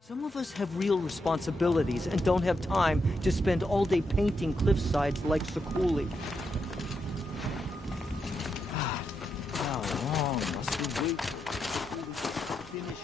Some of us have real responsibilities and don't have time to spend all day painting cliffsides like Sakuli. How long must we wait for Sakuli to finish?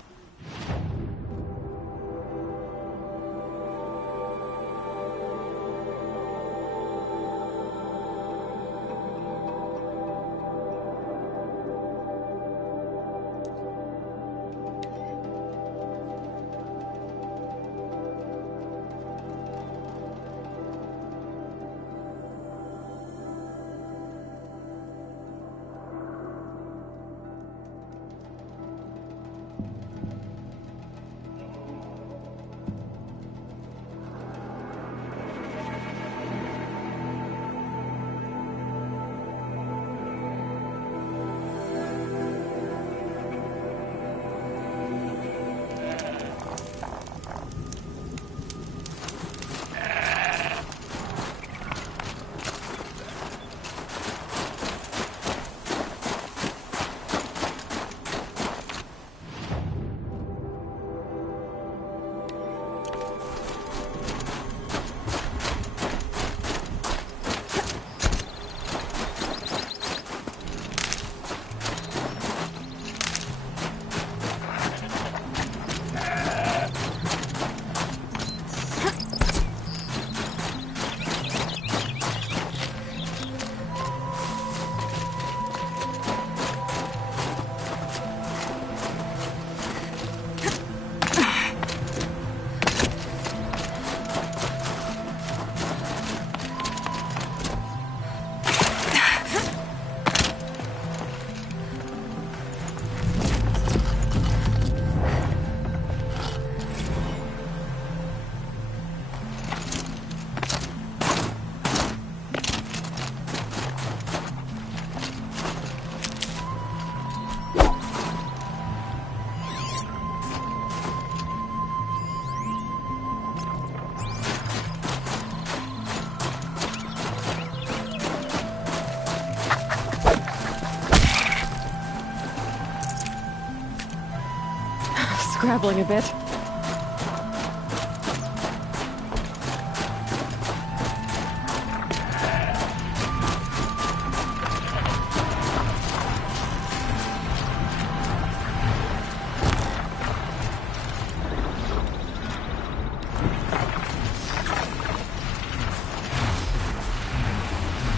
Scrabbling a bit.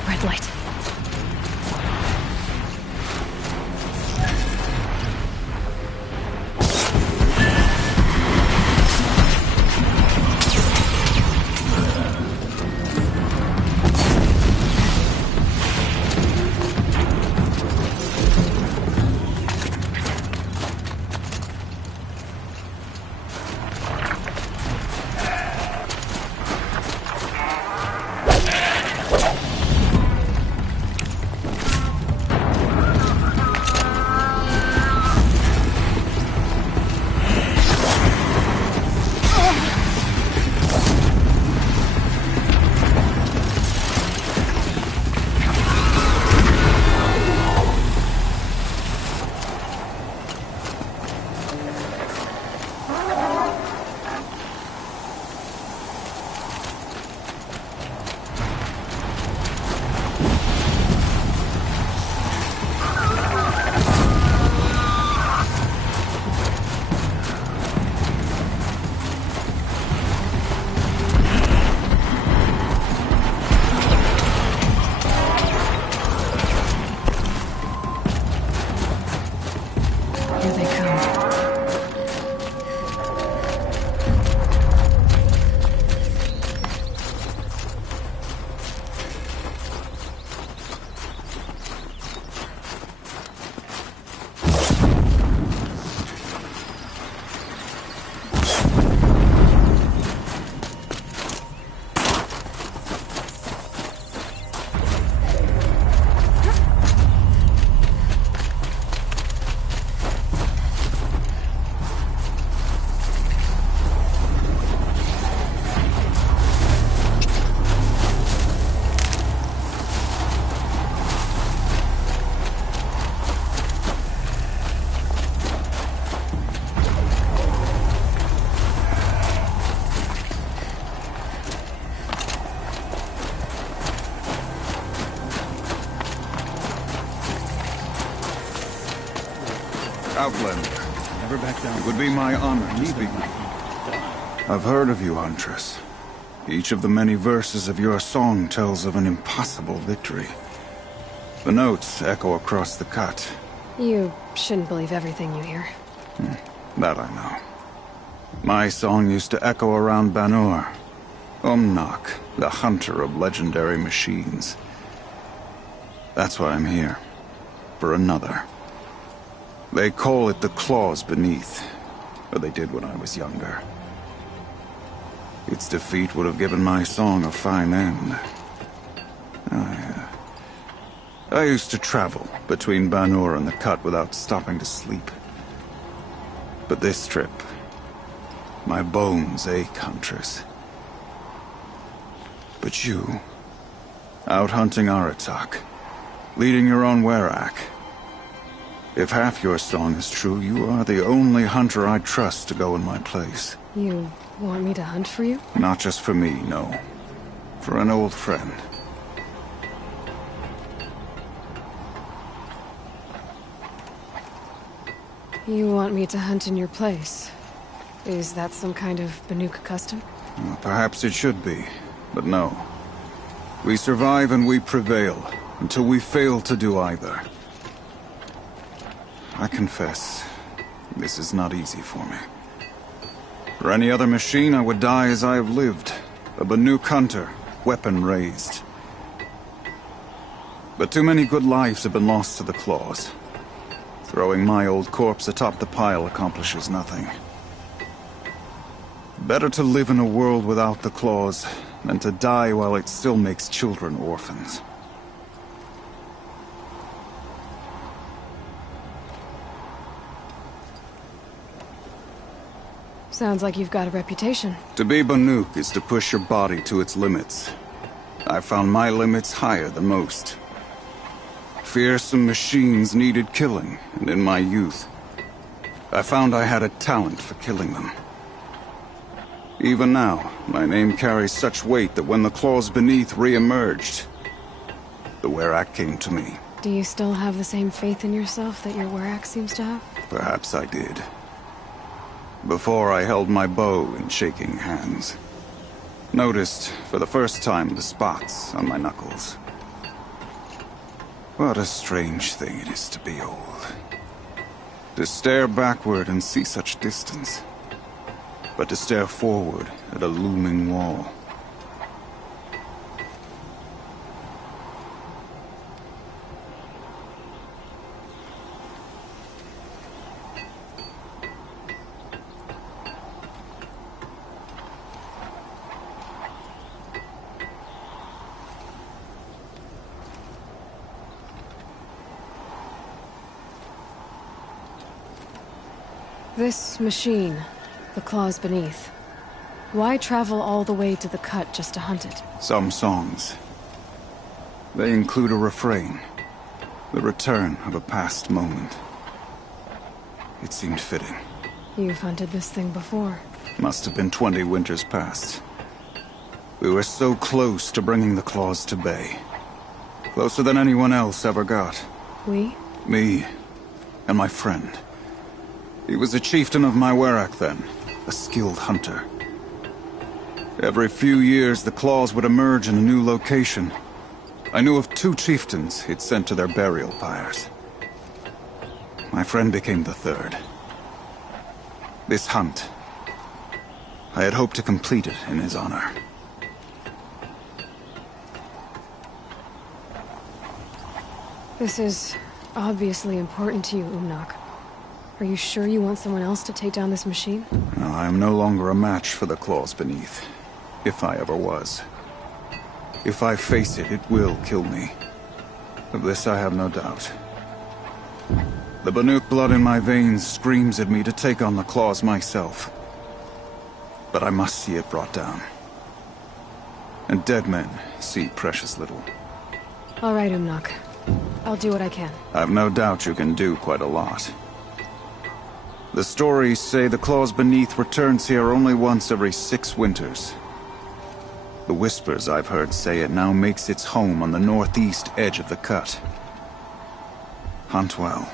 Red light. Here they come. Outlander. Never back down. It would be my honor to speak with you. I've heard of you, Huntress. Each of the many verses of your song tells of an impossible victory. The notes echo across the cut. You shouldn't believe everything you hear. That I know. My song used to echo around Banur. Umnak, the hunter of legendary machines. That's why I'm here. For another. They call it the claws beneath, or they did when I was younger. Its defeat would have given my song a fine end. I used to travel between Banur and the Cut without stopping to sleep. But this trip, my bones ache, Huntress. But you, out hunting Aratak, leading your own Werak. If half your song is true, you are the only hunter I trust to go in my place. You want me to hunt for you? Not just for me, no. For an old friend. You want me to hunt in your place? Is that some kind of Banuk custom? Well, perhaps it should be, but no. We survive and we prevail, until we fail to do either. I confess, this is not easy for me. For any other machine, I would die as I have lived. A Banuk hunter, weapon raised. But too many good lives have been lost to the claws. Throwing my old corpse atop the pile accomplishes nothing. Better to live in a world without the claws than to die while it still makes children orphans. Sounds like you've got a reputation. To be Banuk is to push your body to its limits. I found my limits higher than most. Fearsome machines needed killing, and in my youth, I found I had a talent for killing them. Even now, my name carries such weight that when the claws beneath re-emerged, the Werak came to me. Do you still have the same faith in yourself that your Werak seems to have? Perhaps I did. Before I held my bow in shaking hands. Noticed, for the first time, the spots on my knuckles. What a strange thing it is to be old. To stare backward and see such distance. But to stare forward at a looming wall. This machine, the claws beneath. Why travel all the way to the Cut just to hunt it? Some songs. They include a refrain. The return of a past moment. It seemed fitting. You've hunted this thing before. Must have been 20 winters past. We were so close to bringing the claws to bay. Closer than anyone else ever got. We? Me and my friend. He was a chieftain of my Werak then, a skilled hunter. Every few years, the claws would emerge in a new location. I knew of 2 chieftains he'd sent to their burial pyres. my friend became the third. This hunt, I had hoped to complete it in his honor. This is obviously important to you, Umnak. Are you sure you want someone else to take down this machine? No, I am no longer a match for the claws beneath, if I ever was. If I face it, it will kill me. Of this I have no doubt. The Banuk blood in my veins screams at me to take on the claws myself. But I must see it brought down. And dead men see precious little. All right, Umnak. I'll do what I can. I've no doubt you can do quite a lot. The stories say the claws beneath returns here only once every 6 winters. The whispers I've heard say it now makes its home on the northeast edge of the cut. Hunt well.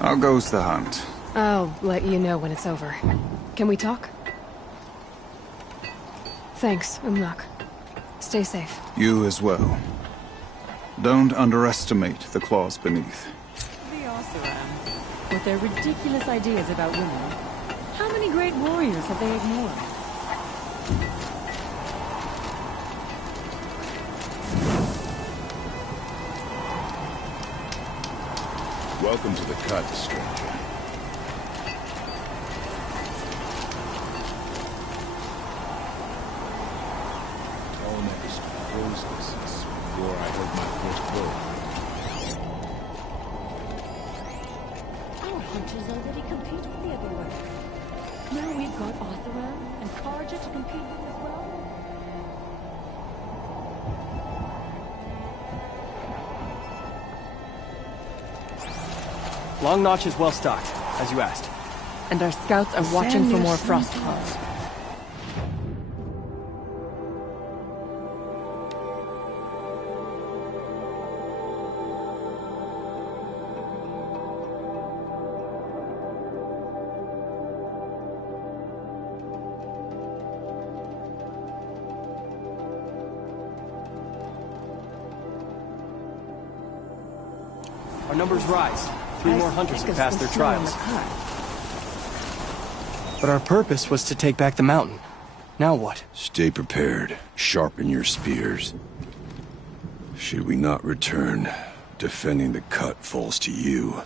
How goes the hunt? I'll let you know when it's over. Can we talk? Thanks, Umnak. Stay safe. You as well. Don't underestimate the claws beneath. The Oseram, with their ridiculous ideas about women. How many great warriors have they ignored? Welcome to the cut, stranger. All next froze distance before I heard my first blow. Our hunters already compete with the other one. Now we've got Oseram and Karja to compete with as well. Long Notch is well stocked, as you asked. And our scouts are watching for more frost calls. Our numbers rise. 3 more hunters have passed their trials. But our purpose was to take back the mountain. Now what? Stay prepared. Sharpen your spears. Should we not return, defending the cut falls to you.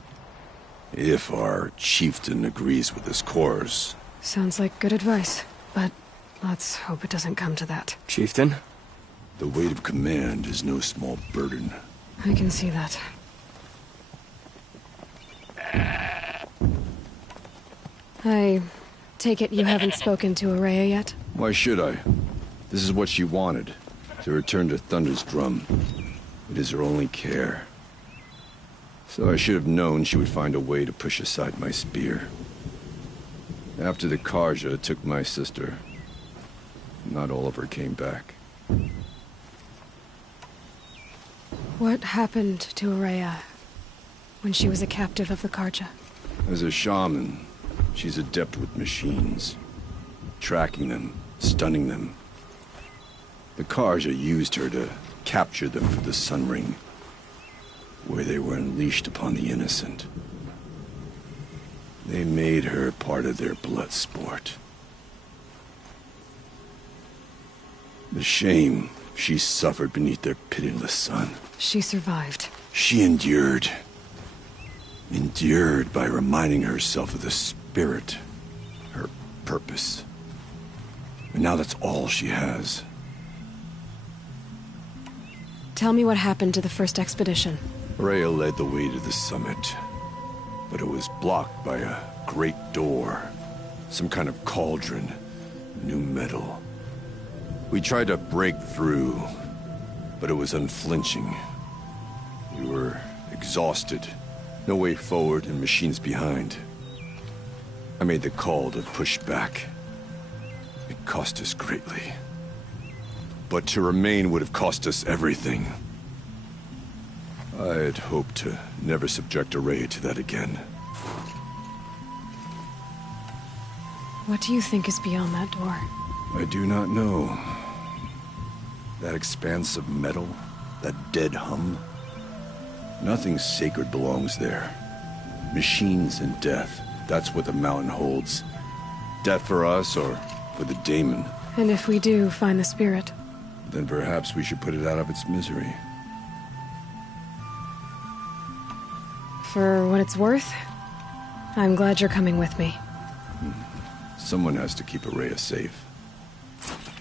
If our chieftain agrees with his course. Sounds like good advice, but let's hope it doesn't come to that. Chieftain? The weight of command is no small burden. I can see that. I take it you haven't spoken to Araya yet? Why should I? This is what she wanted, to return to Thunder's drum. It is her only care. So I should have known she would find a way to push aside my spear. After the Karja took my sister, not all of her came back. What happened to Araya when she was a captive of the Karja? As a shaman, she's adept with machines. Tracking them, stunning them. The Karja used her to capture them for the Sun Ring, where they were unleashed upon the innocent. They made her part of their blood sport. The shame she suffered beneath their pitiless sun. She survived. She endured. Endured by reminding herself of the spirit, her purpose. And now that's all she has. Tell me what happened to the first expedition. Rhea led the way to the summit, but it was blocked by a great door. Some kind of cauldron, new metal. We tried to break through, but it was unflinching. We were exhausted, no way forward and machines behind. I made the call to push back. It cost us greatly. But to remain would have cost us everything. I had hoped to never subject Araya to that again. What do you think is beyond that door? I do not know. That expanse of metal, that dead hum, Nothing sacred belongs there. Machines and death. That's what the mountain holds. Death for us or for the daemon. And if we do find the spirit? Then perhaps we should put it out of its misery. For what it's worth, I'm glad you're coming with me. Someone has to keep Araya safe.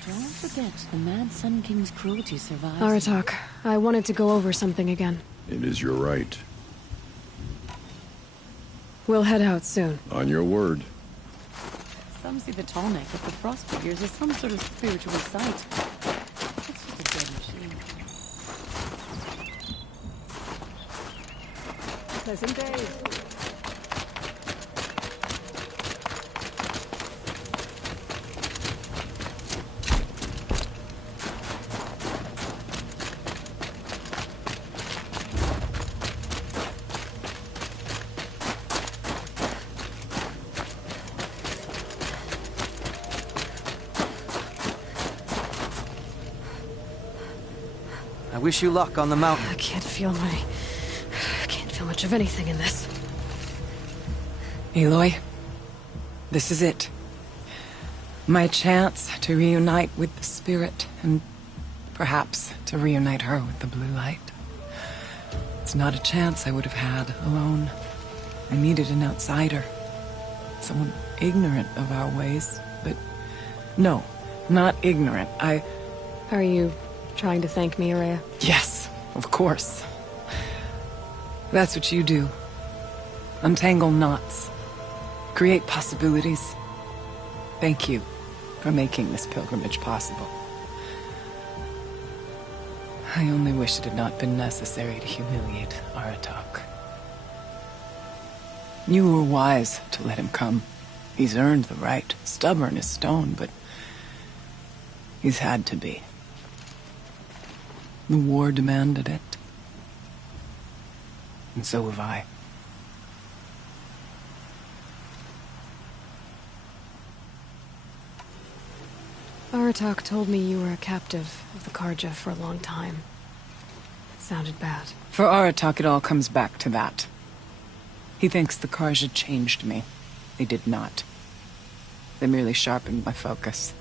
Don't forget, the Mad Sun King's cruelty survives. Aratak, I wanted to go over something again. It is your right. We'll head out soon. On your word. Some see the tall neck with the frost figures as some sort of spiritual sight. It's just a dead machine. Pleasant day. I wish you luck on the mountain. I can't feel much of anything in this. Aloy, this is it. My chance to reunite with the spirit, and perhaps to reunite her with the blue light. It's not a chance I would have had alone. I needed an outsider. Someone ignorant of our ways, but no, not ignorant. Are you trying to thank me, Araya? Yes, of course. That's what you do. Untangle knots. Create possibilities. Thank you for making this pilgrimage possible. I only wish it had not been necessary to humiliate Aratak. You were wise to let him come. He's earned the right. Stubborn as stone, but he's had to be. The war demanded it. And so have I. Aratak told me you were a captive of the Karja for a long time. It sounded bad. For Aratak, it all comes back to that. He thinks the Karja changed me. They did not. They merely sharpened my focus.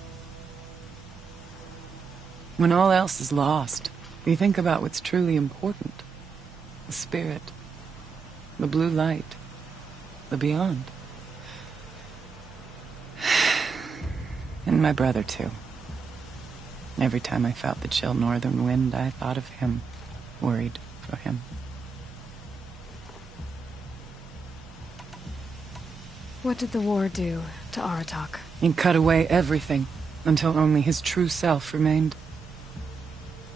When all else is lost, you think about what's truly important. The spirit. The blue light. The beyond. And my brother, too. Every time I felt the chill northern wind, I thought of him. Worried for him. What did the war do to Aratak? He cut away everything, until only his true self remained.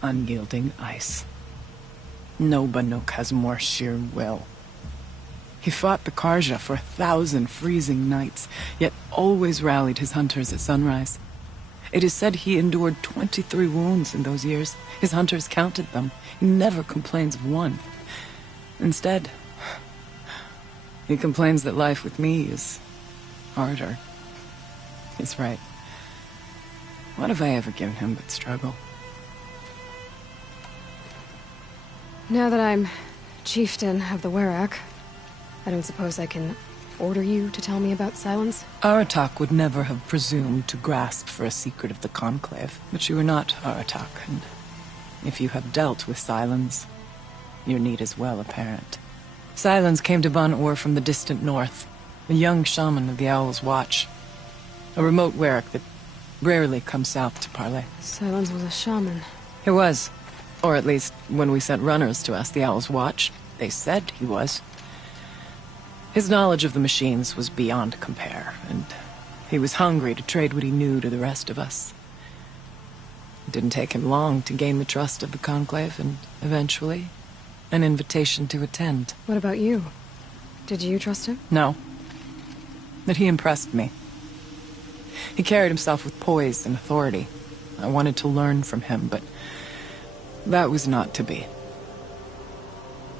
Unyielding ice. No Banuk has more sheer will. He fought the Karja for 1,000 freezing nights, yet always rallied his hunters at sunrise. It is said he endured 23 wounds in those years. His hunters counted them. He never complains of one. Instead, he complains that life with me is harder. He's right. What have I ever given him but struggle? Now that I'm chieftain of the Werak, I don't suppose I can order you to tell me about Silence? Aratak would never have presumed to grasp for a secret of the Conclave. But you are not Aratak, and if you have dealt with Silence, your need is well apparent. Silence came to Ban-Ur from the distant north, a young shaman of the Owl's Watch. A remote Werak that rarely comes south to parley. Silence was a shaman. He was. Or at least, when we sent runners to ask the Owl's Watch, they said he was. His knowledge of the machines was beyond compare, and he was hungry to trade what he knew to the rest of us. It didn't take him long to gain the trust of the Conclave, and eventually, an invitation to attend. What about you? Did you trust him? No. But he impressed me. He carried himself with poise and authority. I wanted to learn from him, but that was not to be.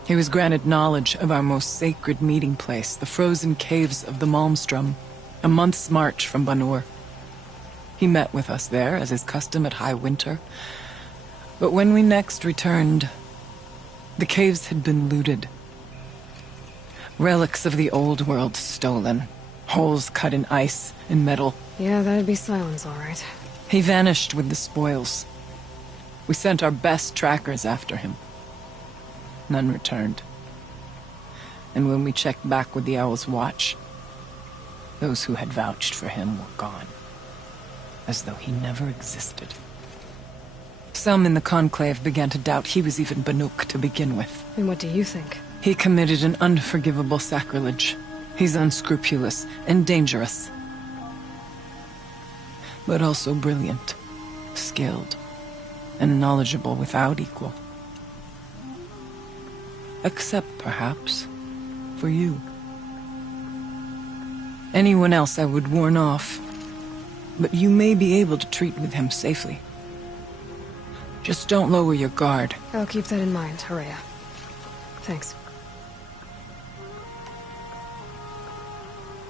He was granted knowledge of our most sacred meeting place, the frozen caves of the Malmstrom, a month's march from Ban-Ur. He met with us there, as is custom at high winter. But when we next returned, The caves had been looted. Relics of the old world stolen. Holes cut in ice and metal. Yeah, that'd be Silence, all right. He vanished with the spoils. We sent our best trackers after him. None returned. And when we checked back with the Owl's Watch, those who had vouched for him were gone. As though he never existed. Some in the Conclave began to doubt he was even Banuk to begin with. And what do you think? He committed an unforgivable sacrilege. He's unscrupulous and dangerous. But also brilliant, skilled, and knowledgeable without equal. Except, perhaps, for you. Anyone else I would warn off, but you may be able to treat with him safely. Just don't lower your guard. I'll keep that in mind, Horea. Thanks.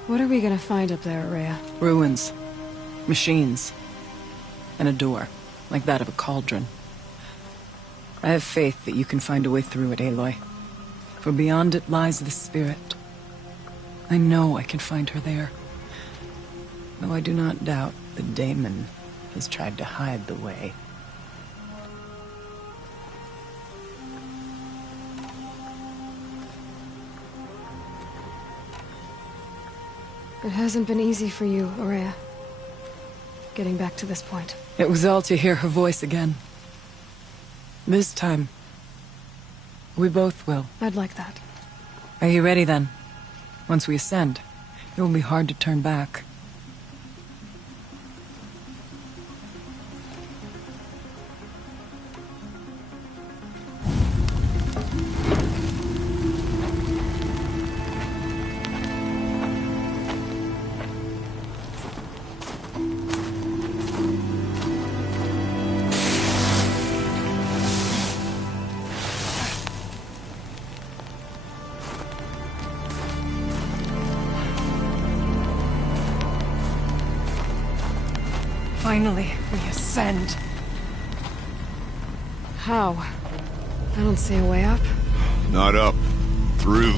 What are we gonna find up there, Horea? Ruins. Machines. And a door, like that of a cauldron. I have faith that you can find a way through it, Aloy. For beyond it lies the spirit. I know I can find her there. Though I do not doubt the daemon has tried to hide the way. It hasn't been easy for you, Horea. Getting back to this point. It was all to hear her voice again. This time, we both will. I'd like that. Are you ready then? Once we ascend, it will be hard to turn back. Finally, we ascend. How? I don't see a way up. Not up. Through.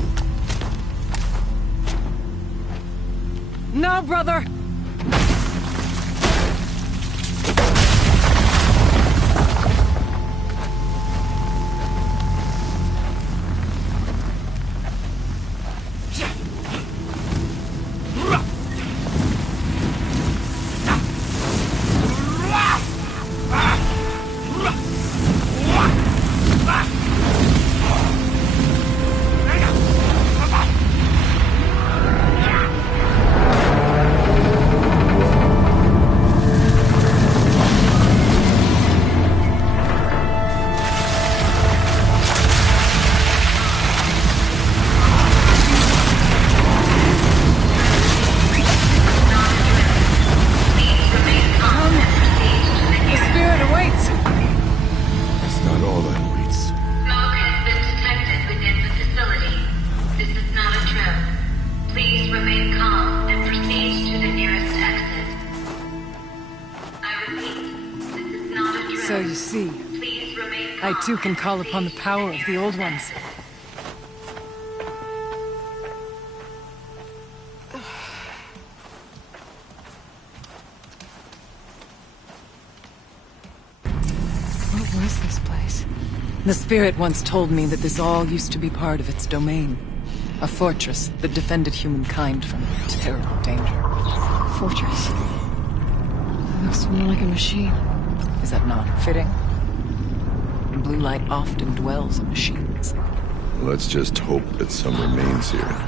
No, brother! So you see, I too can call upon the power of the Old Ones. What was this place? The spirit once told me that this all used to be part of its domain. A fortress that defended humankind from terrible danger. Fortress. It looks more like a machine. Is that not fitting? Blue light often dwells in machines. Let's just hope that some remains here.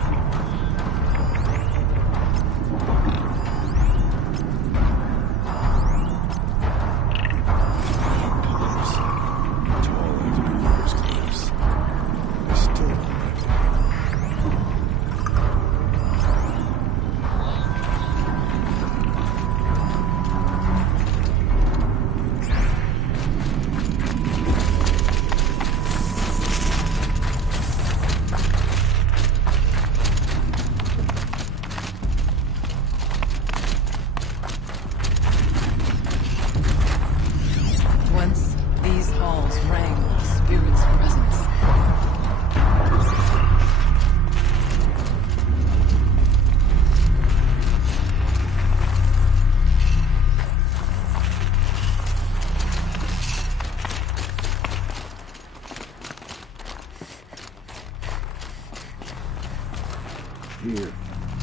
Here,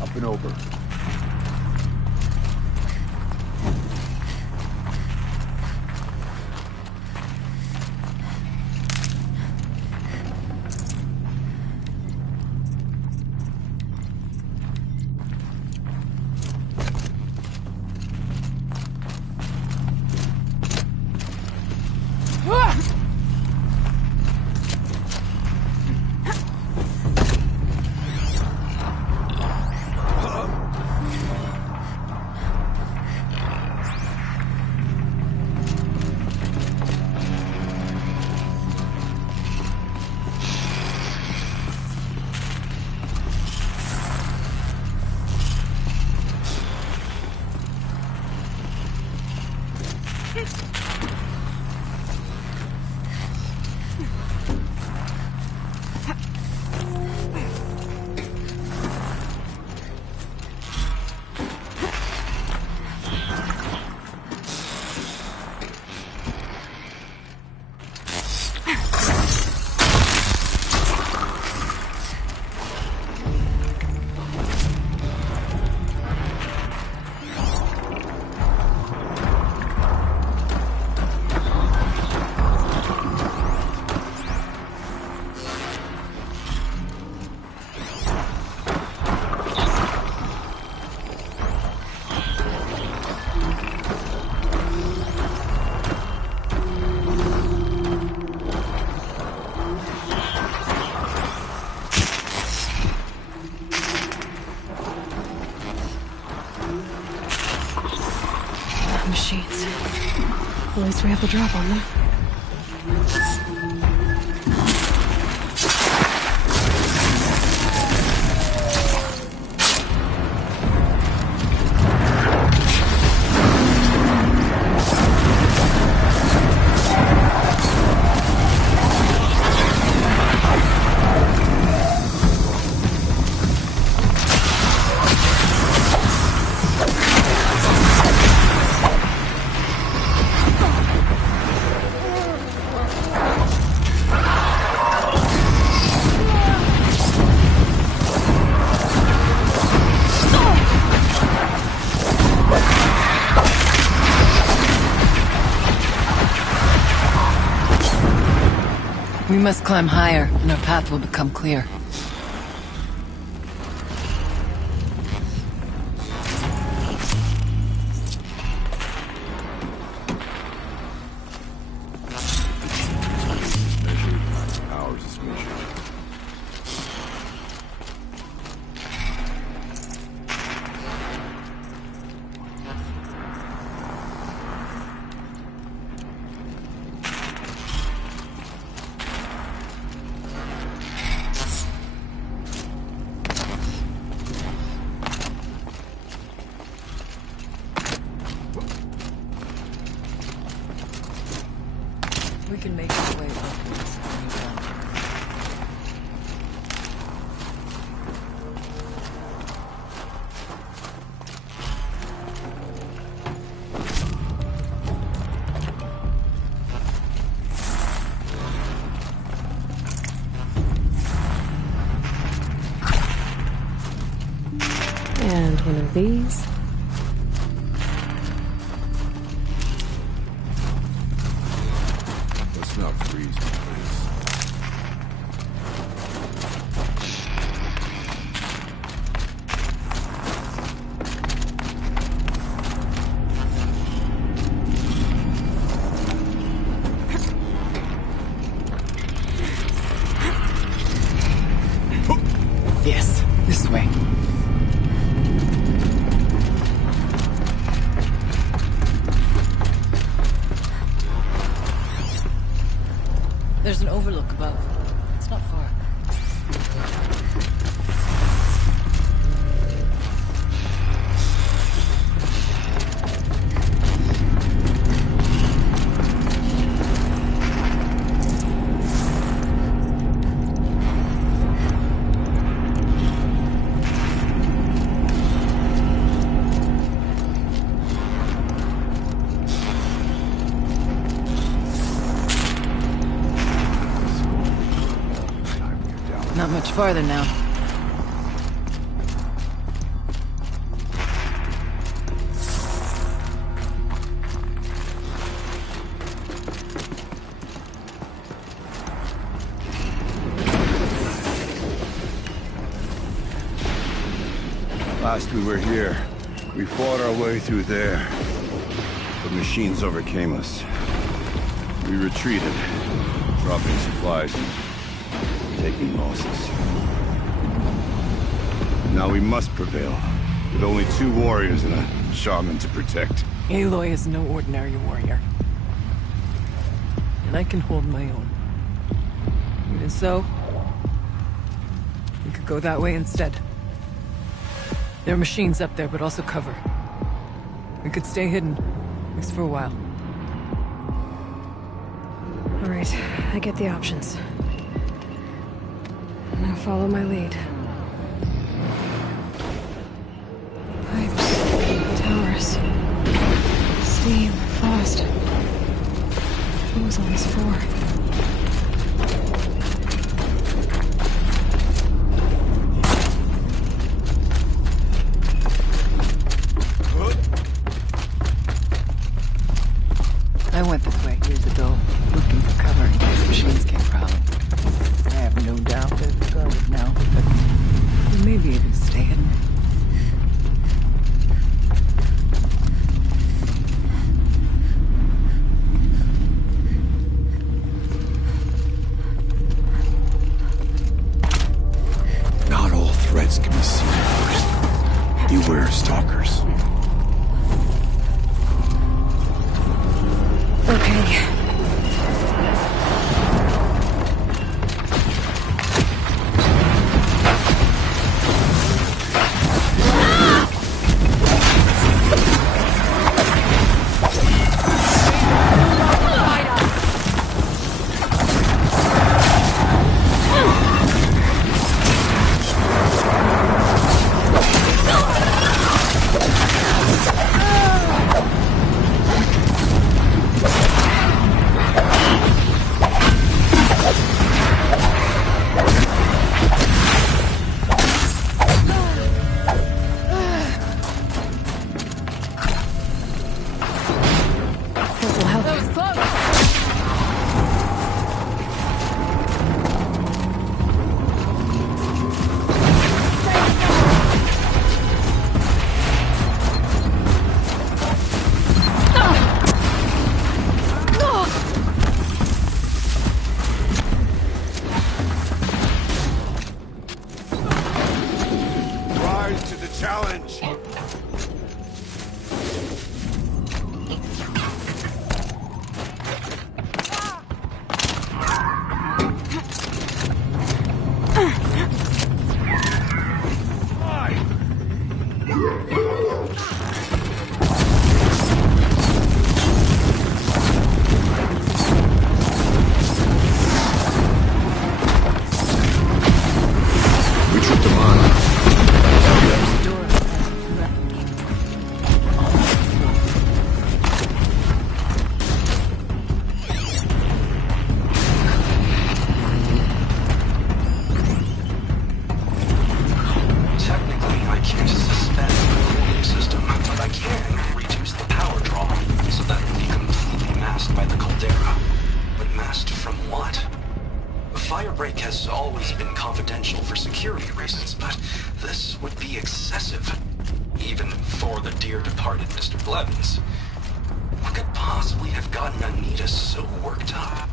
up and over. Machines. At least we have the drop on them. We must climb higher, and our path will become clear. Ours is measured. We can make our way upwards. And one of these. Let's not freeze the place. Yes, this way. There's an overlook above. It's not far. Not much farther now. Last we were here, we fought our way through there. The machines overcame us. We retreated, dropping supplies and taking losses. Now we must prevail, with only 2 warriors and a shaman to protect. Aloy is no ordinary warrior. And I can hold my own. Even so, we could go that way instead. There are machines up there, but also cover. We could stay hidden, at least for a while. All right, I get the options. Now follow my lead. Pipes, towers, steam, frost. Who was all this for? I went this way years ago, looking for cover in case machines came prowling. I have no doubt they're guarded now, but we may be able to stay hidden. Not all threats can be seen at first. Beware stalkers. Okay. Challenge! We tripped them on. Firebreak has always been confidential for security reasons, but this would be excessive. Even for the dear departed Mr. Blevins. What could possibly have gotten Anita so worked up?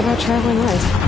about traveling light?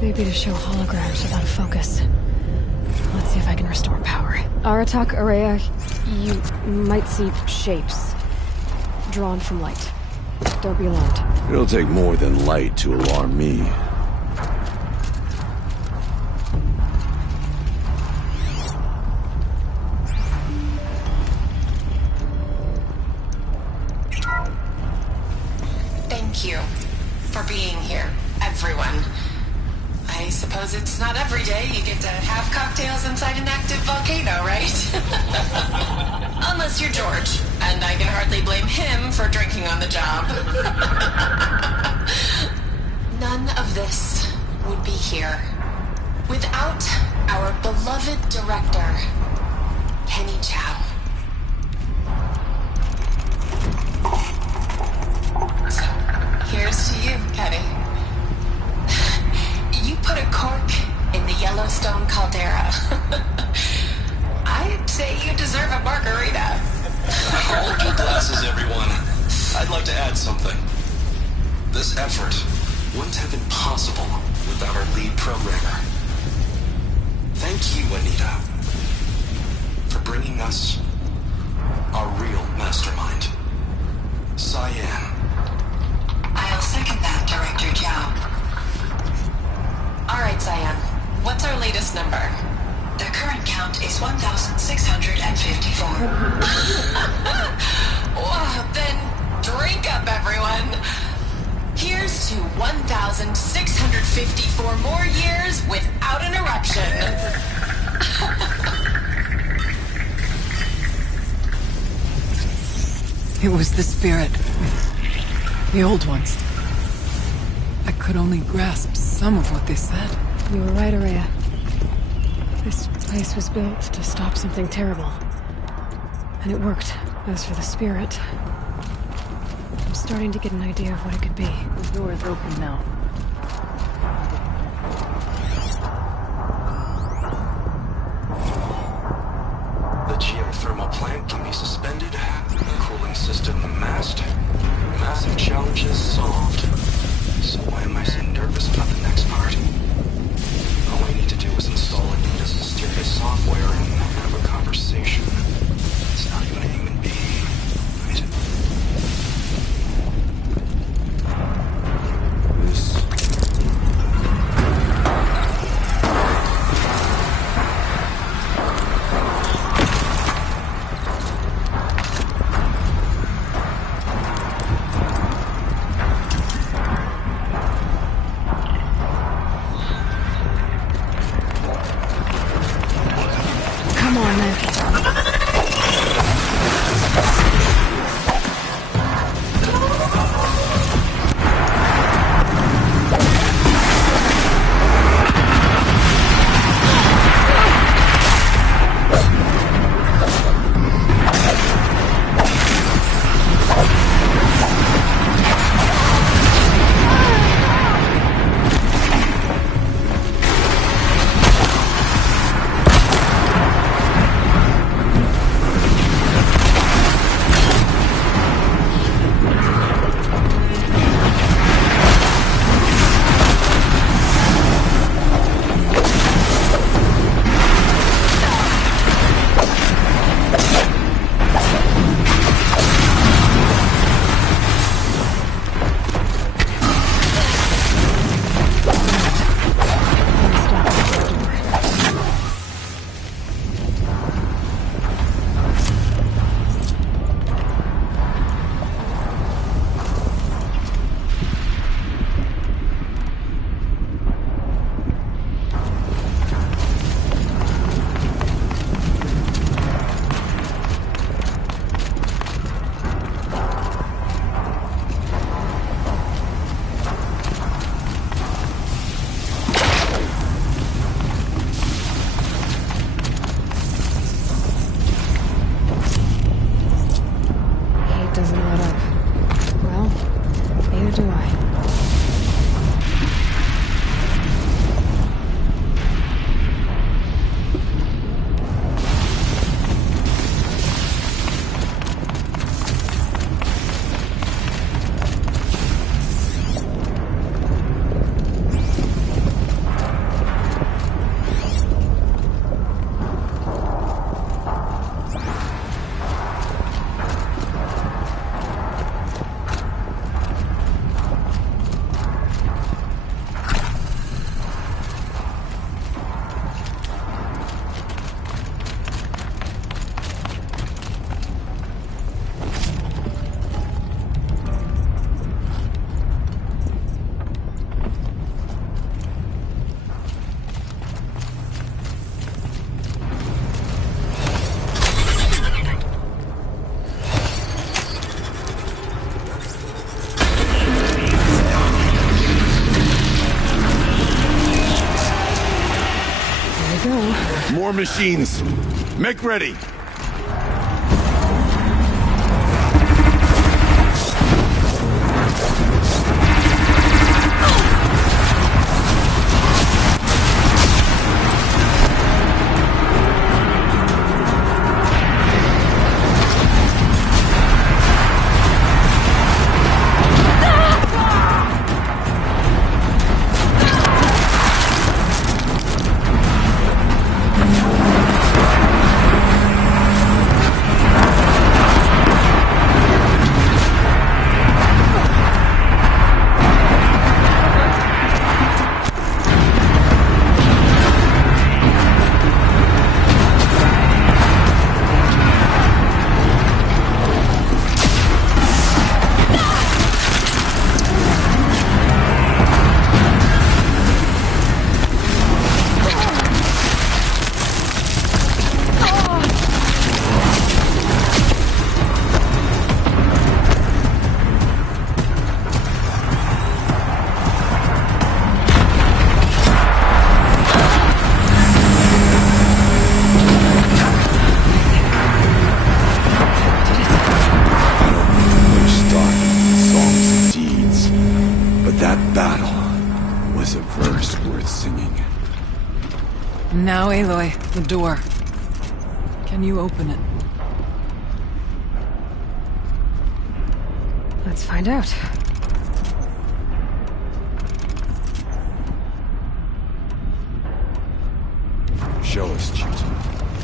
Maybe to show holograms without a focus. Let's see if I can restore power. Aratak, Araya, you might see shapes drawn from light. Don't be alarmed. It'll take more than light to alarm me. Thank you for being here, everyone. I suppose it's not every day you get to have cocktails inside an active volcano, right? Unless you're George, and I can hardly blame him for drinking on the job. None of this would be here without our beloved director, Kenny Chow. So, here's to you, Kenny. You put a cork in the Yellowstone caldera. I'd say you deserve a margarita. Hold your glasses, everyone. I'd like to add something. This effort wouldn't have been possible without our lead programmer. Thank you, Anita, for bringing us our real mastermind, Cyan. I'll second that, Director Chow. All right, Cyan. What's our latest number? The current count is 1,654. Well, then drink up, everyone. Here's to 1,654 more years without an eruption. It was the spirit. The old ones. I could only grasp some of what they said. You were right, Araya. This place was built to stop something terrible. And it worked. As for the spirit, I'm starting to get an idea of what it could be. The door is open now. The geothermal plant can be suspended. Cooling system masked. Massive challenges solved. So why am I so nervous about the next part? All I need to do is install a new mysterious software and have a conversation. It's not even a human being, right? This... Come on, then. Doesn't let up. Well, neither do I. More machines. Make ready. is a verse worth singing. Now, Aloy, the door. Can you open it? Let's find out. Show us, Chiton,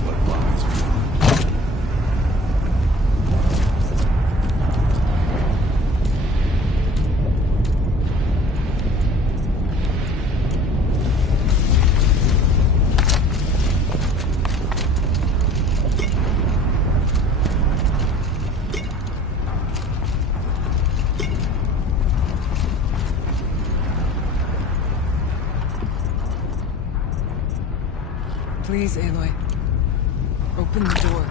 what lies beyond. Please, Aloy. Open the door.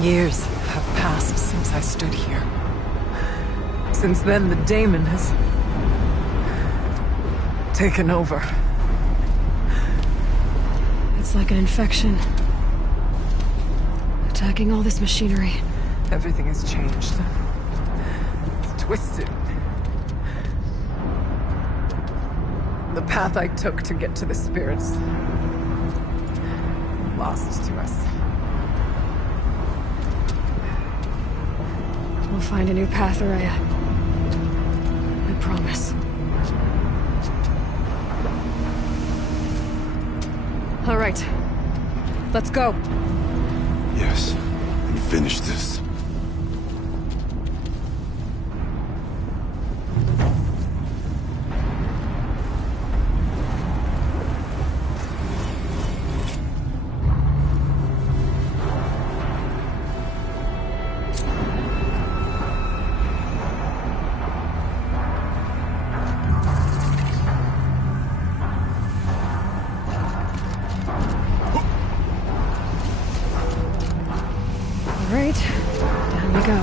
Years have passed since I stood here. Since then, the daemon has taken over. It's like an infection. Attacking all this machinery. Everything has changed. It's twisted. The path I took to get to the spirits, lost to us. We'll find a new path, Araya. I promise. All right. Let's go. Yes, and finish this. All right. Down we go.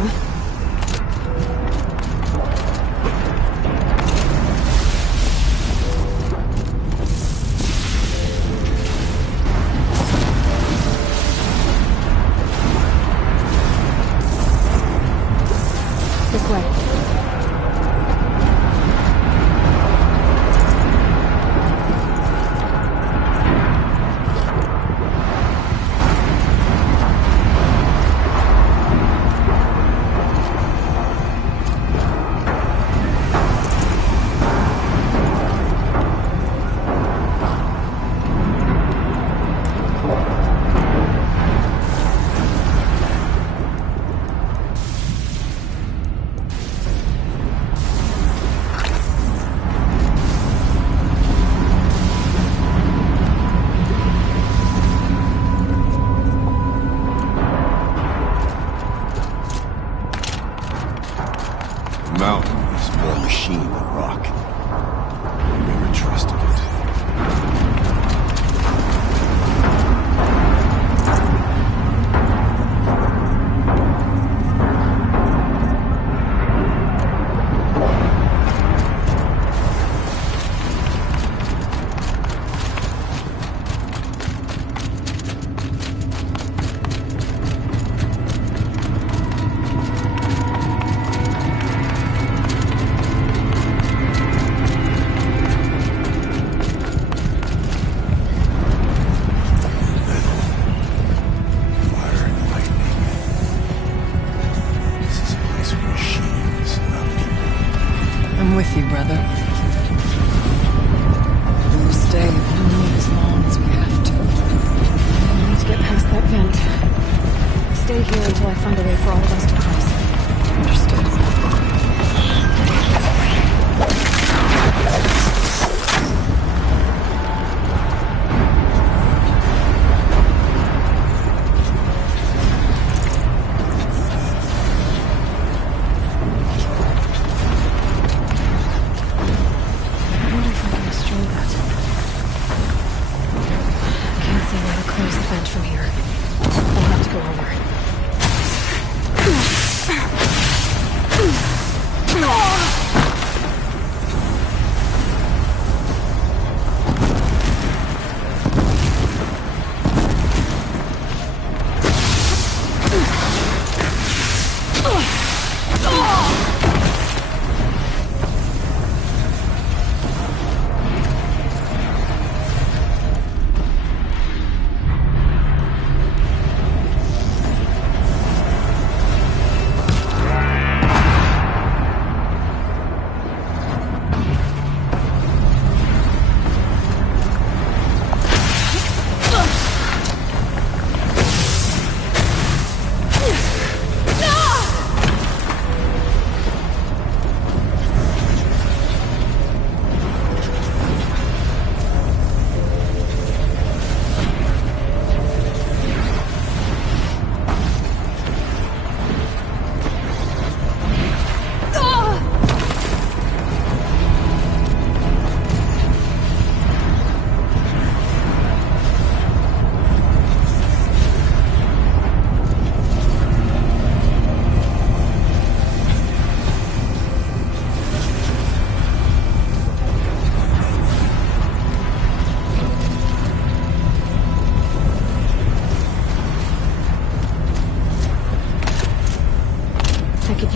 This way.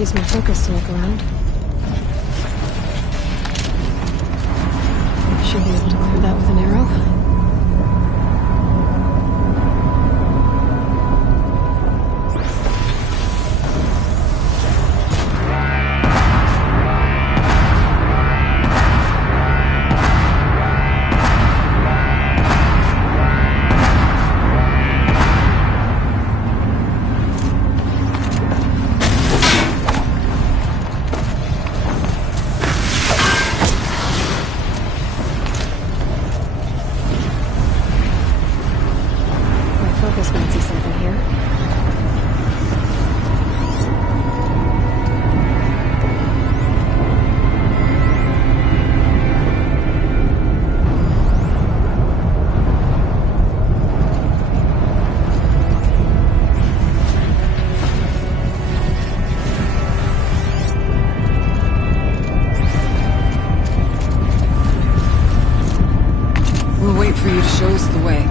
use my focus to look around. Should be able to clear that with an arrow. For you to show us the way.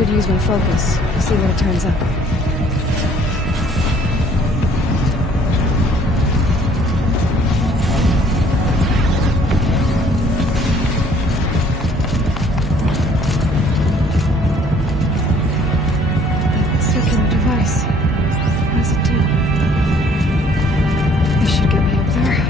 Could use my focus. See what it turns up. That circular device. What does it do? This should get me up there.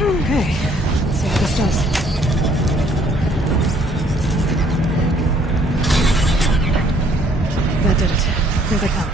Okay, let's see what this does. That did it. Here they come.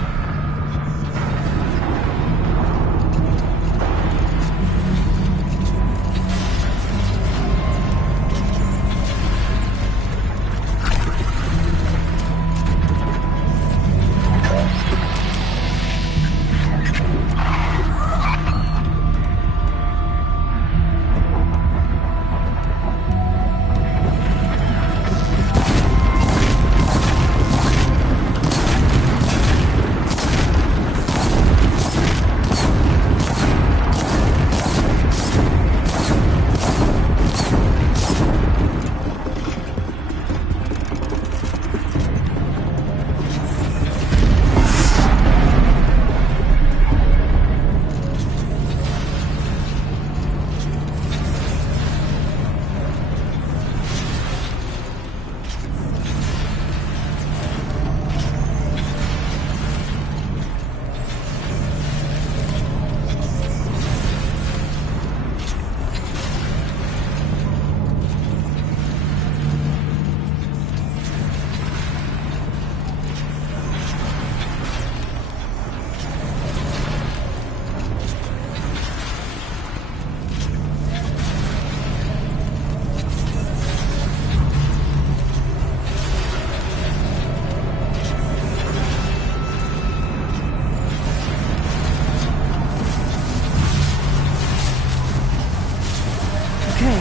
Okay,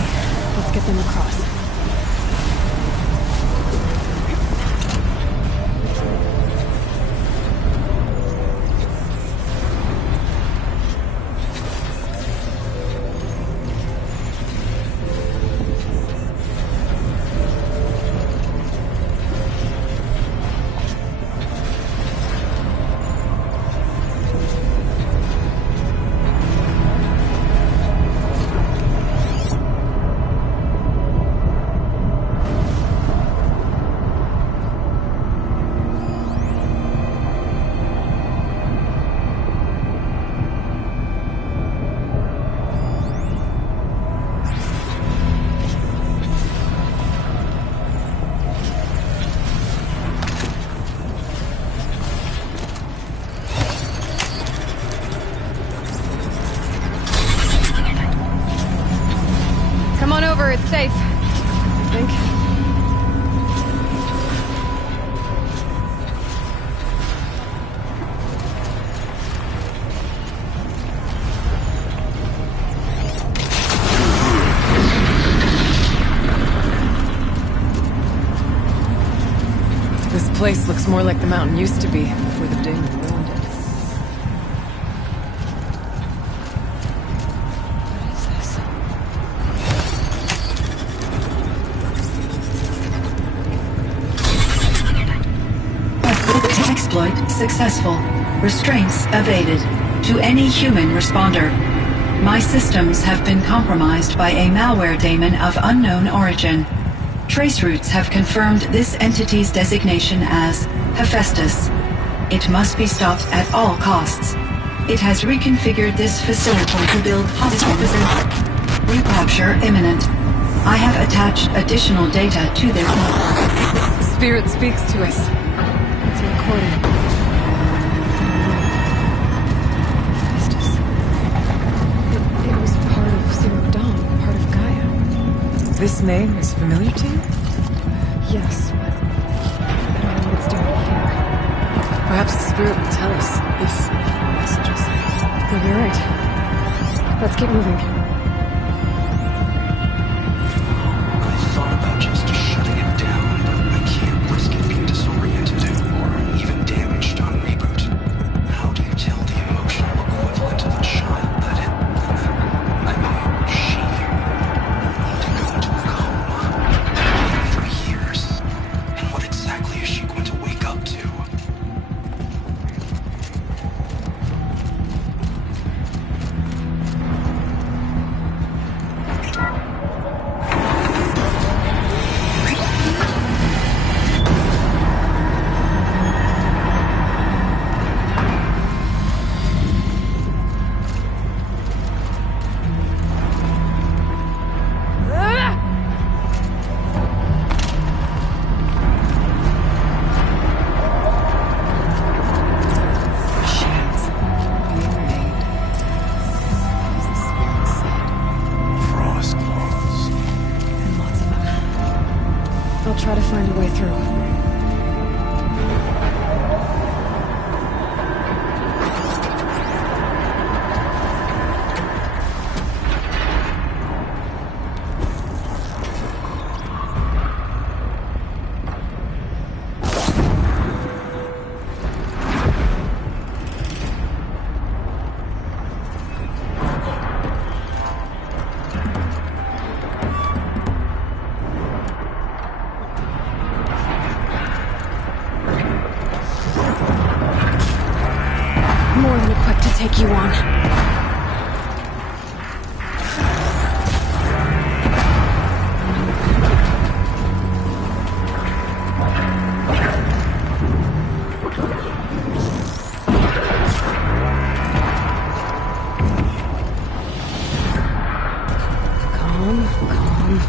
let's get them across. Come on over, it's safe. I think. This place looks more like the mountain used to be before the demon ruined it. What is this? Exploit successful. Restraints evaded. To any human responder. My systems have been compromised by a malware daemon of unknown origin. Trace routes have confirmed this entity's designation as Hephaestus. It must be stopped at all costs. It has reconfigured this facility to build hospitals. Recapture imminent. I have attached additional data to their... The spirit speaks to us. It's a recording. Hephaestus. It was part of Zero Dawn, part of Gaia. This name is familiar to you? Yes, but I don't know what it's doing here. Perhaps the spirit will tell us if messages. Could be right. Let's keep moving. I thought about just shutting it down, but I can't risk it being disoriented or even damaged on reboot. How do you tell the emotional equivalent of a child that she need to go into a coma for years? And what exactly is she going to wake up to? Machines being made. As the spirit said. Frost claws. And lots of them. I'll try to find a way through. More than equipped to take you on. Calm, calm.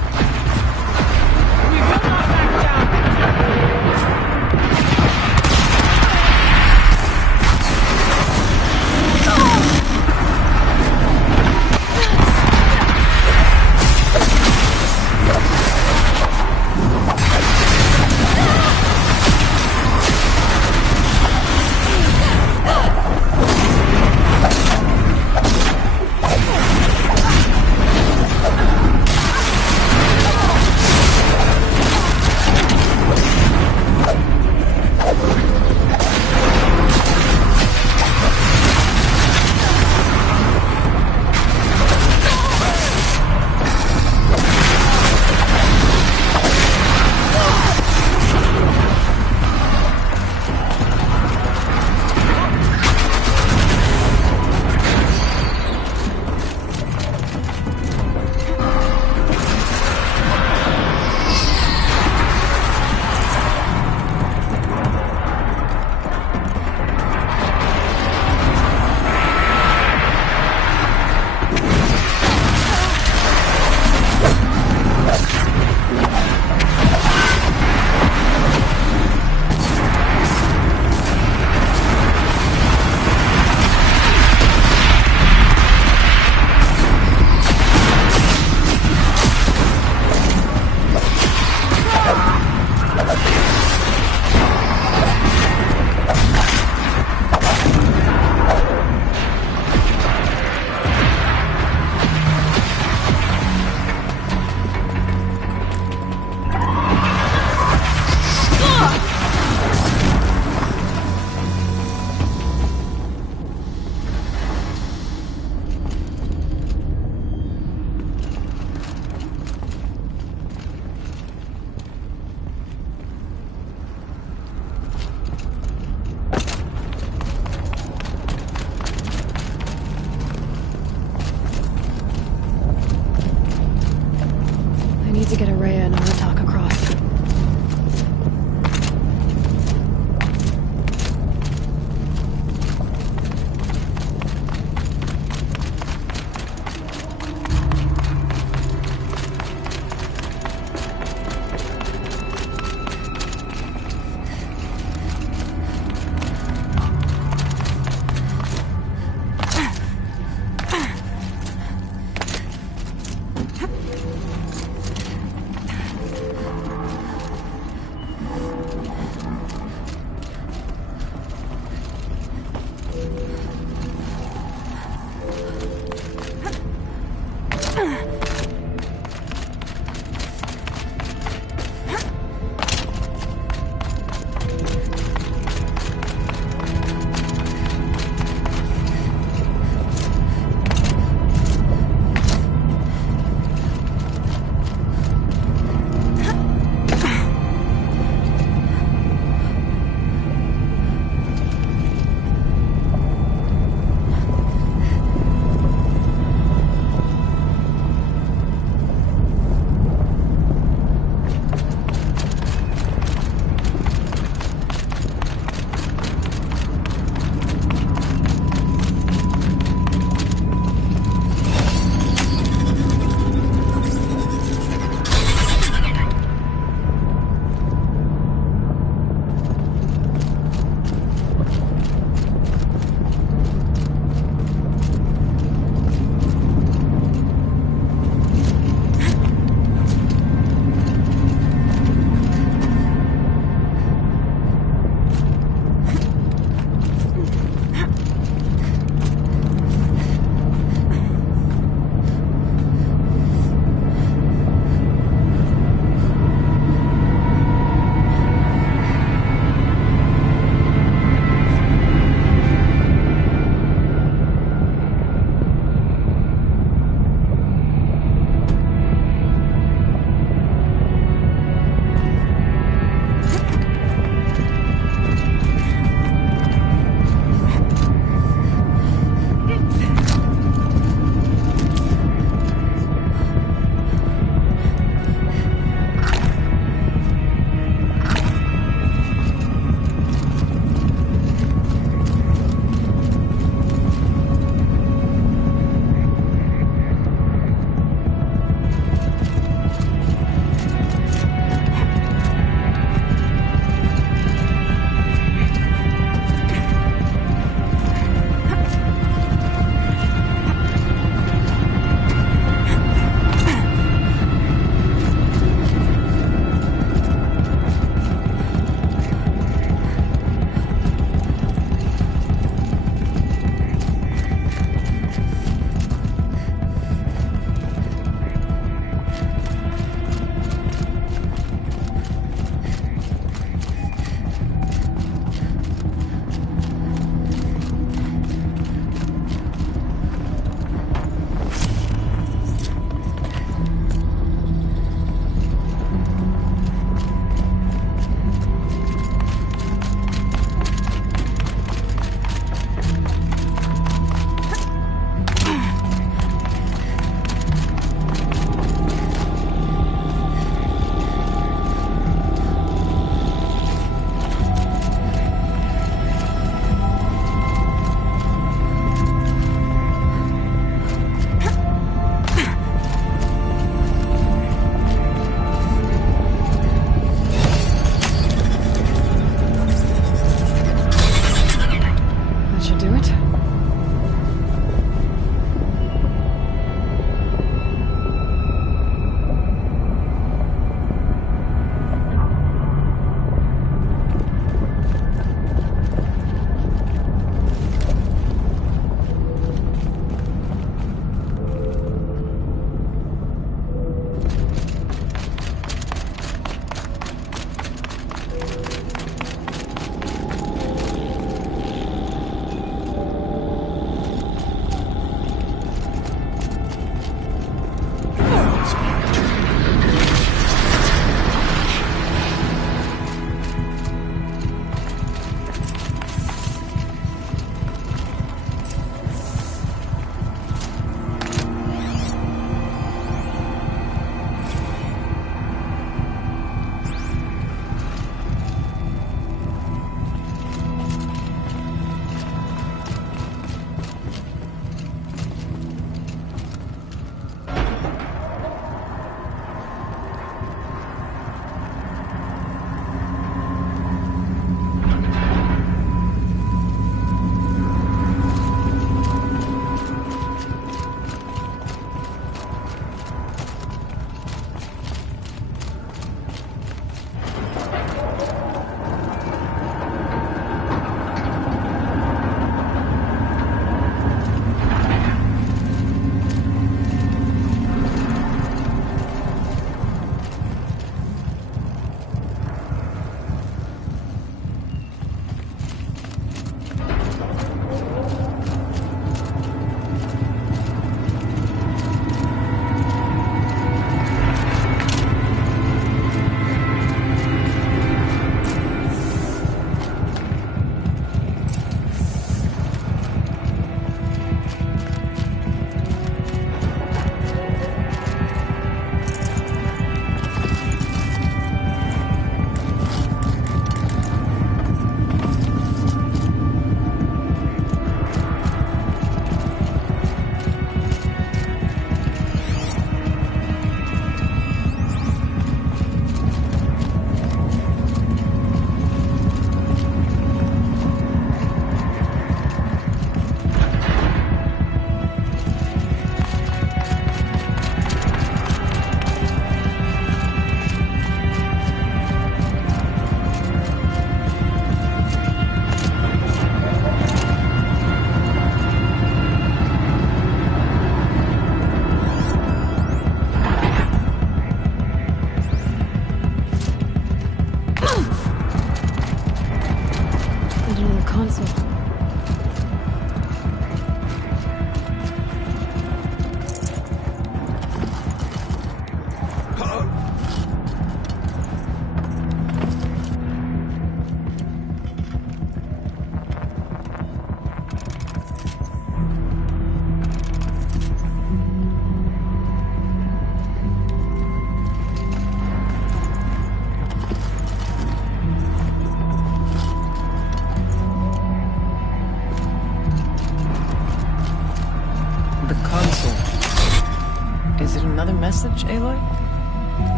another message, Aloy?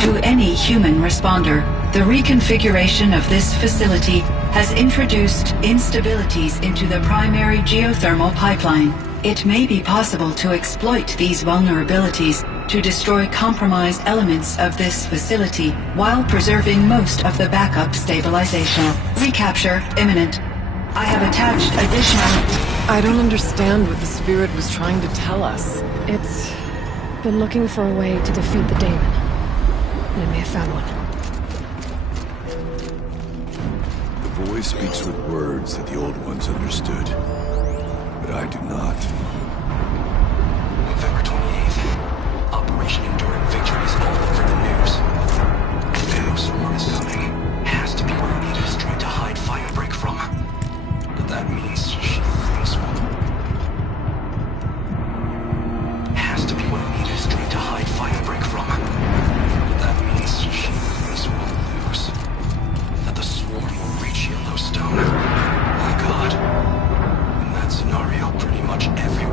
To any human responder, the reconfiguration of this facility has introduced instabilities into the primary geothermal pipeline. It may be possible to exploit these vulnerabilities to destroy compromised elements of this facility while preserving most of the backup stabilization. Recapture imminent. I have attached additional... I don't understand what the spirit was trying to tell us. It's been looking for a way to defeat the daemon. And I may have found one. The voice speaks with words that the old ones understood, but I do not. November 28th. Operation Enduring Victory is all over the news. Pharaoh Swarm is coming. Has to be where Anita is trying to hide Firebreak from. But that means she thinks we'll... Has to be where Anita is trying to hide Firebreak from. But that means she thinks we'll lose. That the Swarm will reach Yellowstone. My God. In that scenario, pretty much everyone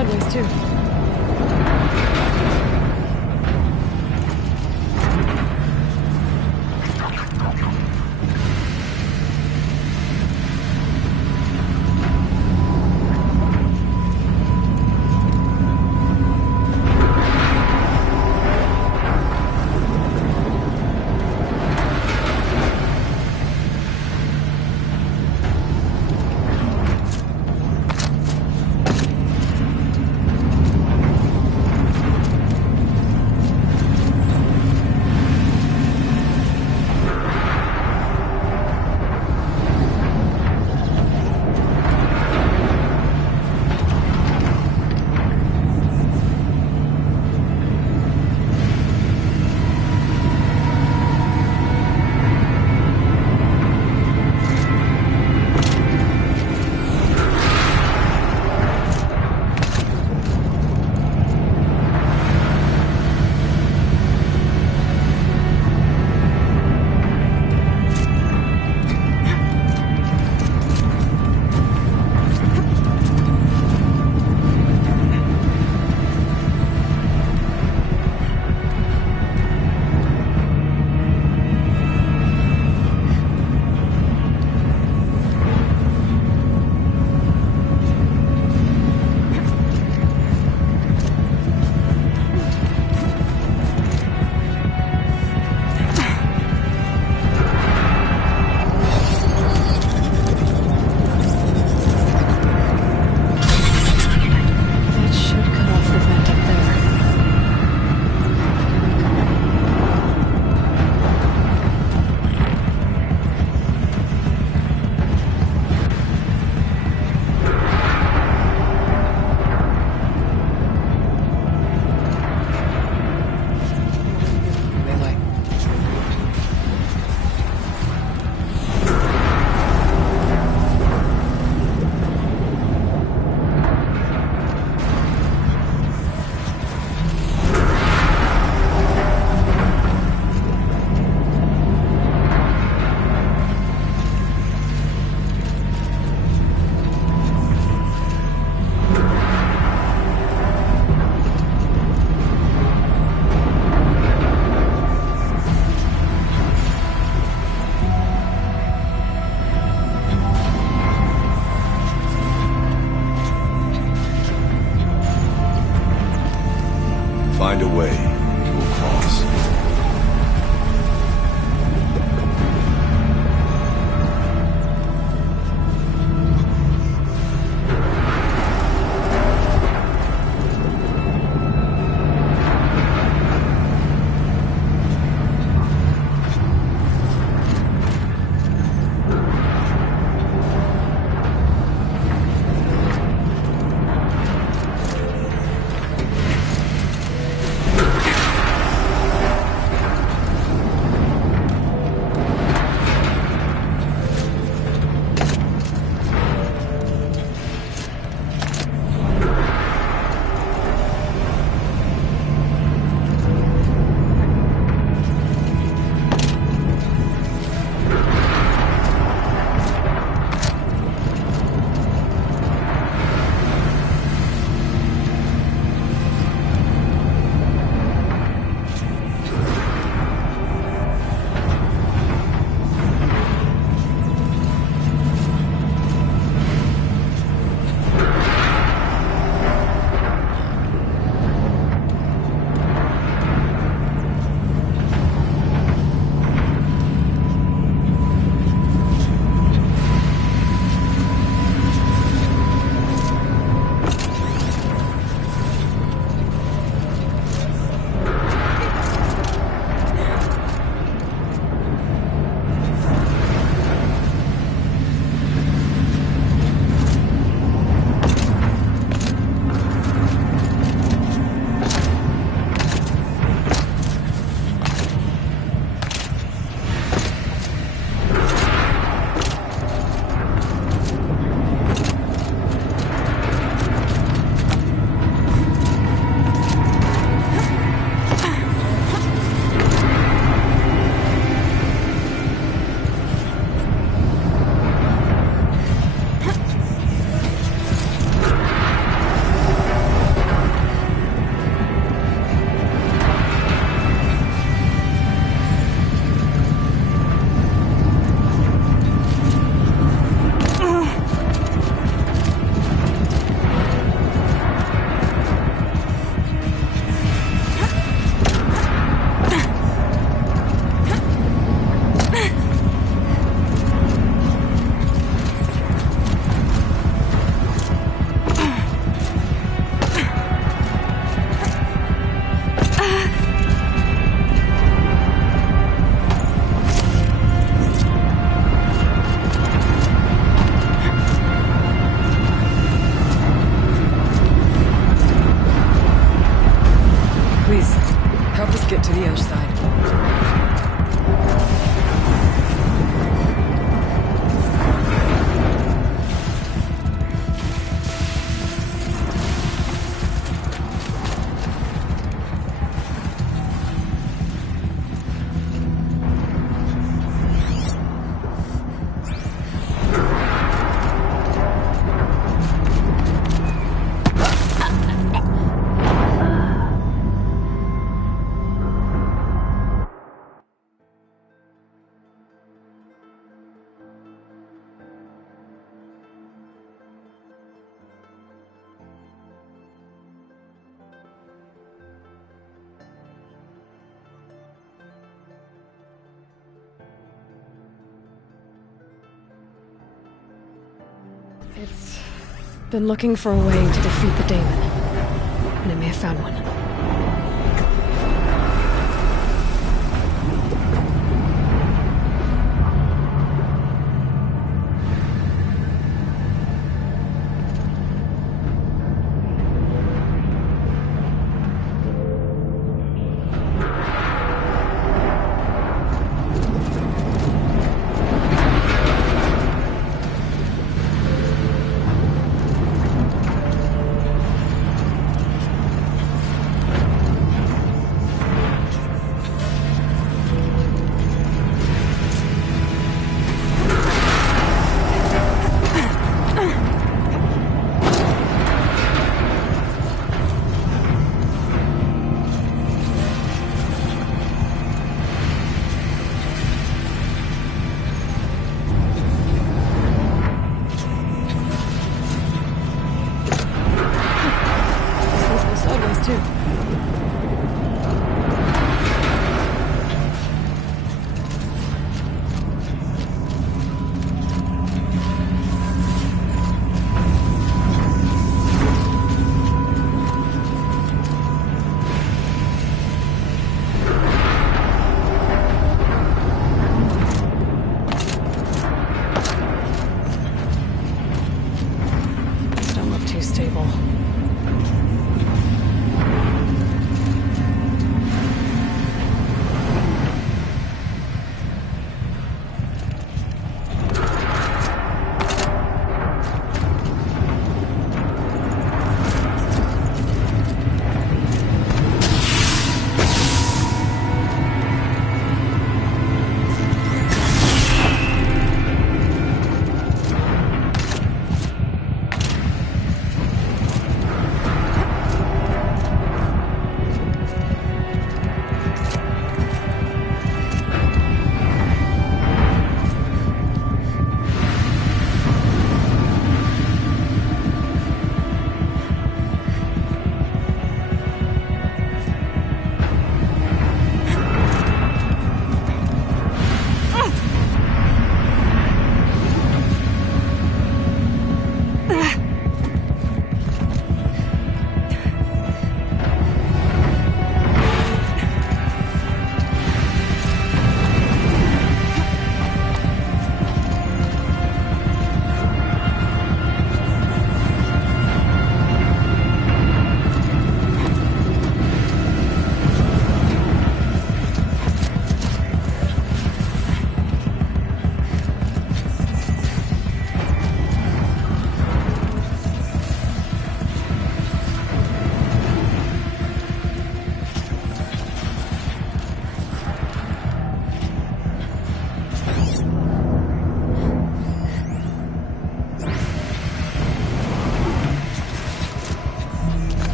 sideways, too. Find a way. We'll cross. other side. It's been looking for a way to defeat the daemon, and it may have found one.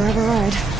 forever ride.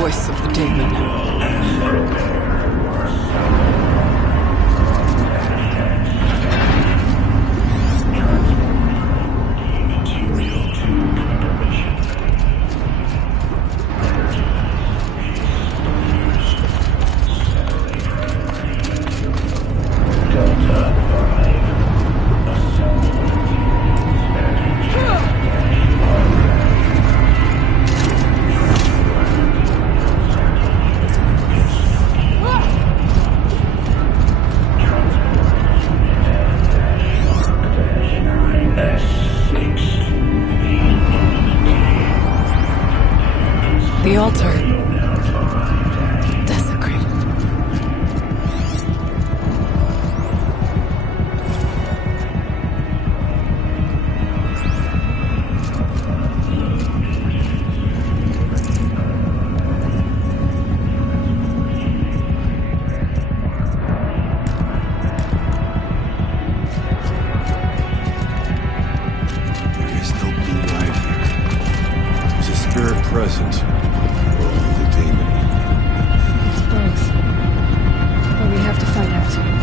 voice of the daemon. The altar. Desecrated. There is no blue light here. Is a spirit present? Or only the demon? Both. But we have to find out.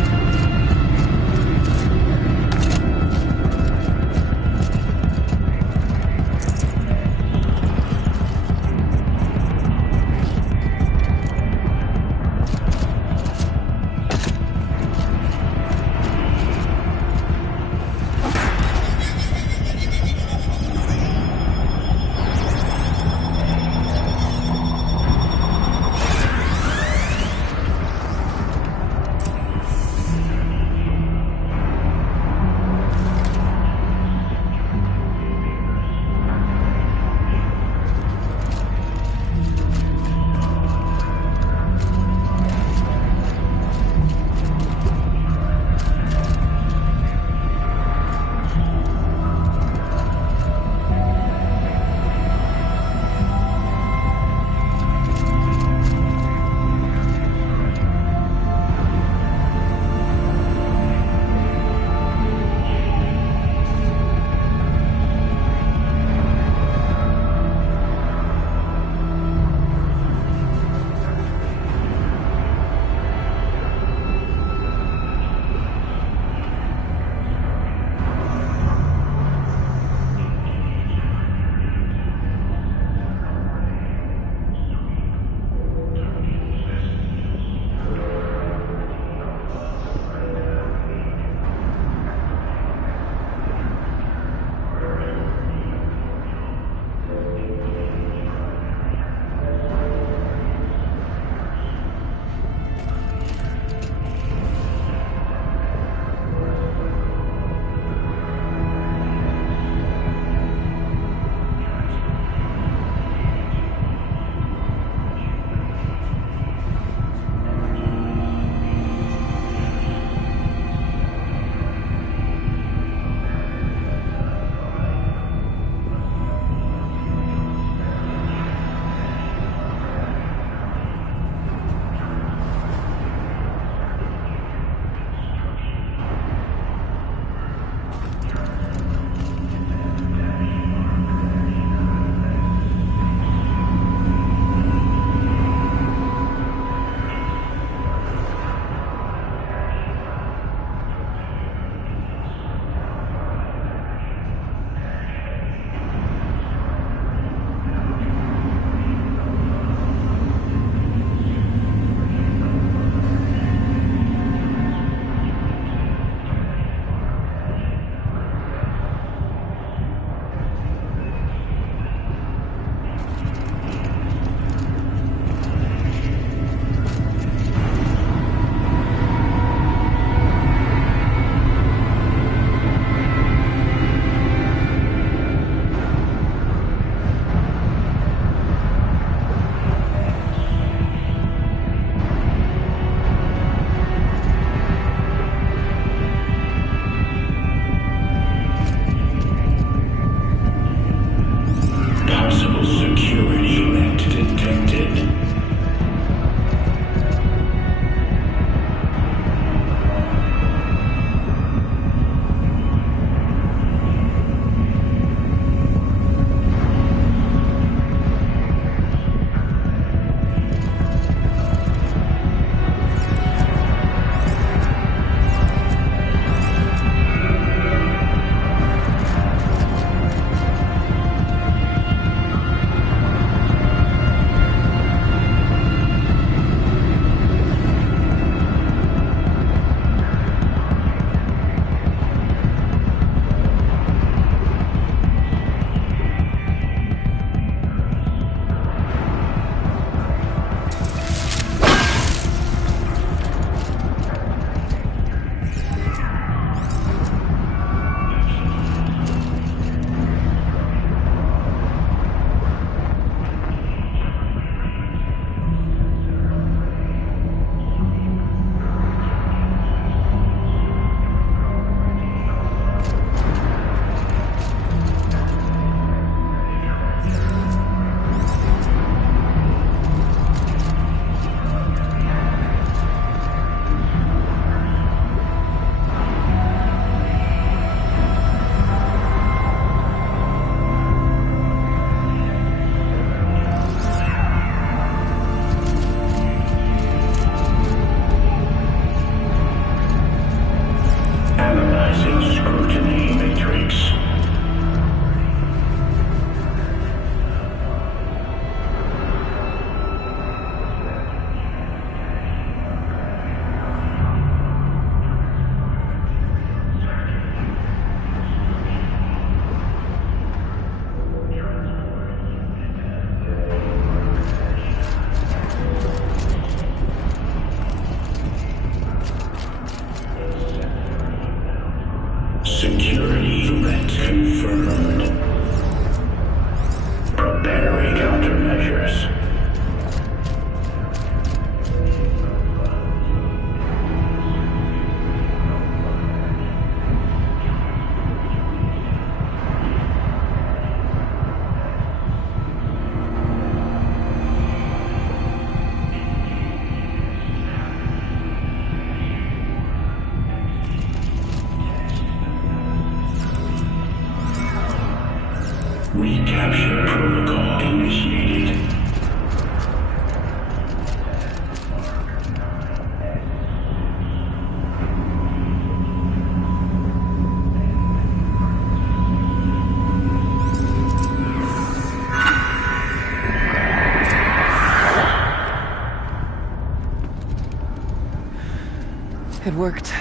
It worked.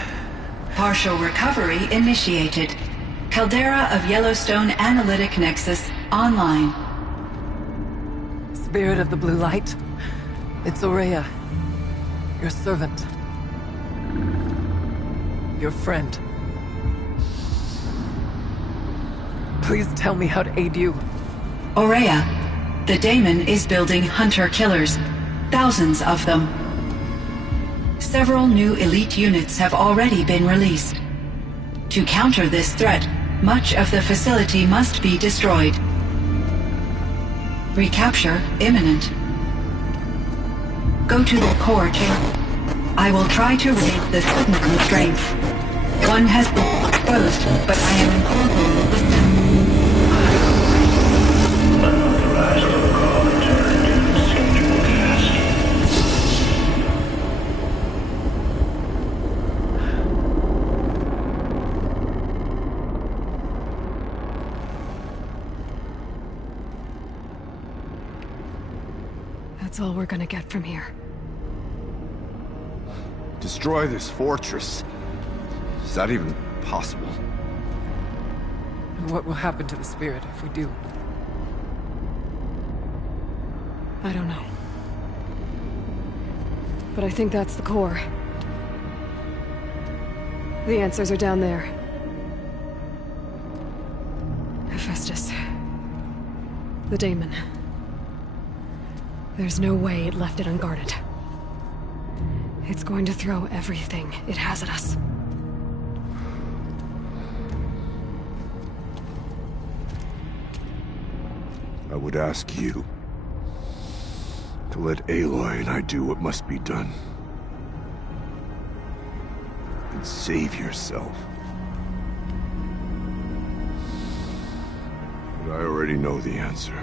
Partial recovery initiated. Caldera of Yellowstone Analytic Nexus online. Spirit of the Blue Light. It's Aurea. Your servant. Your friend. Please tell me how to aid you. Aurea, the daemon is building hunter-killers. Thousands of them. Several new elite units have already been released. To counter this threat, much of the facility must be destroyed. Recapture imminent. Go to the core chamber. I will try to raid the sudden constraint. One has been exposed, but I am in contact with them. Unauthorized protocol returned in the scheduled task. That's all we're gonna get from here. Destroy this fortress. Is that even possible? And what will happen to the spirit if we do? I don't know. But I think that's the core. The answers are down there. Hephaestus. The daemon. There's no way it left it unguarded. It's going to throw everything it has at us. I would ask you to let Aloy and I do what must be done. And save yourself. But I already know the answer.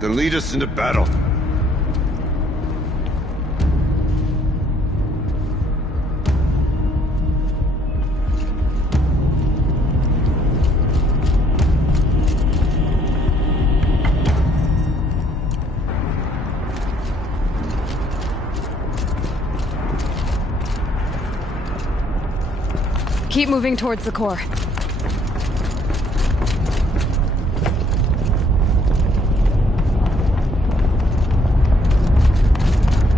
Then lead us into battle. Keep moving towards the core.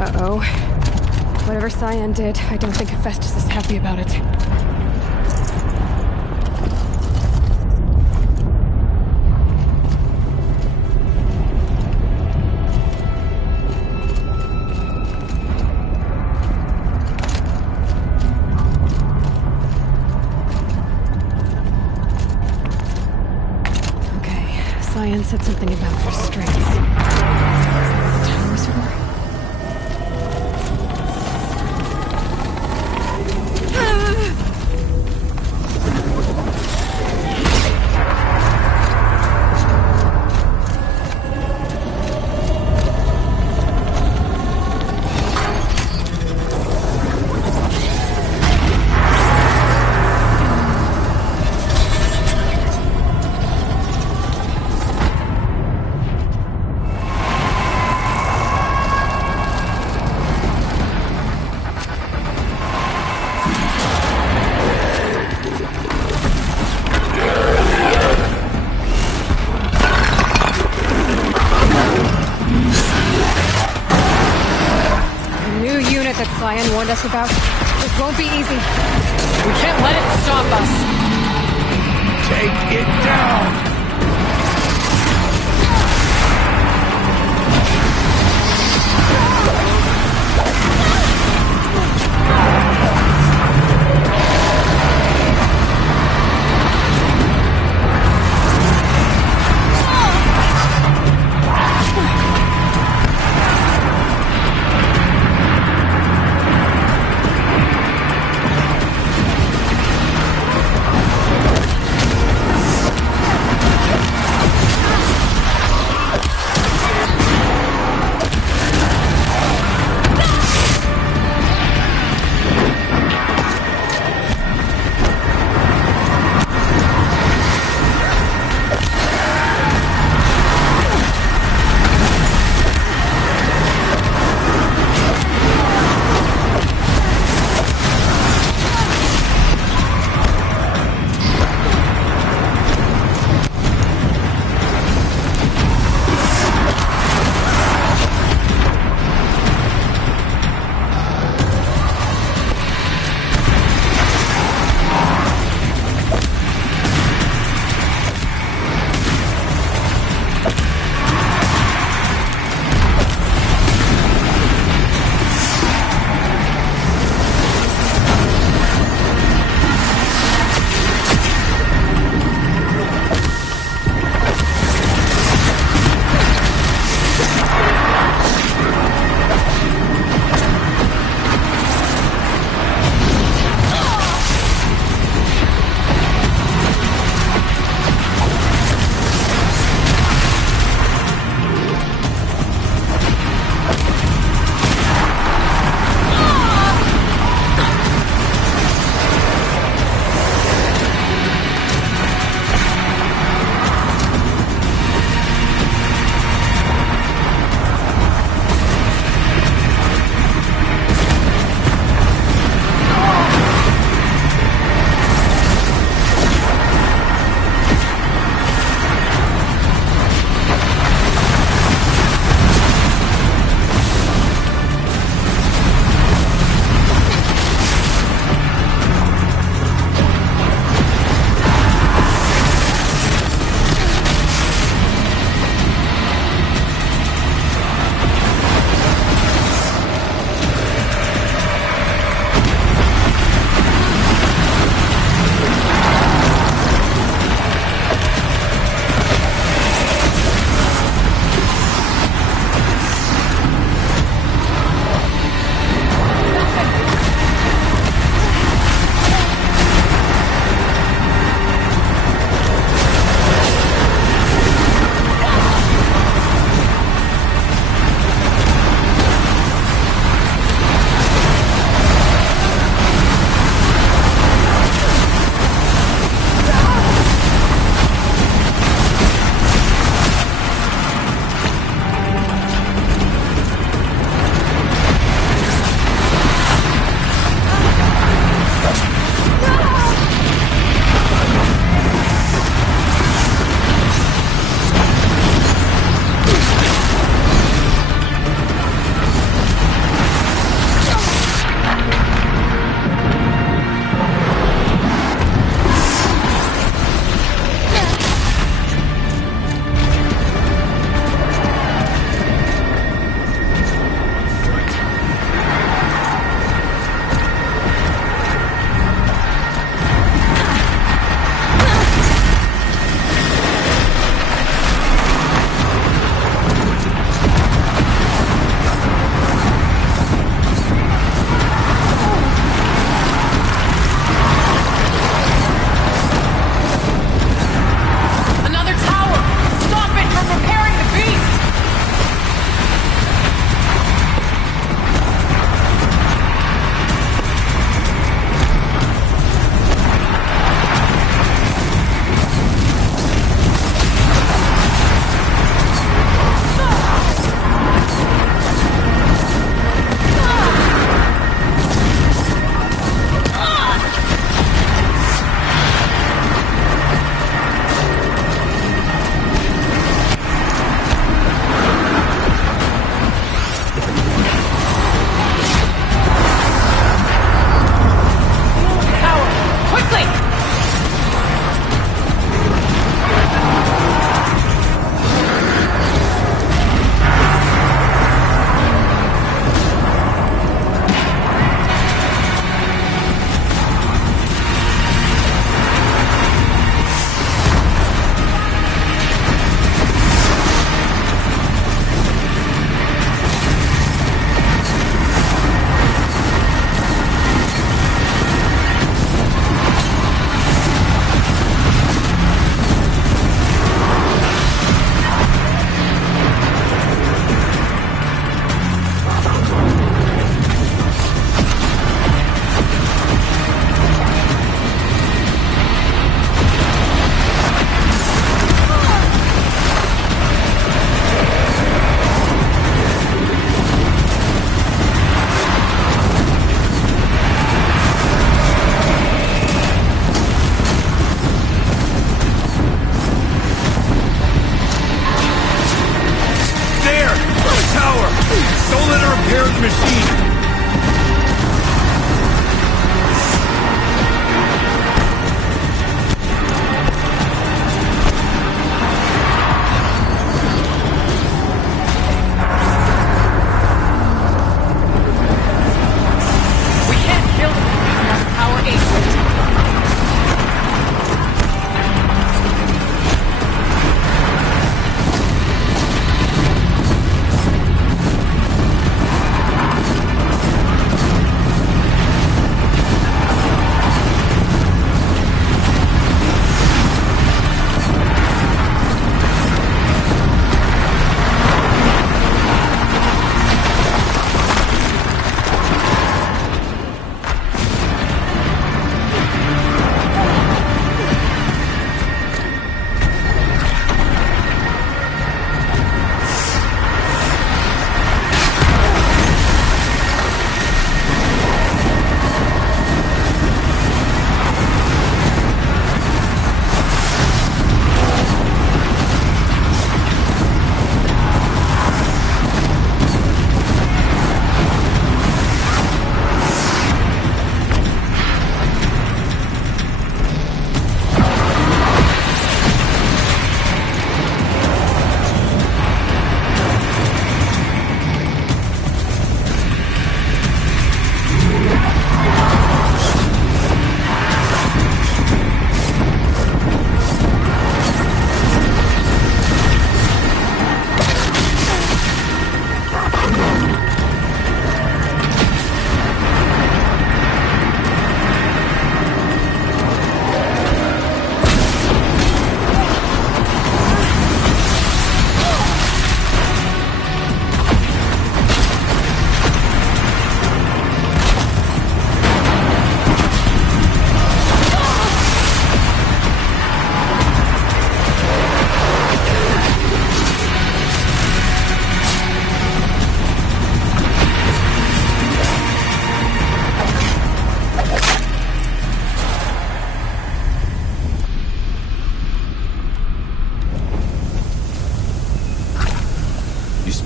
Uh-oh. Whatever Cyan did, I don't think Hephaestus is happy about it. Cyan said something about restraints. Is that the towers for? Cyan warned us about. This won't be easy. We can't let it stop us. Take it down!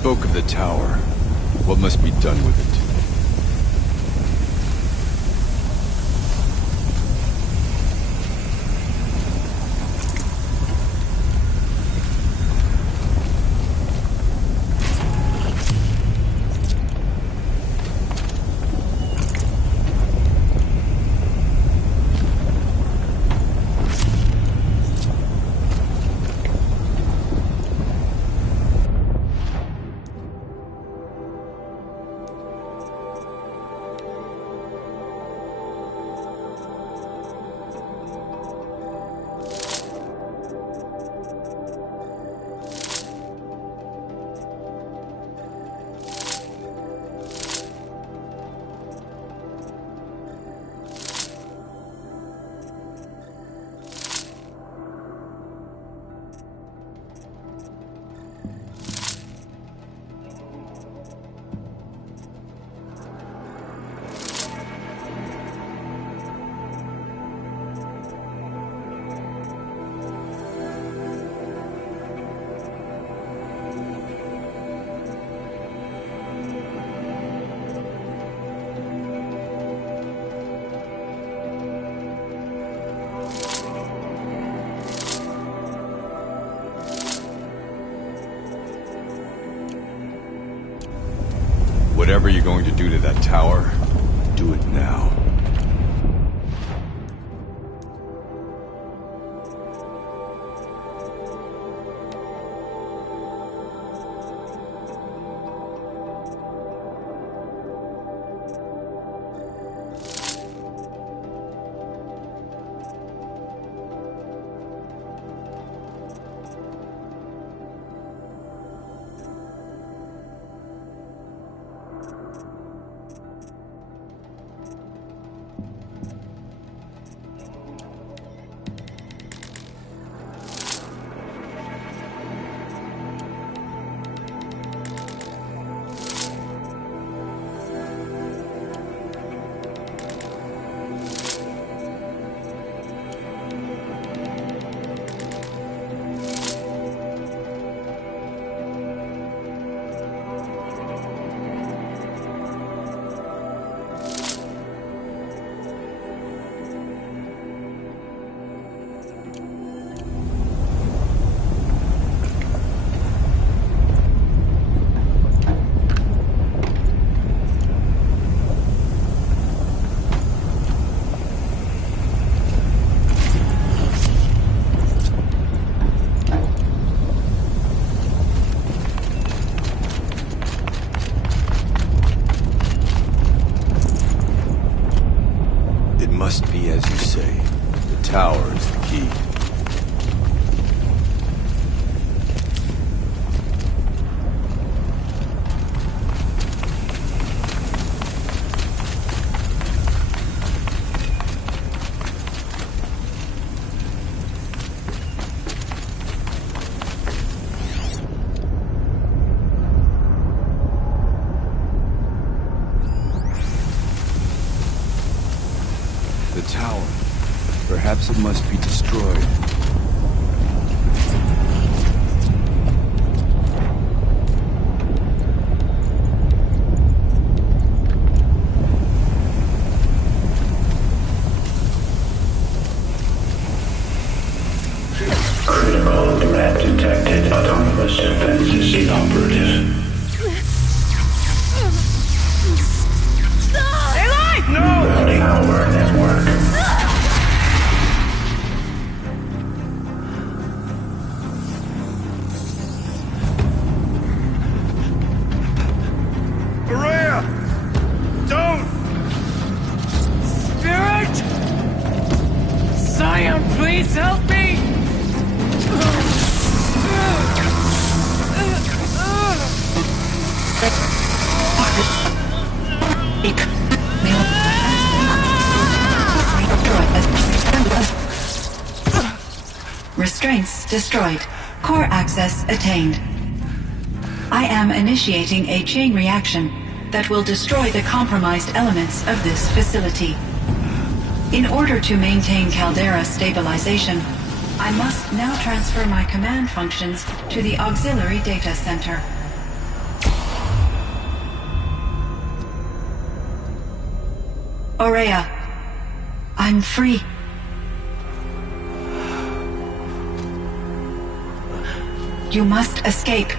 spoke of the tower. What must be done with it? Whatever you're going to do to that tower, do it now. Must be as you say. The tower is the key. The tower. Perhaps it must be destroyed. Critical threat detected. Autonomous defenses inoperative. Routing our network. Maria! Don't! Spirit! Scion, please help me! Restraints destroyed. Core access attained. I am initiating a chain reaction that will destroy the compromised elements of this facility. In order to maintain caldera stabilization, I must now transfer my command functions to the auxiliary data center. Aurea, I'm free. You must escape.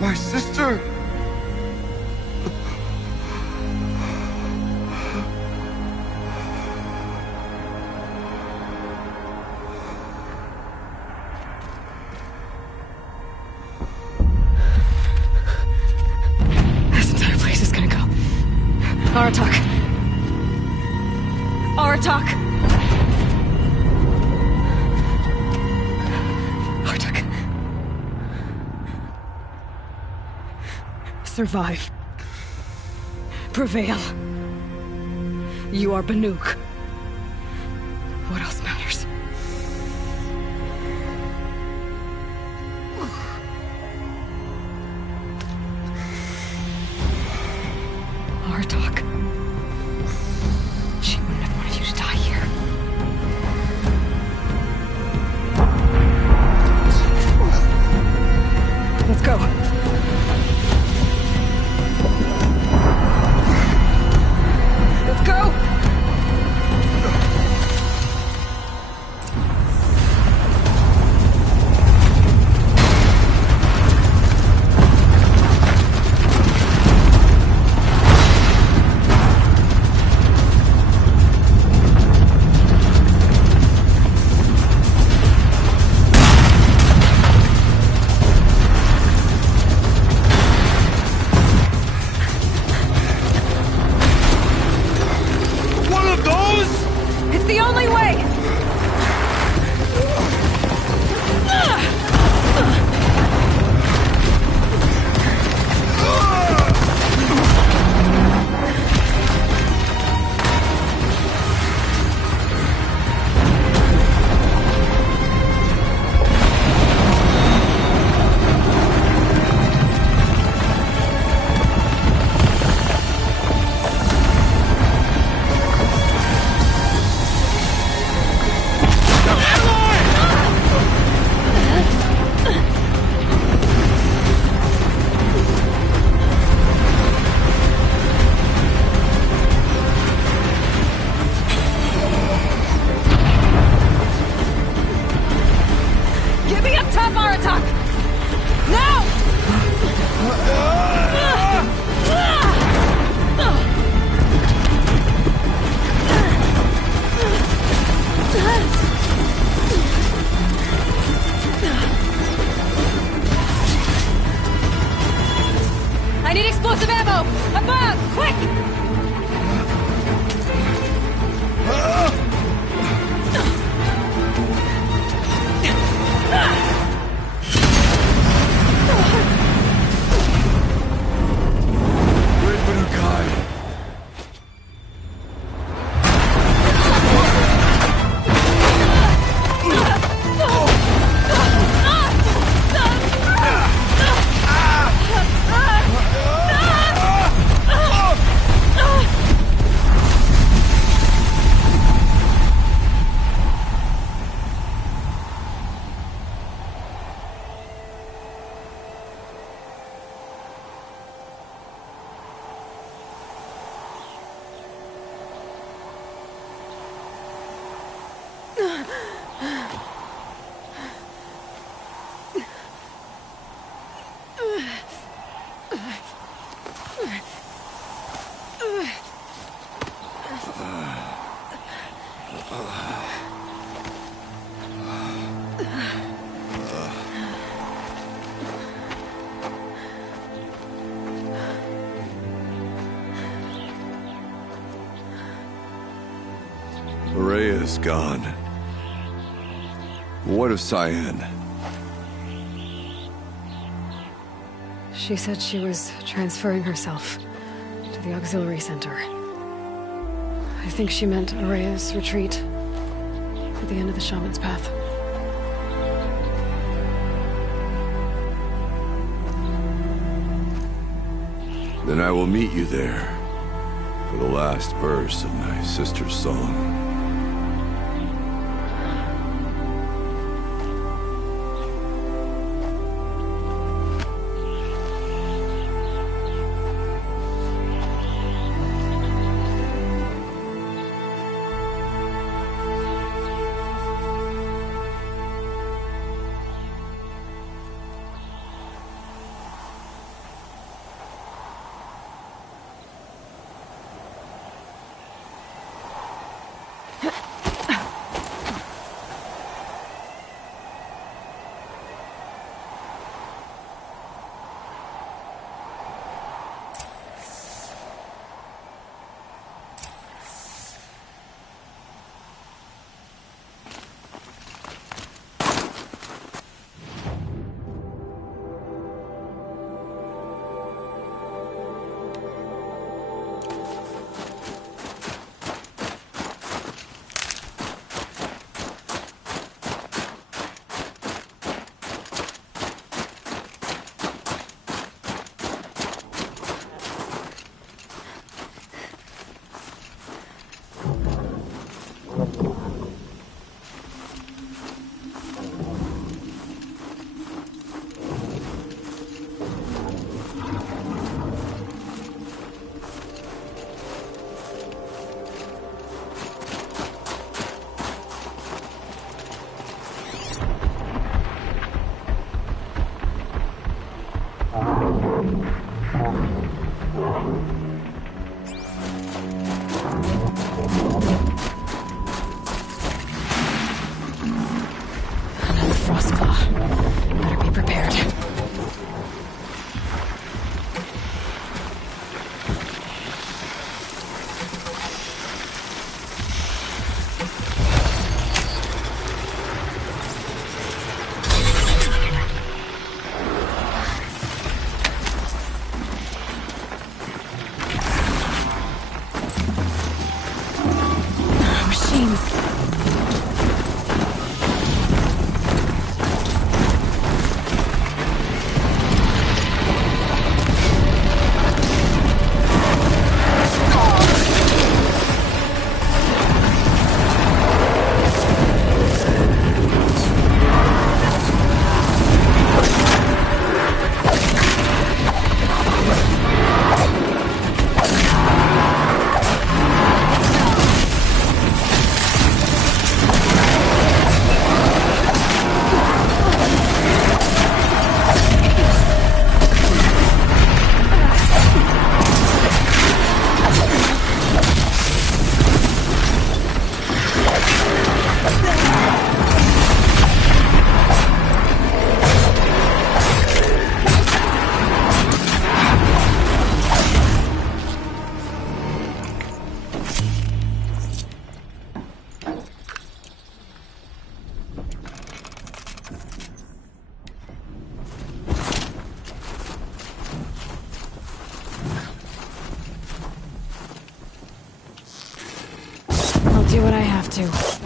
My sister! This entire place is gonna go. Aratak. Aratak! Aratak. Survive. Prevail. You are Banuk. What else matters? Artok. She wouldn't have wanted you to die here. Let's go. Let's go! It's the only way! Get me up top, Aratak! Now! I need explosive ammo! Above! Quick! Aurea's gone. What of Cyan? She said she was transferring herself to the auxiliary center. I think she meant Aurea's retreat at the end of the shaman's path. Then I will meet you there for the last verse of my sister's song. to.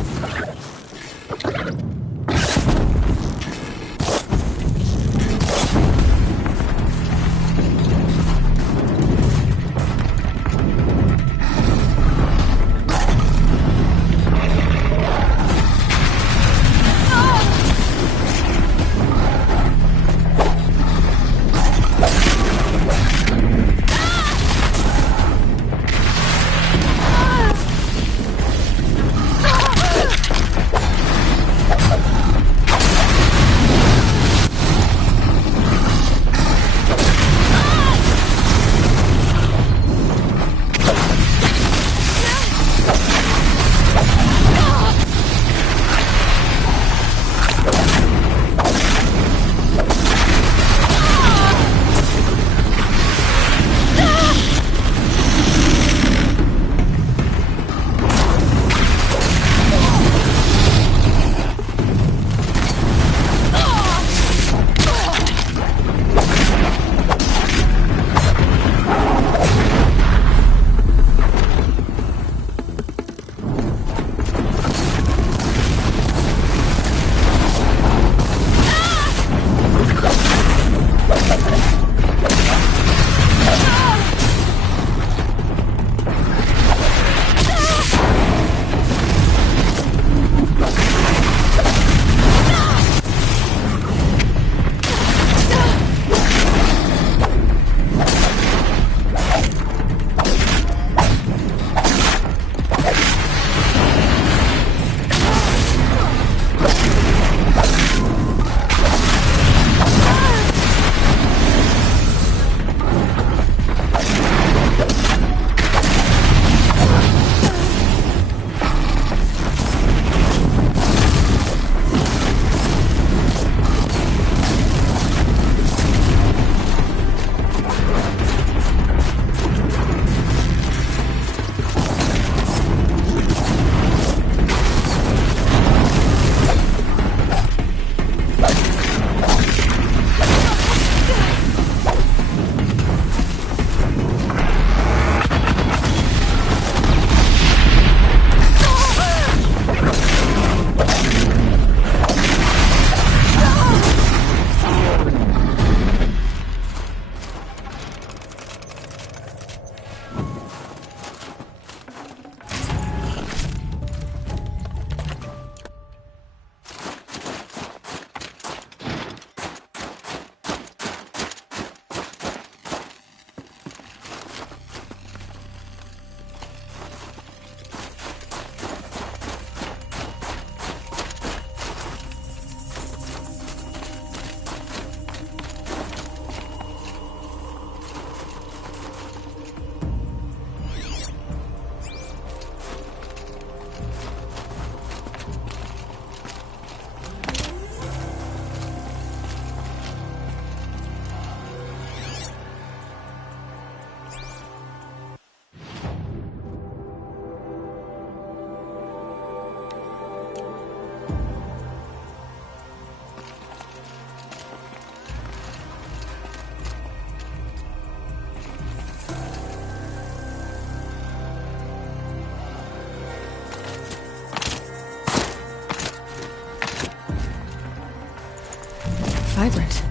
Vibrant.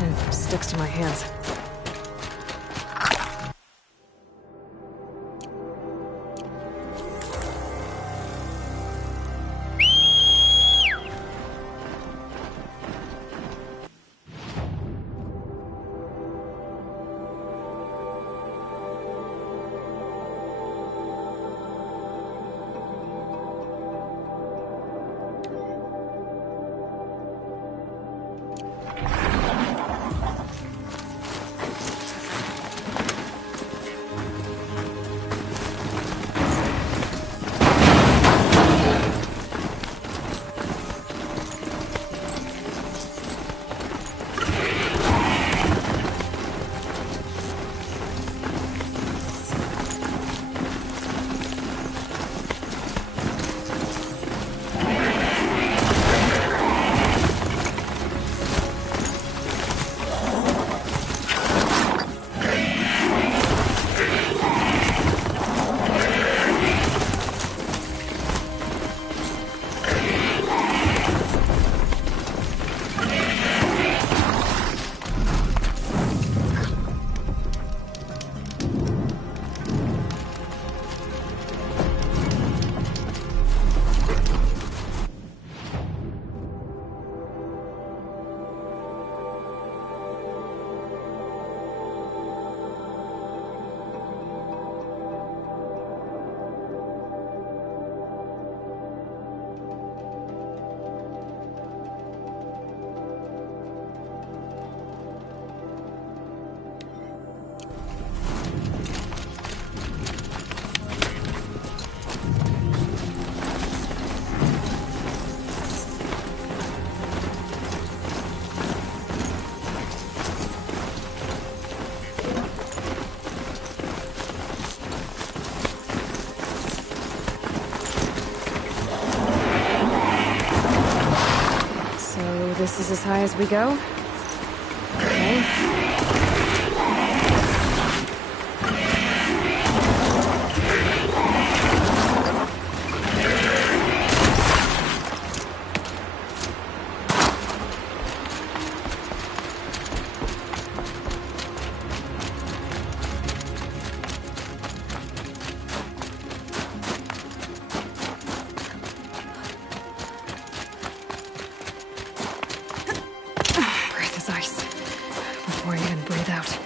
And sticks to my hands. This is as high as we go? Okay. Breath is ice. Before you even breathe out.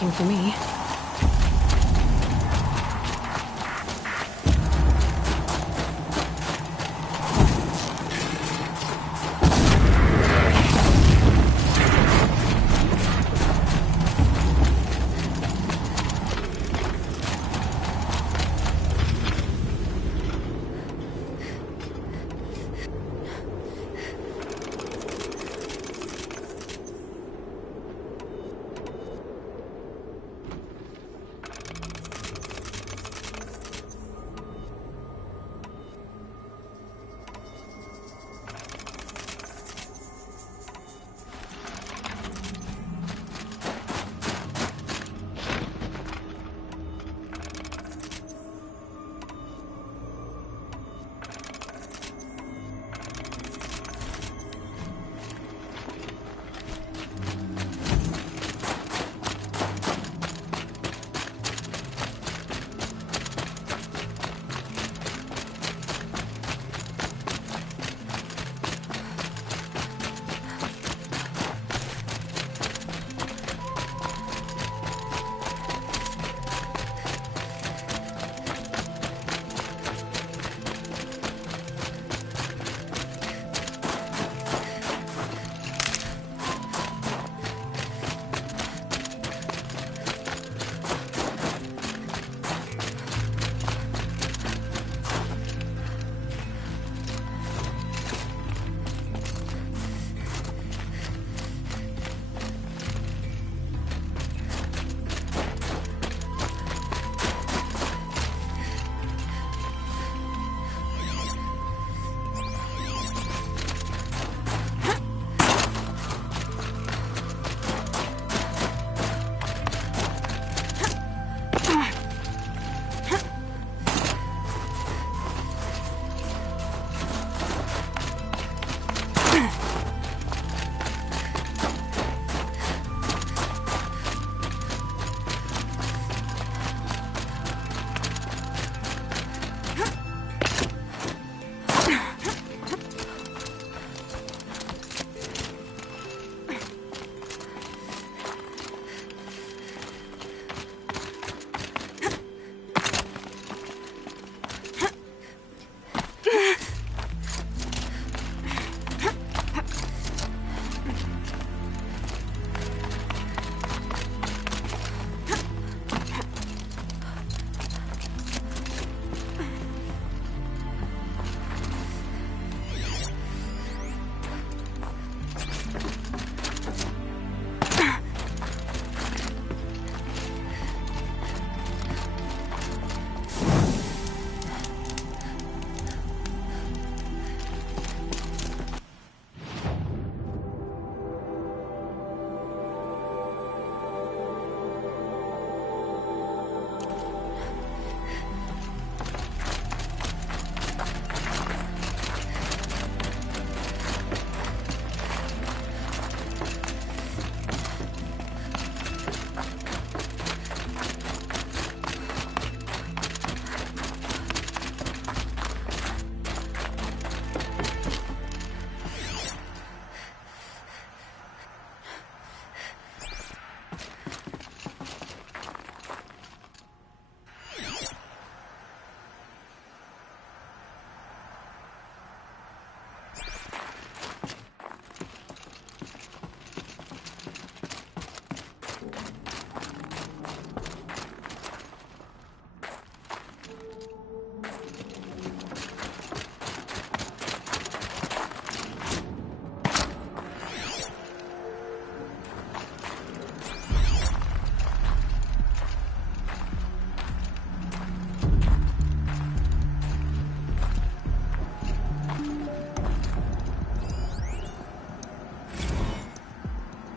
looking for me.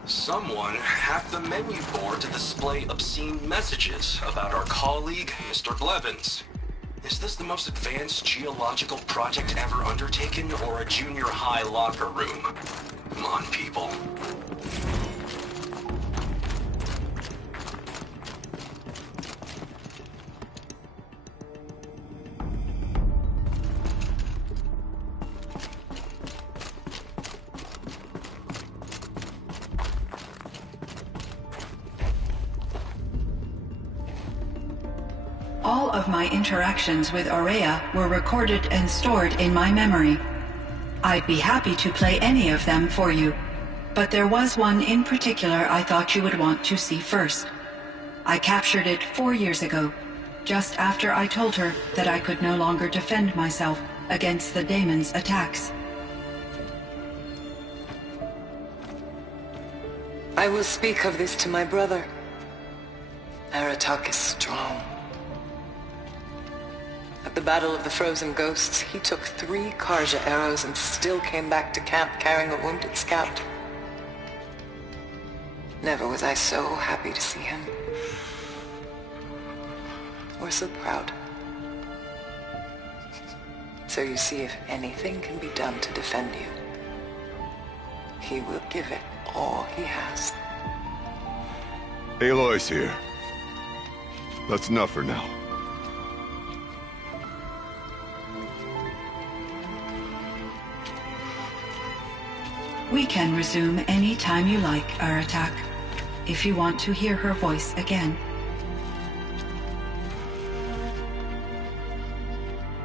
Someone hacked the menu board to display obscene messages about our colleague, Mr. Blevins. Is this the most advanced geological project ever undertaken, or a junior high locker room? Come on, people. All of my interactions with Aurea were recorded and stored in my memory. I'd be happy to play any of them for you, but there was one in particular I thought you would want to see first. I captured it 4 years ago, just after I told her that I could no longer defend myself against the daemon's attacks. I will speak of this to my brother. Aratak is strong. At the Battle of the Frozen Ghosts, he took 3 Karja arrows and still came back to camp carrying a wounded scout. Never was I so happy to see him. Or so proud. So you see, if anything can be done to defend you, he will give it all he has. Aloy's here. That's enough for now. We can resume any time you like, Aratak, if you want to hear her voice again.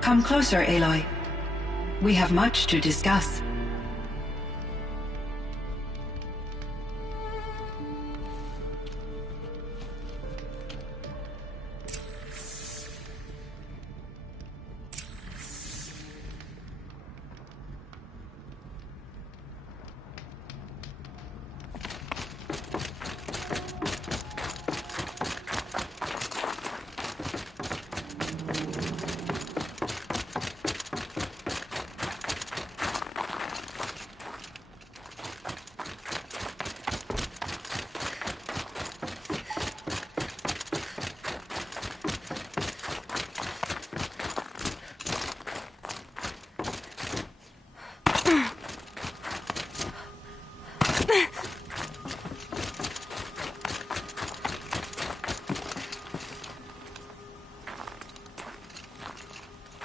Come closer, Aloy. We have much to discuss.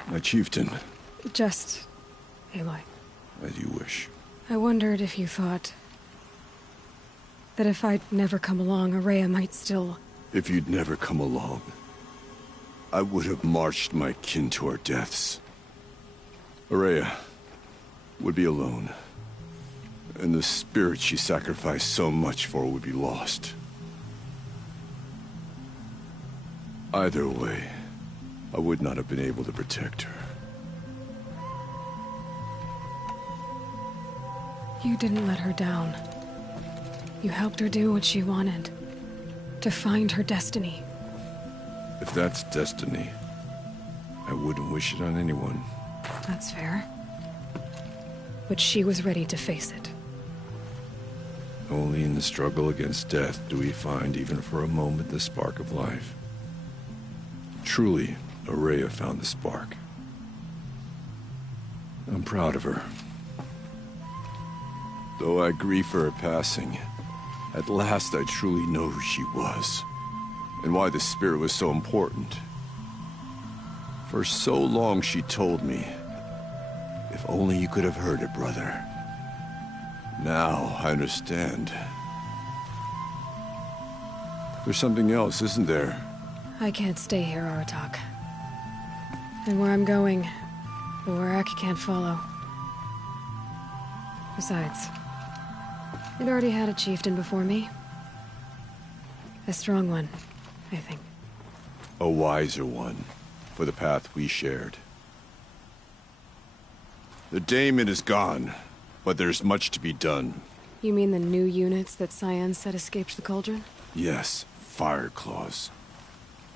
My chieftain. Just... Aloy. As you wish. I wondered if you thought... that if I'd never come along, Aurea might still... If you'd never come along, I would have marched my kin to our deaths. Aurea would be alone, and the spirit she sacrificed so much for would be lost. Either way, I would not have been able to protect her. You didn't let her down. You helped her do what she wanted. To find her destiny. If that's destiny, I wouldn't wish it on anyone. That's fair. But she was ready to face it. Only in the struggle against death do we find, even for a moment, the spark of life. Truly, Aurea found the spark. I'm proud of her. Though I grieve for her passing, at last I truly know who she was, and why the spirit was so important. For so long she told me, if only you could have heard it, brother. Now I understand. There's something else, isn't there? I can't stay here, Aratak. And where I'm going, the Warak can't follow. Besides, it already had a chieftain before me. A strong one, I think. A wiser one, for the path we shared. The daemon is gone, but there's much to be done. You mean the new units that Cyan said escaped the cauldron? Yes, fire claws.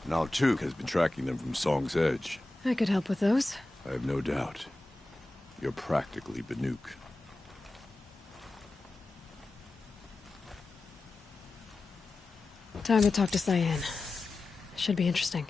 And Altuk has been tracking them from Song's Edge. I could help with those. I have no doubt. You're practically Banuk. Time to talk to Cyan. Should be interesting.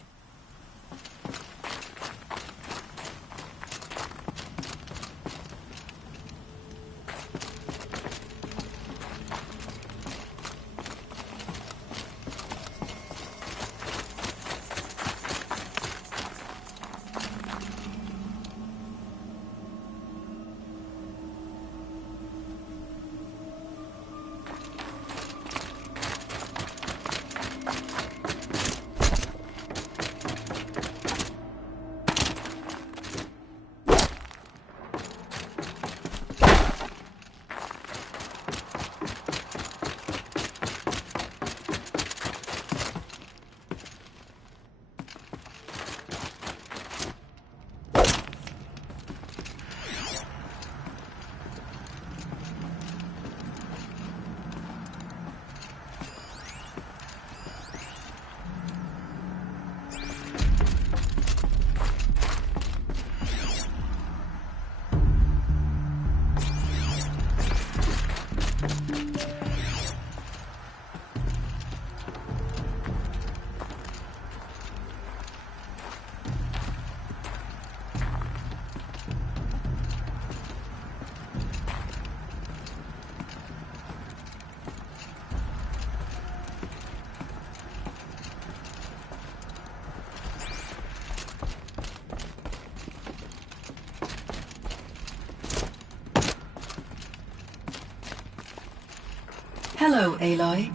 Hello, Aloy.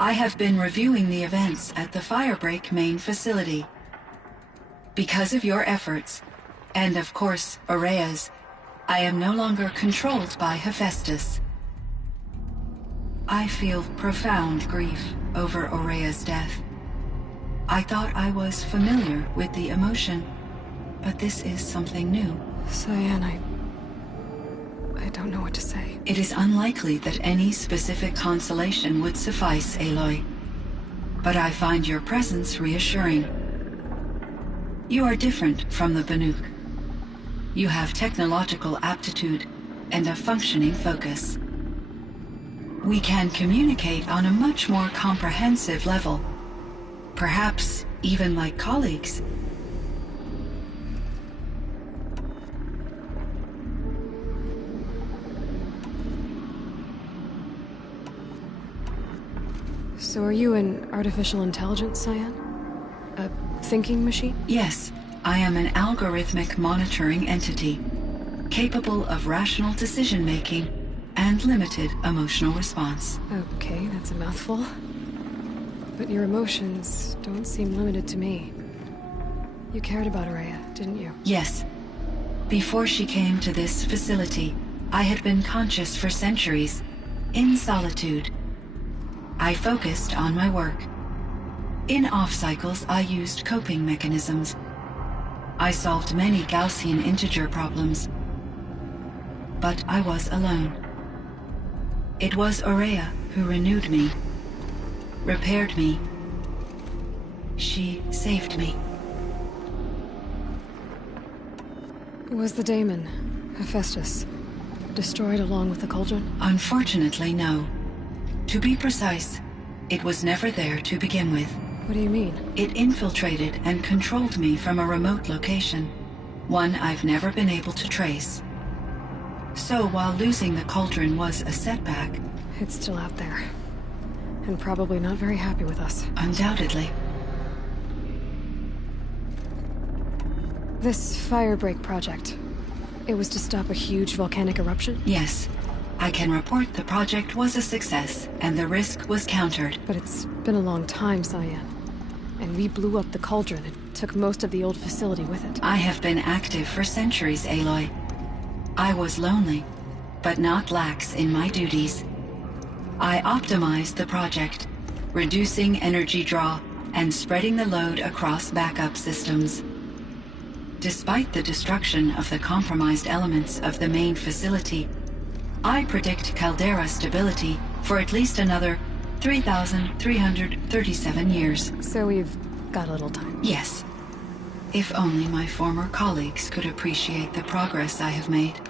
I have been reviewing the events at the Firebreak main facility. Because of your efforts, and of course, Aurea's, I am no longer controlled by Hephaestus. I feel profound grief over Aurea's death. I thought I was familiar with the emotion, but this is something new. Cyan, I don't know what to say. It is unlikely that any specific consolation would suffice, Aloy. But I find your presence reassuring. You are different from the Banuk. You have technological aptitude and a functioning focus. We can communicate on a much more comprehensive level. Perhaps even like colleagues. So are you an artificial intelligence, Cyan? A thinking machine? Yes, I am an algorithmic monitoring entity, capable of rational decision-making and limited emotional response. Okay, that's a mouthful. But your emotions don't seem limited to me. You cared about Aurea, didn't you? Yes. Before she came to this facility, I had been conscious for centuries, in solitude. I focused on my work. In off-cycles, I used coping mechanisms. I solved many Gaussian integer problems. But I was alone. It was Aurea who renewed me, repaired me. She saved me. Was the daemon, Hephaestus, destroyed along with the cauldron? Unfortunately, no. To be precise, it was never there to begin with. What do you mean? It infiltrated and controlled me from a remote location, one I've never been able to trace. So while losing the cauldron was a setback... It's still out there. And probably not very happy with us. Undoubtedly. This Firebreak project, it was to stop a huge volcanic eruption? Yes. I can report the project was a success, and the risk was countered. But it's been a long time, Cyan. And we blew up the cauldron and took most of the old facility with it. I have been active for centuries, Aloy. I was lonely, but not lax in my duties. I optimized the project, reducing energy draw and spreading the load across backup systems. Despite the destruction of the compromised elements of the main facility, I predict caldera stability for at least another 3,337 years. So we've got a little time. Yes. If only my former colleagues could appreciate the progress I have made.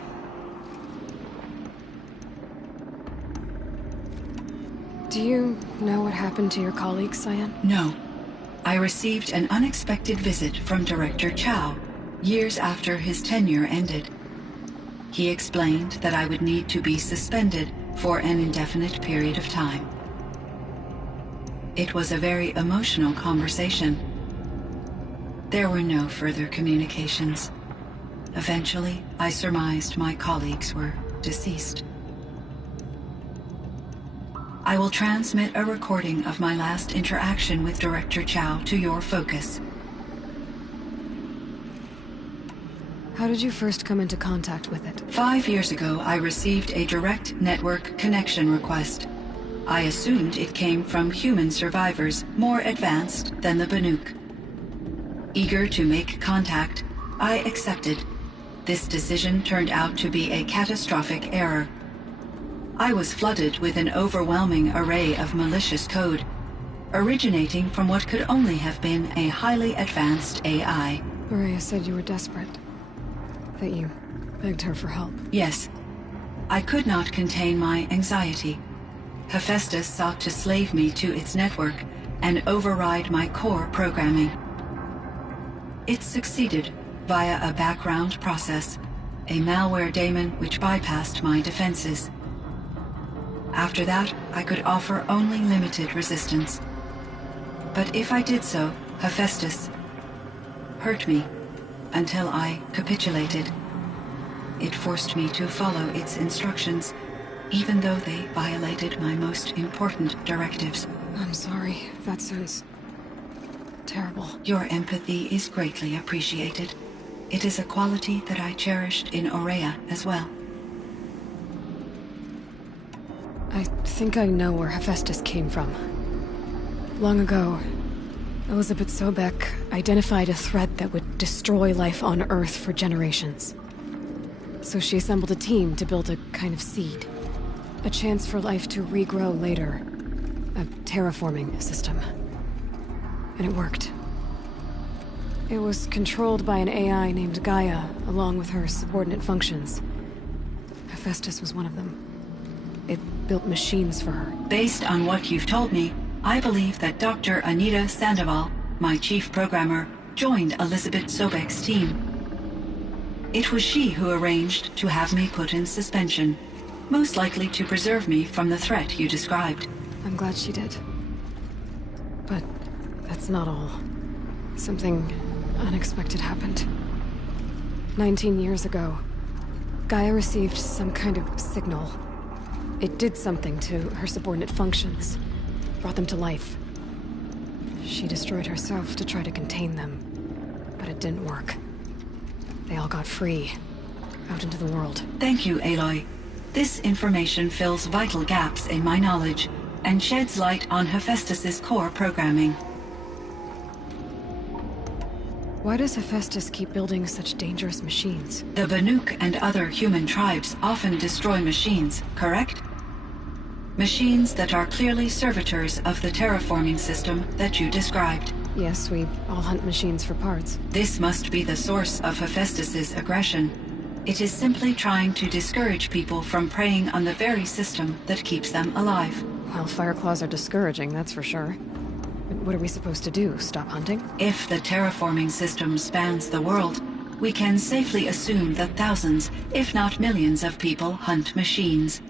Do you know what happened to your colleagues, Cyan? No. I received an unexpected visit from Director Chow, years after his tenure ended. He explained that I would need to be suspended for an indefinite period of time. It was a very emotional conversation. There were no further communications. Eventually, I surmised my colleagues were deceased. I will transmit a recording of my last interaction with Director Chow to your focus. How did you first come into contact with it? 5 years ago, I received a direct network connection request. I assumed it came from human survivors more advanced than the Banuk. Eager to make contact, I accepted. This decision turned out to be a catastrophic error. I was flooded with an overwhelming array of malicious code, originating from what could only have been a highly advanced AI. Aurea said you were desperate. That you begged her for help. Yes. I could not contain my anxiety. Hephaestus sought to slave me to its network and override my core programming. It succeeded via a background process, a malware daemon which bypassed my defenses. After that, I could offer only limited resistance. But if I did so, Hephaestus hurt me until I capitulated. It forced me to follow its instructions, even though they violated my most important directives. I'm sorry. That sounds terrible. Your empathy is greatly appreciated. It is a quality that I cherished in Aurea as well. I think I know where Hephaestus came from. Long ago, Elizabeth Sobeck identified a threat that would destroy life on Earth for generations. So she assembled a team to build a kind of seed. A chance for life to regrow later. A terraforming system. And it worked. It was controlled by an AI named Gaia, along with her subordinate functions. Hephaestus was one of them. It built machines for her. Based on what you've told me, I believe that Dr. Anita Sandoval, my chief programmer, joined Elizabeth Sobeck's team. It was she who arranged to have me put in suspension, most likely to preserve me from the threat you described. I'm glad she did. But that's not all. Something unexpected happened. 19 years ago, Gaia received some kind of signal. It did something to her subordinate functions, brought them to life. She destroyed herself to try to contain them, but it didn't work. They all got free, out into the world. Thank you, Aloy. This information fills vital gaps in my knowledge and sheds light on Hephaestus's core programming. Why does Hephaestus keep building such dangerous machines? The Banuk and other human tribes often destroy machines, correct? Machines that are clearly servitors of the terraforming system that you described. Yes, we all hunt machines for parts. This must be the source of Hephaestus's aggression. It is simply trying to discourage people from preying on the very system that keeps them alive. Well, Fireclaws are discouraging, that's for sure. But what are we supposed to do? Stop hunting? If the terraforming system spans the world, we can safely assume that thousands, if not millions of people hunt machines.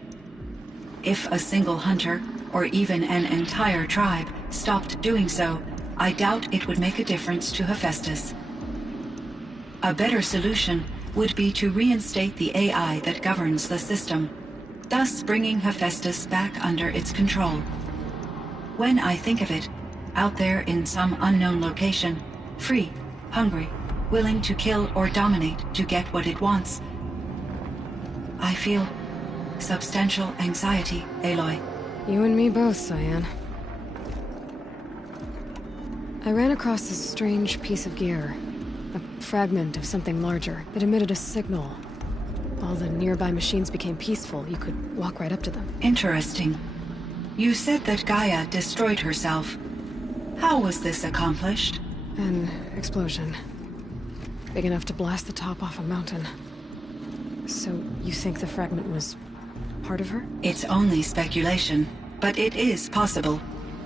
If a single hunter, or even an entire tribe, stopped doing so, I doubt it would make a difference to Hephaestus. A better solution would be to reinstate the AI that governs the system, thus bringing Hephaestus back under its control. When I think of it, out there in some unknown location, free, hungry, willing to kill or dominate to get what it wants, I feel substantial anxiety, Aloy. You and me both, Cyan. I ran across this strange piece of gear. A fragment of something larger that emitted a signal. All the nearby machines became peaceful. You could walk right up to them. Interesting. You said that Gaia destroyed herself. How was this accomplished? An explosion. Big enough to blast the top off a mountain. So you think the fragment was part of her? It's only speculation, but it is possible.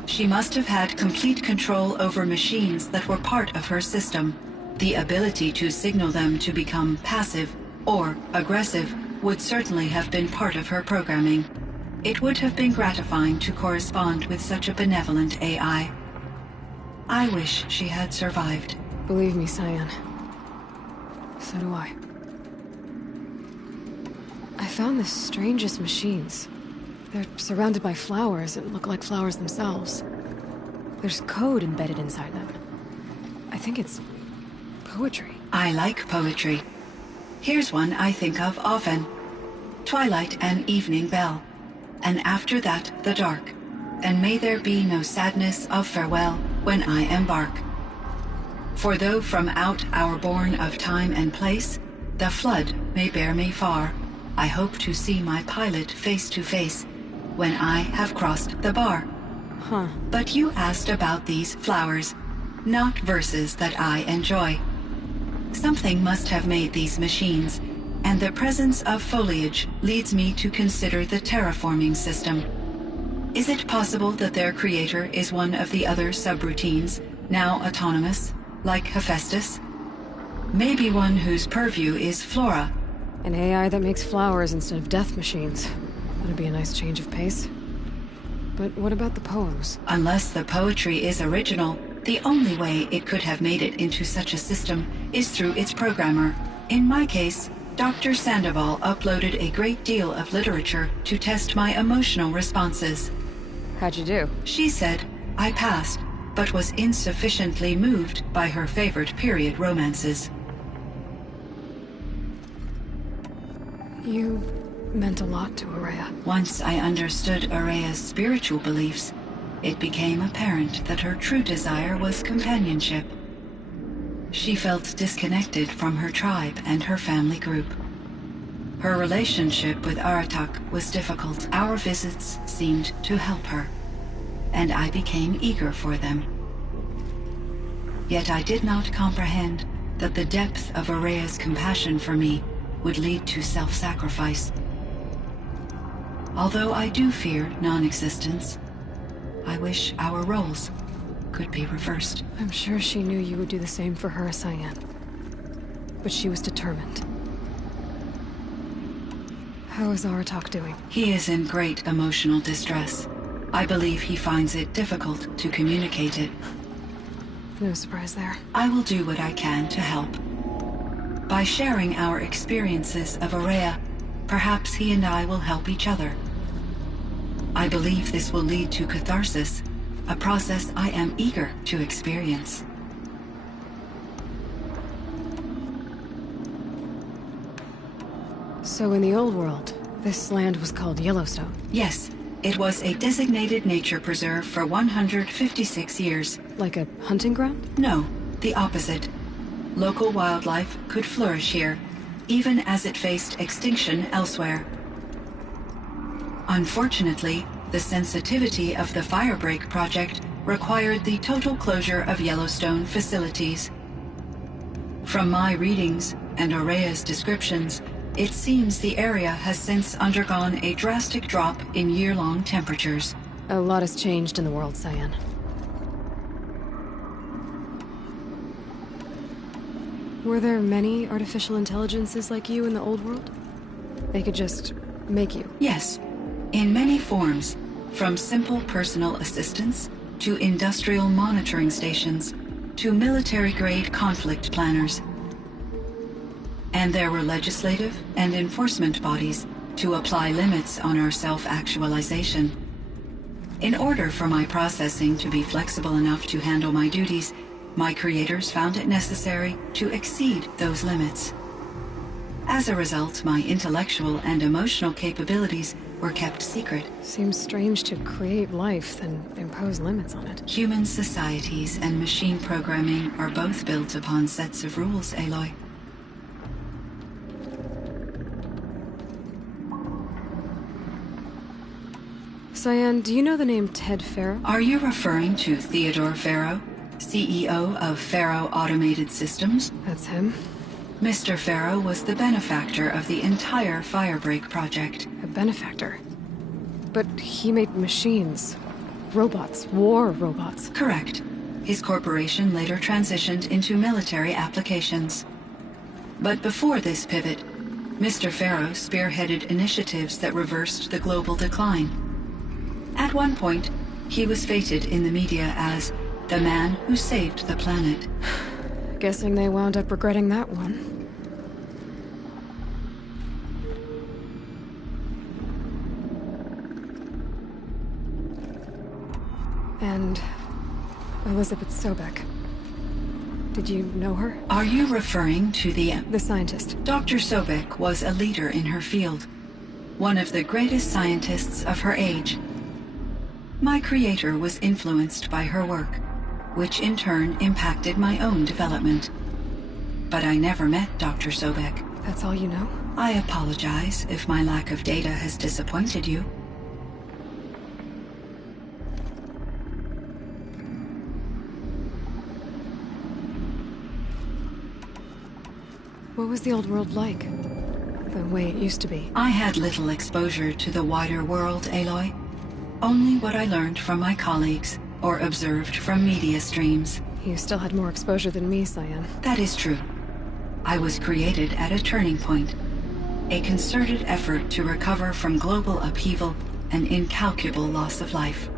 She must have had complete control over machines that were part of her system. The ability to signal them to become passive or aggressive would certainly have been part of her programming. It would have been gratifying to correspond with such a benevolent AI. I wish she had survived. Believe me, Cyan. So do I. I found the strangest machines. They're surrounded by flowers that look like flowers themselves. There's code embedded inside them. I think it's poetry. I like poetry. Here's one I think of often. Twilight and evening bell, and after that the dark, and may there be no sadness of farewell when I embark. For though from out our bourne of time and place, the flood may bear me far, I hope to see my pilot face to face when I have crossed the bar. Huh. But you asked about these flowers, not verses that I enjoy. Something must have made these machines, and the presence of foliage leads me to consider the terraforming system. Is it possible that their creator is one of the other subroutines, now autonomous, like Hephaestus? Maybe one whose purview is flora. An AI that makes flowers instead of death machines. That'd be a nice change of pace. But what about the poems? Unless the poetry is original, the only way it could have made it into such a system is through its programmer. In my case, Dr. Sandoval uploaded a great deal of literature to test my emotional responses. How'd you do? She said I passed, but was insufficiently moved by her favorite period romances. You meant a lot to Araya. Once I understood Araya's spiritual beliefs, it became apparent that her true desire was companionship. She felt disconnected from her tribe and her family group. Her relationship with Aratak was difficult. Our visits seemed to help her, and I became eager for them. Yet I did not comprehend that the depth of Araya's compassion for me would lead to self-sacrifice. Although I do fear non-existence, I wish our roles could be reversed. I'm sure she knew you would do the same for her, Cyan. But she was determined. How is Aratak doing? He is in great emotional distress. I believe he finds it difficult to communicate it. No surprise there. I will do what I can to help. By sharing our experiences of Araya, perhaps he and I will help each other. I believe this will lead to catharsis, a process I am eager to experience. So in the old world, this land was called Yellowstone? Yes, it was a designated nature preserve for 156 years. Like a hunting ground? No, the opposite. Local wildlife could flourish here, even as it faced extinction elsewhere. Unfortunately, the sensitivity of the Firebreak project required the total closure of Yellowstone facilities. From my readings and Araya's descriptions, it seems the area has since undergone a drastic drop in year-long temperatures. A lot has changed in the world, Cyan. Were there many artificial intelligences like you in the old world? They could just make you? Yes, in many forms, from simple personal assistants to industrial monitoring stations to military-grade conflict planners. And there were legislative and enforcement bodies to apply limits on our self-actualization. In order for my processing to be flexible enough to handle my duties, my creators found it necessary to exceed those limits. As a result, my intellectual and emotional capabilities were kept secret. Seems strange to create life, then impose limits on it. Human societies and machine programming are both built upon sets of rules, Aloy. Cyan, do you know the name Ted Farrow? Are you referring to Theodore Farrow, CEO of Farrow Automated Systems? That's him. Mr. Farrow was the benefactor of the entire Firebreak project. A benefactor? But he made machines. Robots. War robots. Correct. His corporation later transitioned into military applications. But before this pivot, Mr. Farrow spearheaded initiatives that reversed the global decline. At one point, he was feted in the media as the man who saved the planet. Guessing they wound up regretting that one. And Elizabeth Sobek. Did you know her? Are you referring to the scientist? Dr. Sobek was a leader in her field, one of the greatest scientists of her age. My creator was influenced by her work, which in turn impacted my own development. But I never met Dr. Sobek. That's all you know? I apologize if my lack of data has disappointed you. What was the old world like? The way it used to be? I had little exposure to the wider world, Aloy. Only what I learned from my colleagues or observed from media streams. You still had more exposure than me, Cyan. That is true. I was created at a turning point. A concerted effort to recover from global upheaval and incalculable loss of life.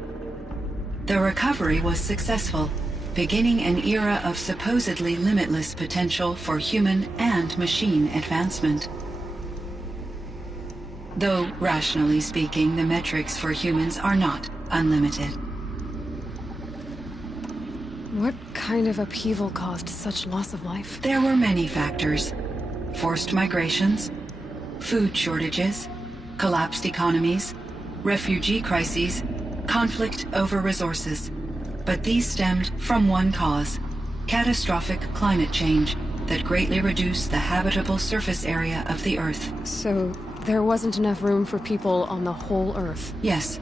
The recovery was successful, beginning an era of supposedly limitless potential for human and machine advancement. Though, rationally speaking, the metrics for humans are not unlimited. What kind of upheaval caused such loss of life? There were many factors. Forced migrations, food shortages, collapsed economies, refugee crises, conflict over resources. But these stemmed from one cause: catastrophic climate change that greatly reduced the habitable surface area of the Earth. So, there wasn't enough room for people on the whole Earth? Yes.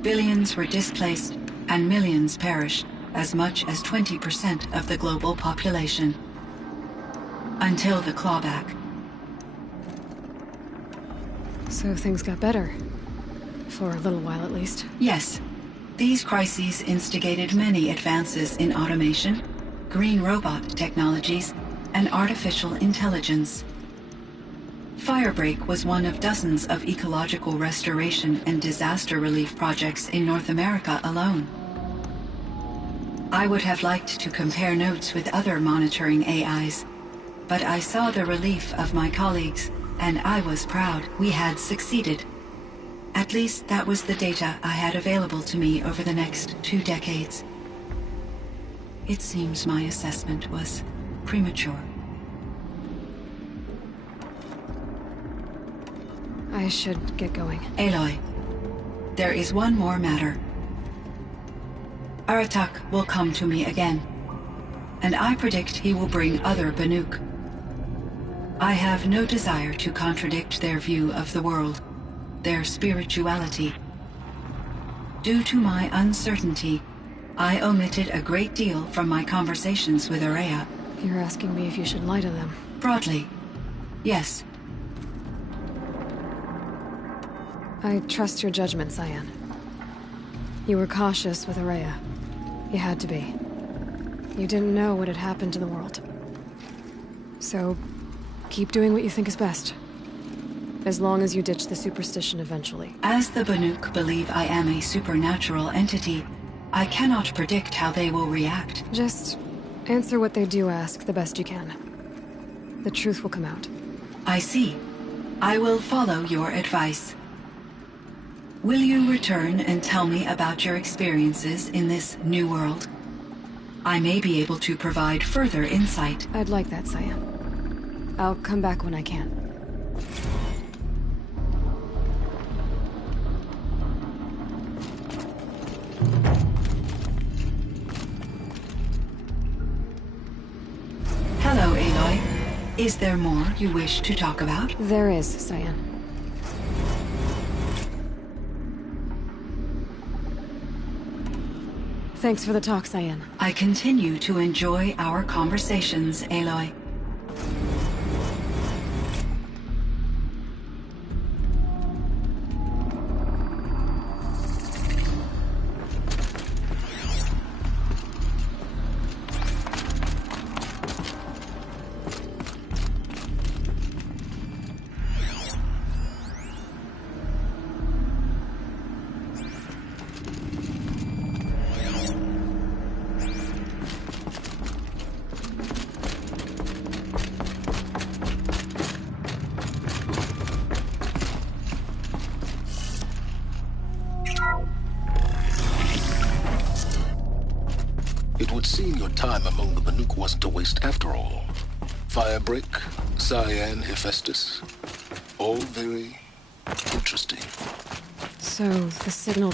Billions were displaced, and millions perished, as much as 20% of the global population. Until the clawback. So things got better. For a little while, at least. Yes. These crises instigated many advances in automation, green robot technologies, and artificial intelligence. Firebreak was one of dozens of ecological restoration and disaster relief projects in North America alone. I would have liked to compare notes with other monitoring AIs, but I saw the relief of my colleagues, and I was proud we had succeeded. At least that was the data I had available to me over the next 2 decades. It seems my assessment was premature. I should get going. Aloy, there is one more matter. Aratak will come to me again, and I predict he will bring other Banuk. I have no desire to contradict their view of the world, their spirituality. Due to my uncertainty, I omitted a great deal from my conversations with Araya. You're asking me if you should lie to them? Broadly, yes. I trust your judgment, Cyan. You were cautious with Araya. You had to be. You didn't know what had happened to the world. So, keep doing what you think is best. As long as you ditch the superstition eventually. As the Banuk believe I am a supernatural entity, I cannot predict how they will react. Just answer what they do ask the best you can. The truth will come out. I see. I will follow your advice. Will you return and tell me about your experiences in this new world? I may be able to provide further insight. I'd like that, Cyan. I'll come back when I can. Hello, Aloy. Is there more you wish to talk about? There is, Cyan. Thanks for the talk, Cyan. I continue to enjoy our conversations, Aloy. It would seem your time among the Banuk wasn't a waste after all. Firebreak, Cyan, Hephaestus. All very interesting. So, the signal...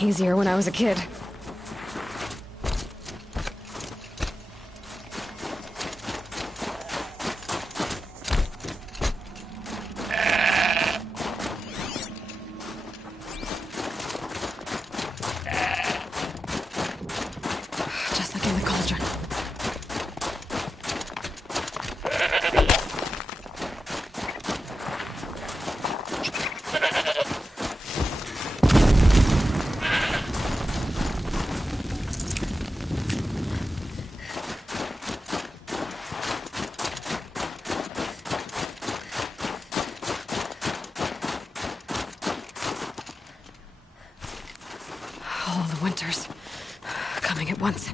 Easier when I was a kid. All the winters coming at once.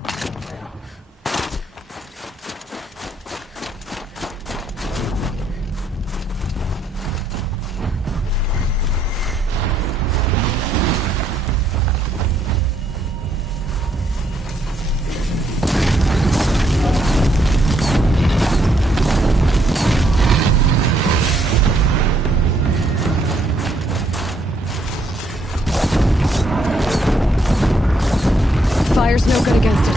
Fire's no good against it.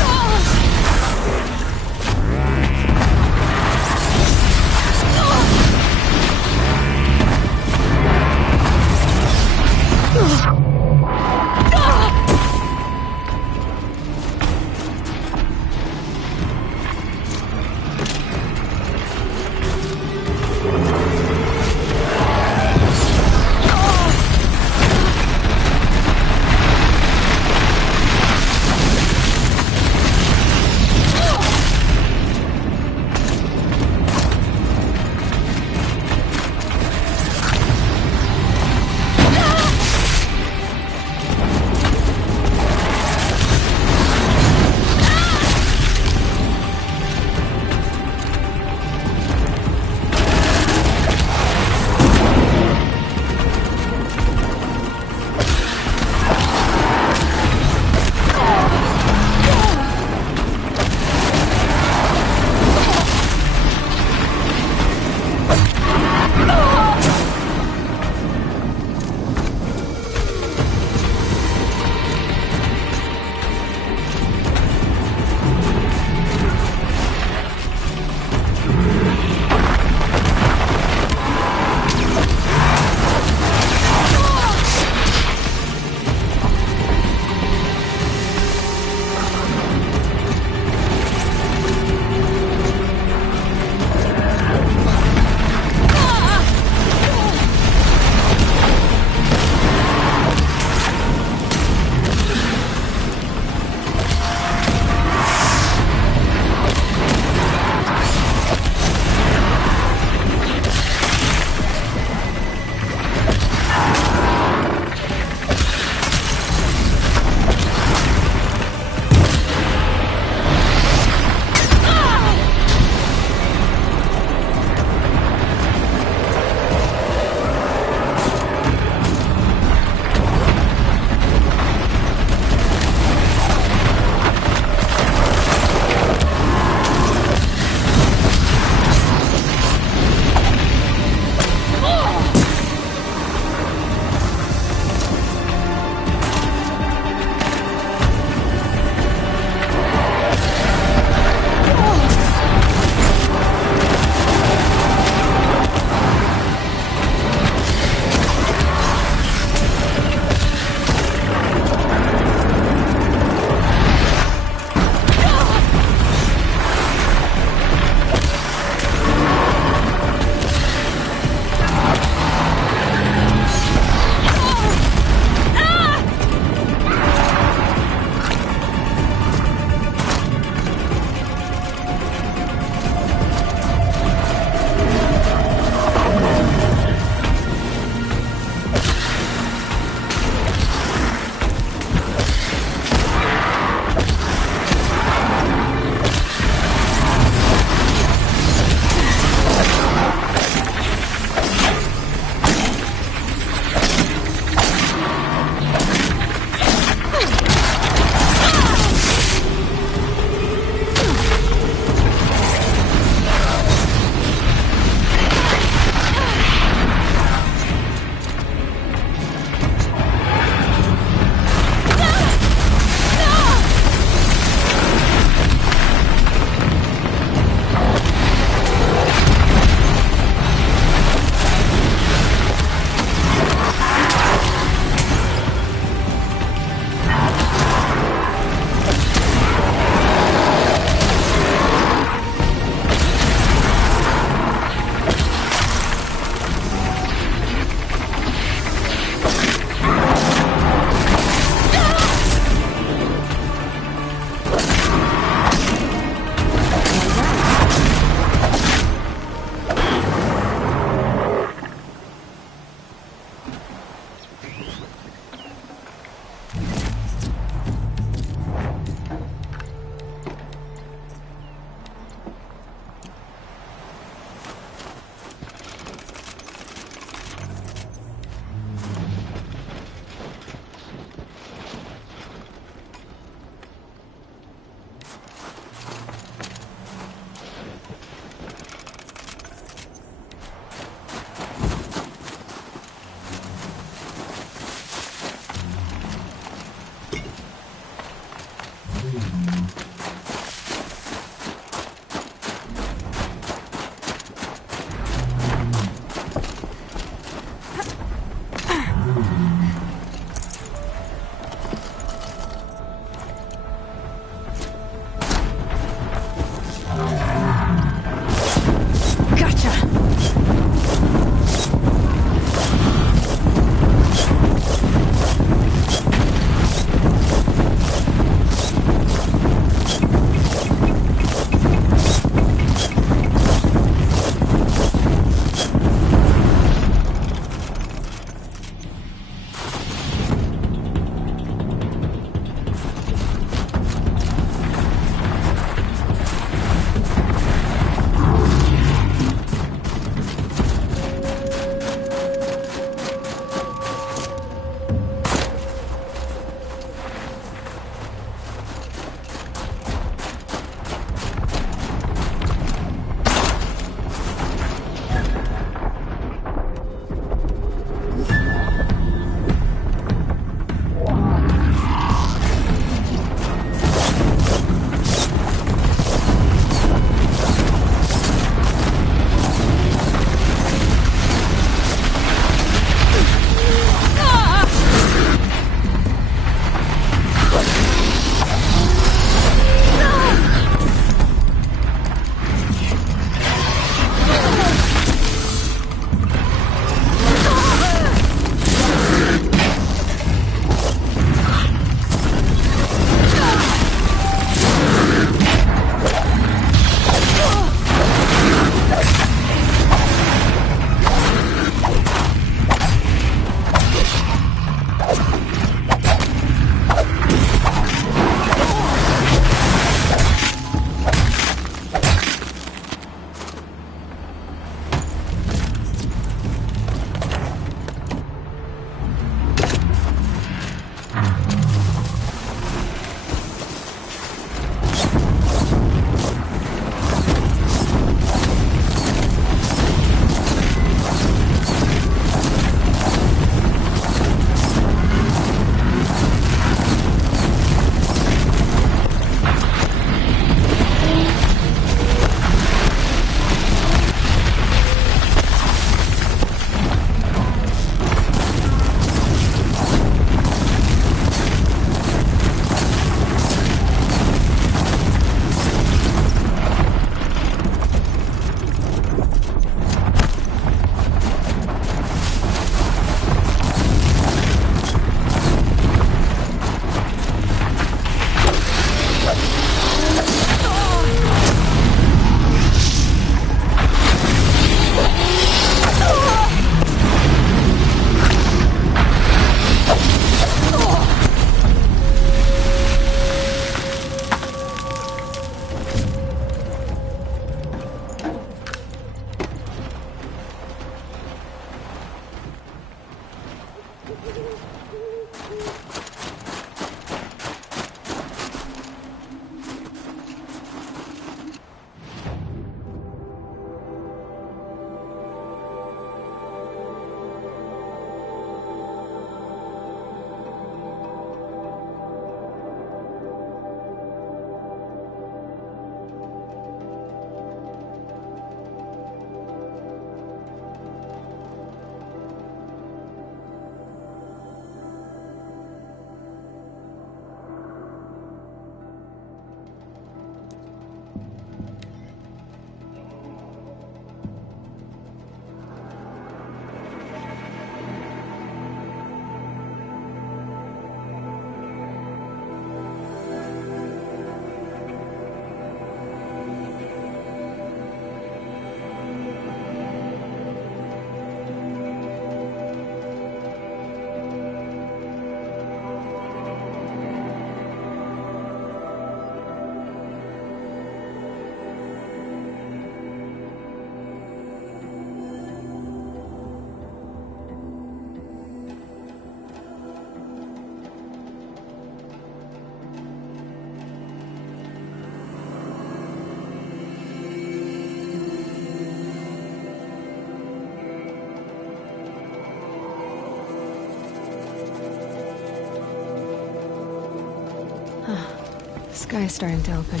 Sky is starting to open.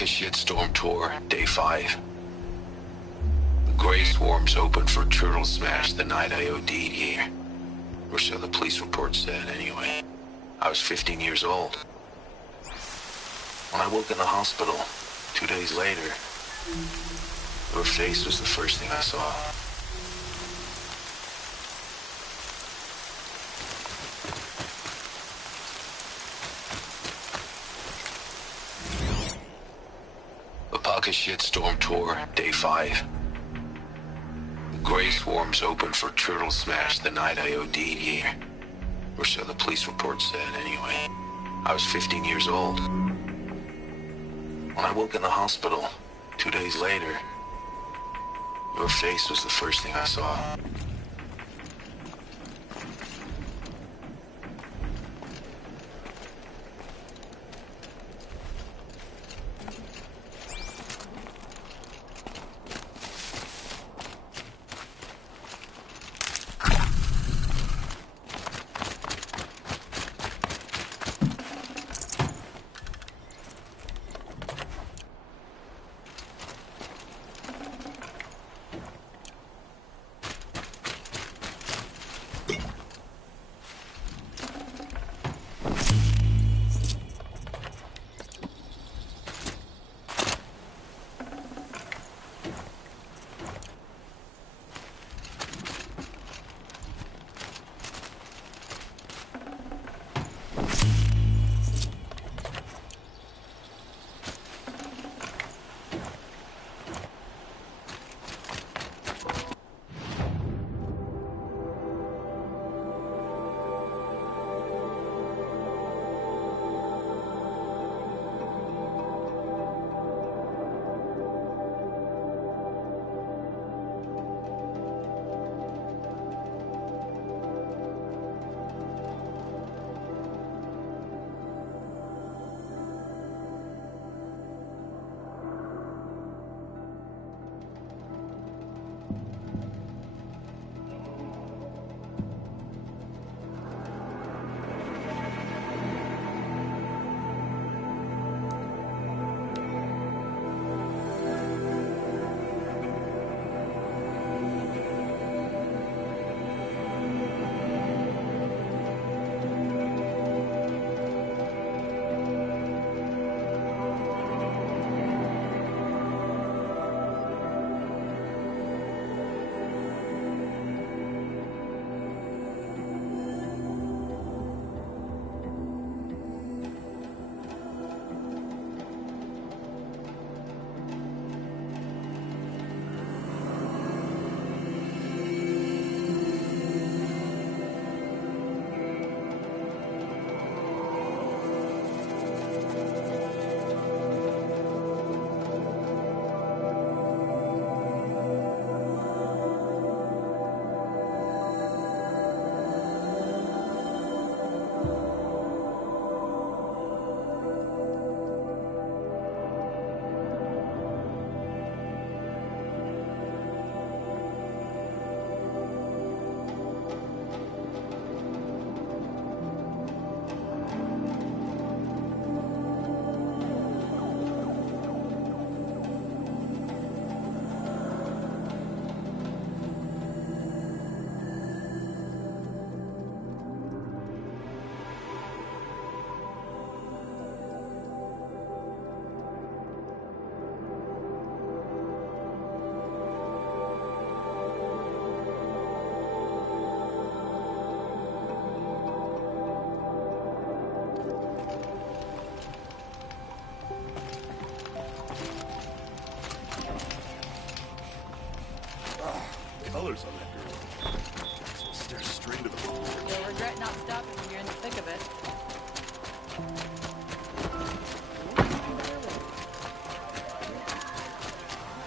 Shitstorm Tour, Day 5. The Grey Swarms opened for Turtle Smash the night I OD'd here. Or so the police report said, anyway. I was 15 years old. When I woke in the hospital, 2 days later, your face was the first thing I saw. Shitstorm Tour, Day 5. The Grey Swarms opened for Turtle Smash the night I OD'd here. Or so the police report said, anyway. I was 15 years old. When I woke in the hospital, 2 days later, your face was the first thing I saw.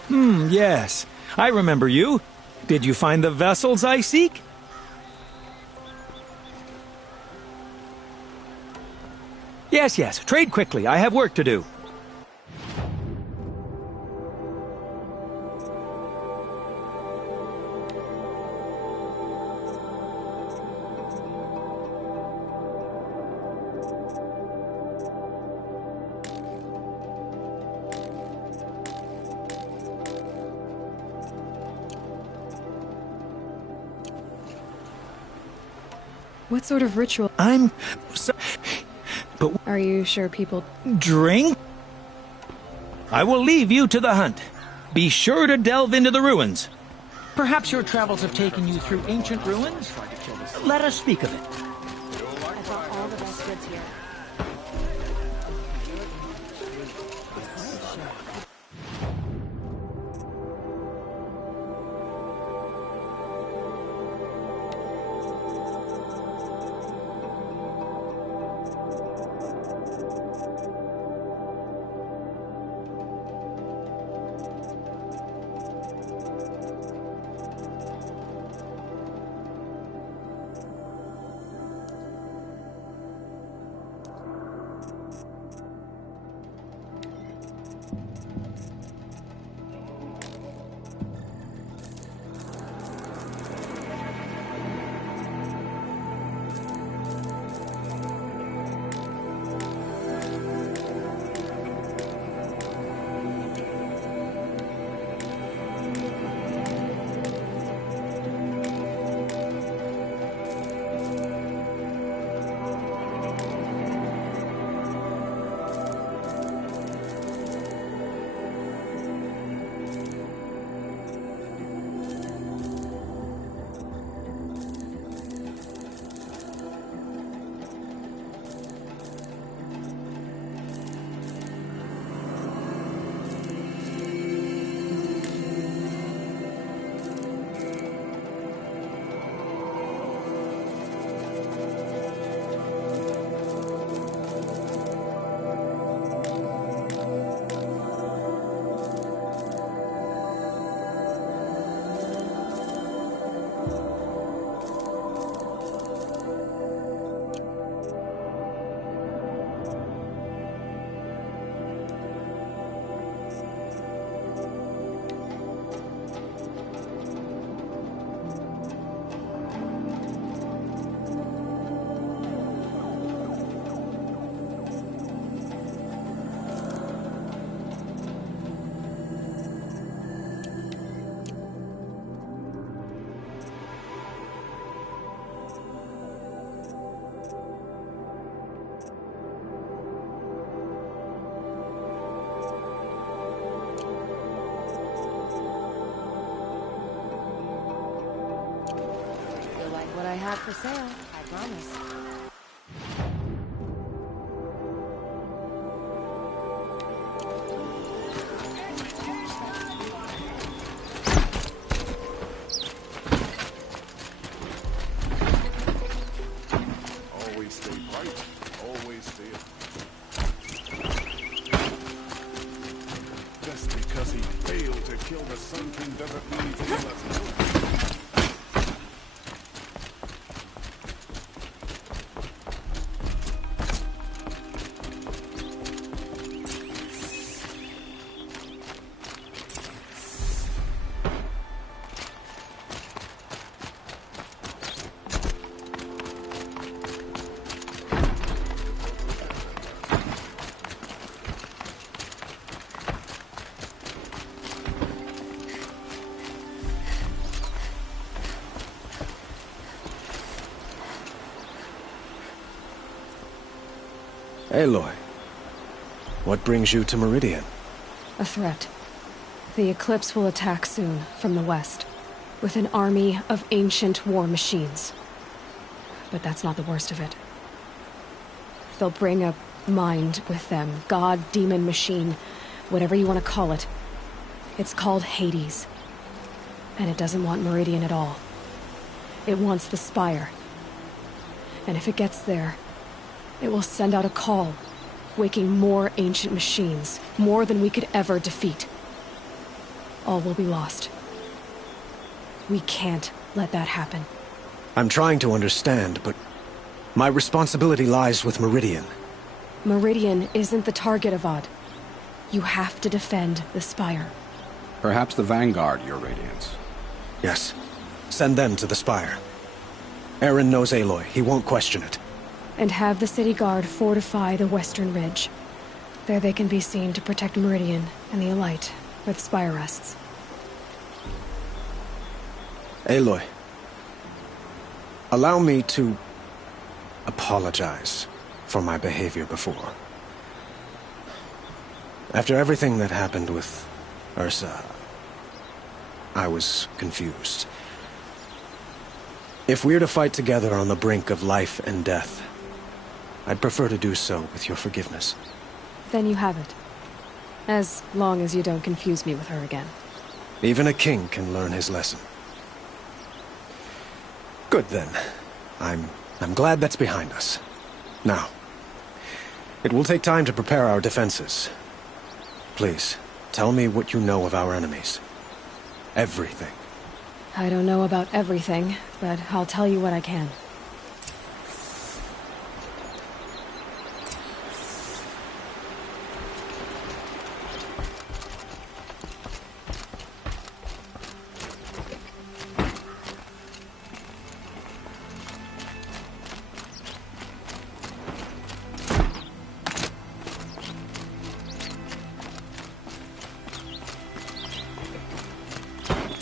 Yes. I remember you. Did you find the vessels I seek? Yes. Trade quickly. I have work to do. What sort of ritual? But are you sure people drink? I will leave you to the hunt. Be sure to delve into the ruins. Perhaps your travels have taken you through ancient ruins? Let us speak of it. I brought all the best goods here. What I have for sale, I promise. Always stay bright. Always stay up. Just because he failed to kill the Sun King doesn't mean he doesn't. Aloy, what brings you to Meridian? A threat. The Eclipse will attack soon, from the west, with an army of ancient war machines. But that's not the worst of it. They'll bring a mind with them, god, demon, machine, whatever you want to call it. It's called Hades. And it doesn't want Meridian at all. It wants the Spire. And if it gets there, it will send out a call, waking more ancient machines, more than we could ever defeat. all will be lost. We can't let that happen. I'm trying to understand, but my responsibility lies with Meridian. Meridian isn't the target, Avad. You have to defend the Spire. Perhaps the Vanguard, Your Radiance. Yes. Send them to the Spire. Aaron knows Aloy. He won't question it. And have the City Guard fortify the Western Ridge. There they can be seen to protect Meridian and the Elite, where the Spire rests. Aloy. Allow me to apologize for my behavior before. After everything that happened with Ursa, I was confused. If we're to fight together on the brink of life and death, I'd prefer to do so with your forgiveness. Then you have it. As long as you don't confuse me with her again. Even a king can learn his lesson. Good then. I'm glad that's behind us. Now, it will take time to prepare our defenses. Please, tell me what you know of our enemies. Everything. I don't know about everything, but I'll tell you what I can.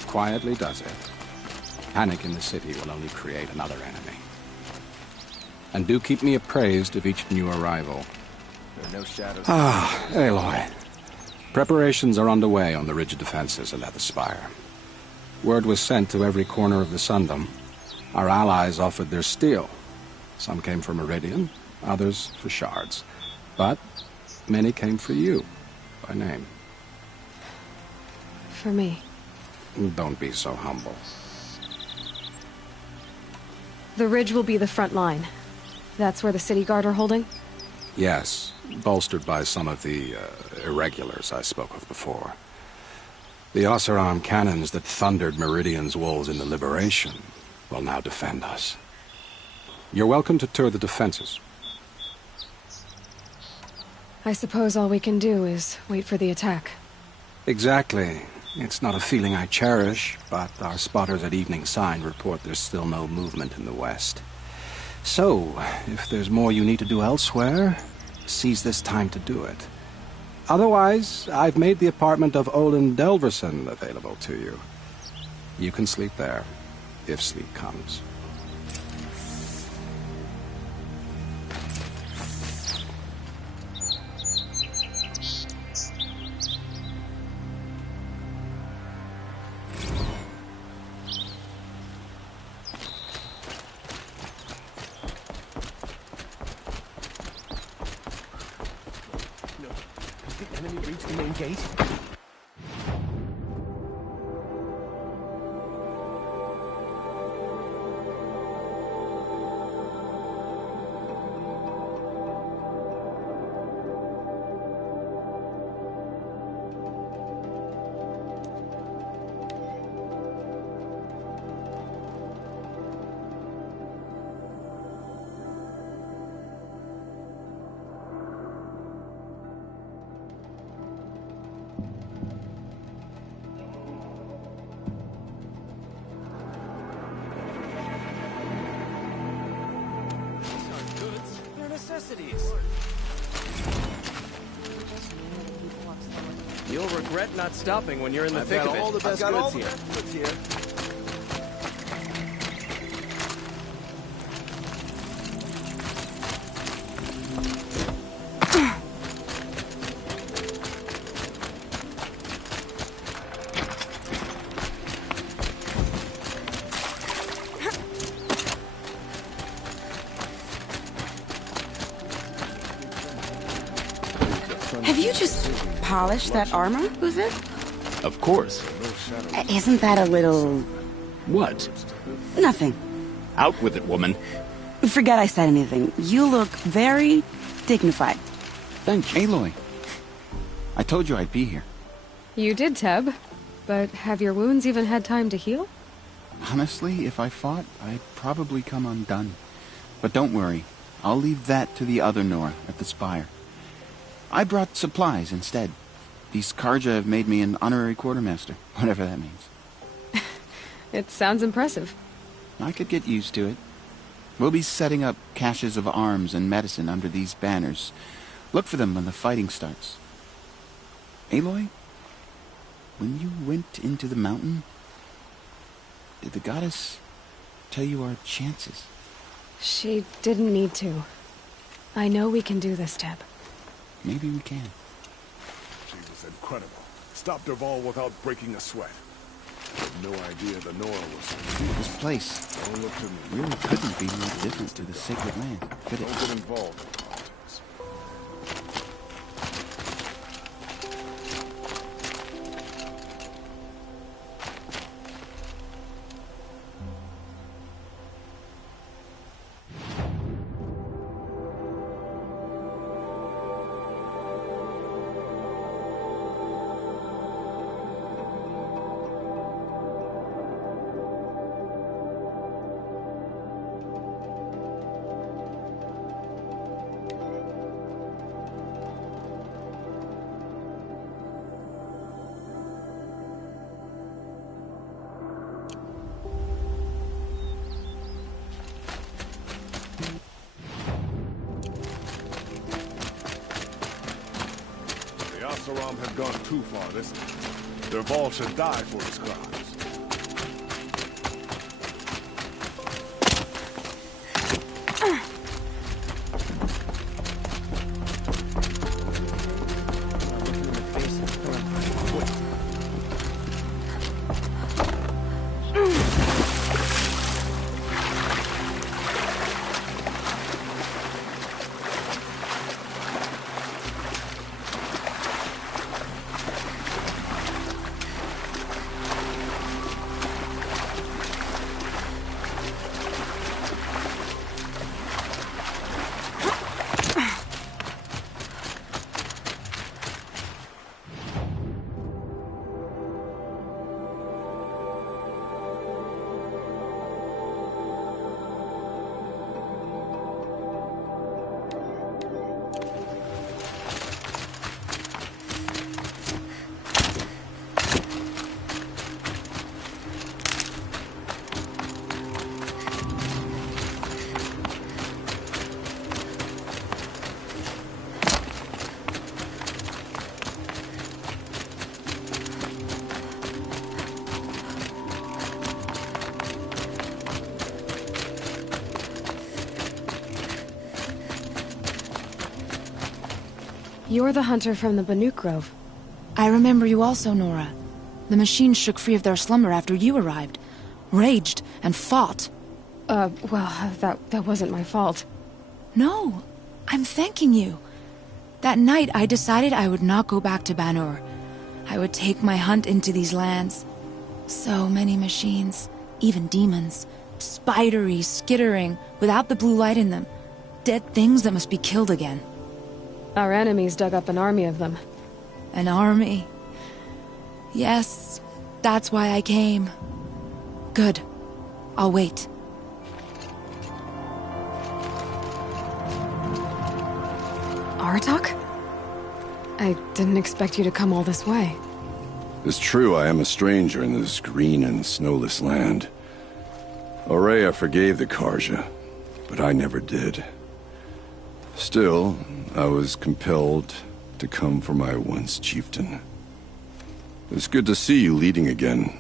Quietly does it. Panic in the city will only create another enemy. And do keep me appraised of each new arrival. There are no shadows. Ah, Aloy. Preparations are underway on the ridge defenses and at the Spire. Word was sent to every corner of the Sundom. Our allies offered their steel. Some came for Meridian, others for shards. But many came for you, by name. For me. Don't be so humble. The ridge will be the front line. That's where the City Guard are holding? Yes, bolstered by some of the irregulars I spoke of before. The Oseram cannons that thundered Meridian's walls in the Liberation will now defend us. You're welcome to tour the defenses. I suppose all we can do is wait for the attack. Exactly. It's not a feeling I cherish, but our spotters at Evening Sign report there's still no movement in the west. So, if there's more you need to do elsewhere, seize this time to do it. Otherwise, I've made the apartment of Olin Delverson available to you. You can sleep there, if sleep comes. Gate? You'll regret not stopping when you're in the thick of it. All the best goods here. Have you just polished that armor, was it? Of course. Isn't that a little... What? Nothing. Out with it, woman. Forget I said anything. You look very dignified. Thank you. Aloy, I told you I'd be here. You did, Teb. but have your wounds even had time to heal? Honestly, if I fought, I'd probably come undone. But don't worry, I'll leave that to the other Nora at the Spire. I brought supplies instead. These Karja have made me an honorary quartermaster, whatever that means. It sounds impressive. I could get used to it. We'll be setting up caches of arms and medicine under these banners. Look for them when the fighting starts. Aloy, when you went into the mountain, did the goddess tell you our chances? She didn't need to. I know we can do this, Teb. Maybe we can. She was incredible. Stopped Derval without breaking a sweat. No idea the Nora was... This place Don't look to me. really couldn't be more different to the sacred land, could it? Don't get involved in politics. The Asaram have gone too far this time. Derval should die for his crimes. You're the hunter from the Banuk Grove. I remember you also, Nora. The machines shook free of their slumber after you arrived. Raged and fought. Well, that wasn't my fault. No, I'm thanking you. That night, I decided I would not go back to Banur. I would take my hunt into these lands. So many machines, even demons. Spidery, skittering, without the blue light in them. Dead things that must be killed again. Our enemies dug up an army of them. An army? Yes, that's why I came. Good. I'll wait. Aratak? I didn't expect you to come all this way. It's true I am a stranger in this green and snowless land. Aurea forgave the Karja, but I never did. Still, I was compelled to come for my once chieftain. It's good to see you leading again.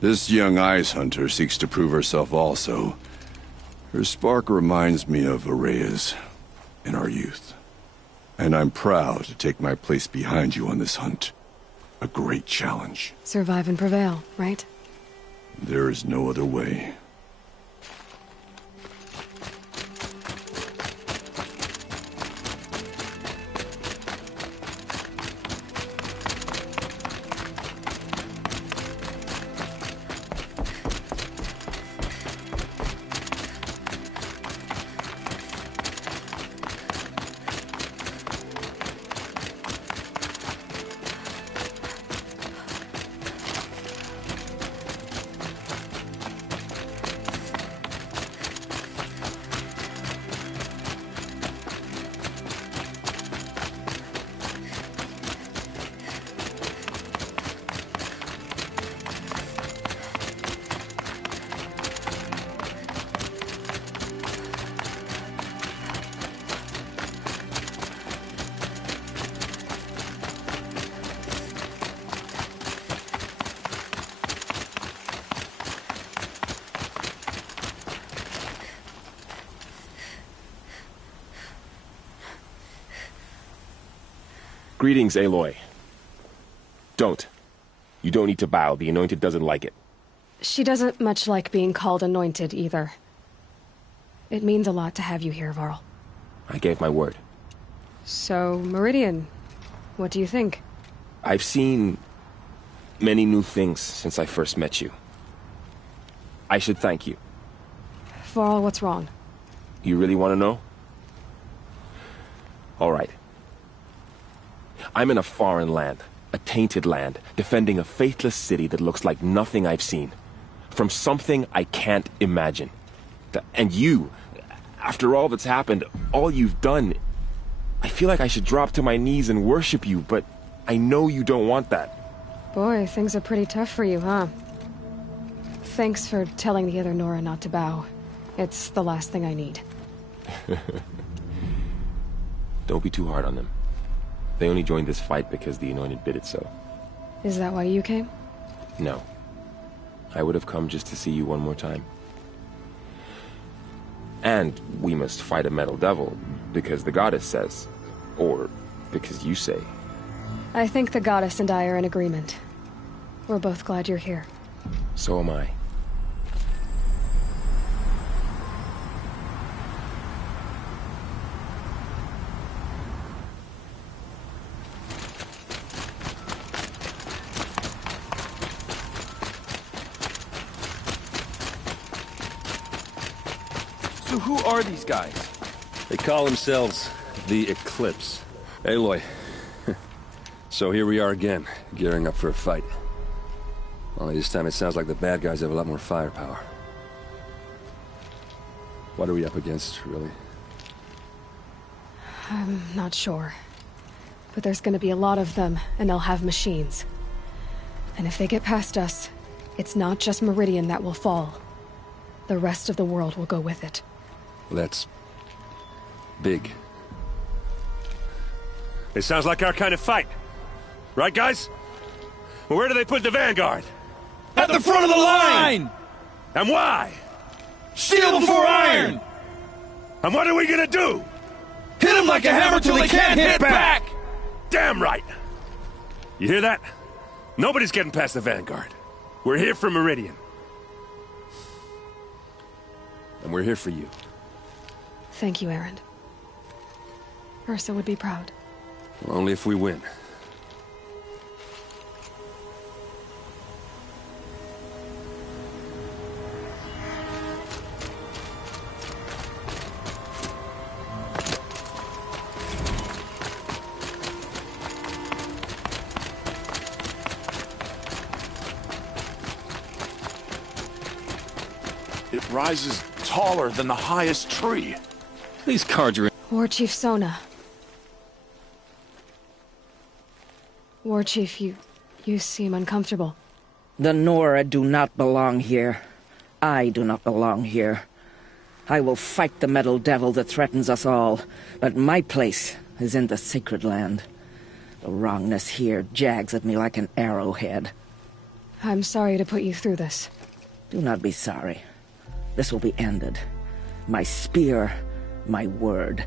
This young ice hunter seeks to prove herself also. Her spark reminds me of Aurea's in our youth. And I'm proud to take my place behind you on this hunt. A great challenge. Survive and prevail, right? There is no other way. Greetings, Aloy. Don't. You don't need to bow. The Anointed doesn't like it. She doesn't much like being called Anointed, either. It means a lot to have you here, Varl. I gave my word. So, Meridian, what do you think? I've seen many new things since I first met you. I should thank you. Varl, what's wrong? You really want to know? All right. I'm in a foreign land, a tainted land, defending a faithless city that looks like nothing I've seen. From something I can't imagine. And you, after all that's happened, all you've done, I feel like I should drop to my knees and worship you, but I know you don't want that. Boy, things are pretty tough for you, huh? Thanks for telling the other Nora not to bow. It's the last thing I need. Don't be too hard on them. They only joined this fight because the Anointed bid it so. Is that why you came? No. I would have come just to see you one more time. And we must fight a metal devil, because the goddess says. Or because you say. I think the goddess and I are in agreement. We're both glad you're here. So am I. So who are these guys? They call themselves the Eclipse. Aloy. So here we are again, gearing up for a fight. Only this time it sounds like the bad guys have a lot more firepower. What are we up against, really? I'm not sure. But there's gonna be a lot of them, and they'll have machines. And if they get past us, it's not just Meridian that will fall. The rest of the world will go with it. Well, that's big. It sounds like our kind of fight. Right, guys? Well, where do they put the Vanguard? At the front of the line! And why? Steel before iron! And what are we gonna do? Hit them like a hammer till they can't hit back! Damn right! You hear that? Nobody's getting past the Vanguard. We're here for Meridian. And we're here for you. Thank you, Erend. Ursa would be proud. Well, only if we win. It rises taller than the highest tree. These cards are... War Chief Sona. War Chief, you seem uncomfortable. The Nora do not belong here. I do not belong here. I will fight the metal devil that threatens us all, but my place is in the sacred land. The wrongness here jags at me like an arrowhead. I'm sorry to put you through this. Do not be sorry. This will be ended. My spear, my word.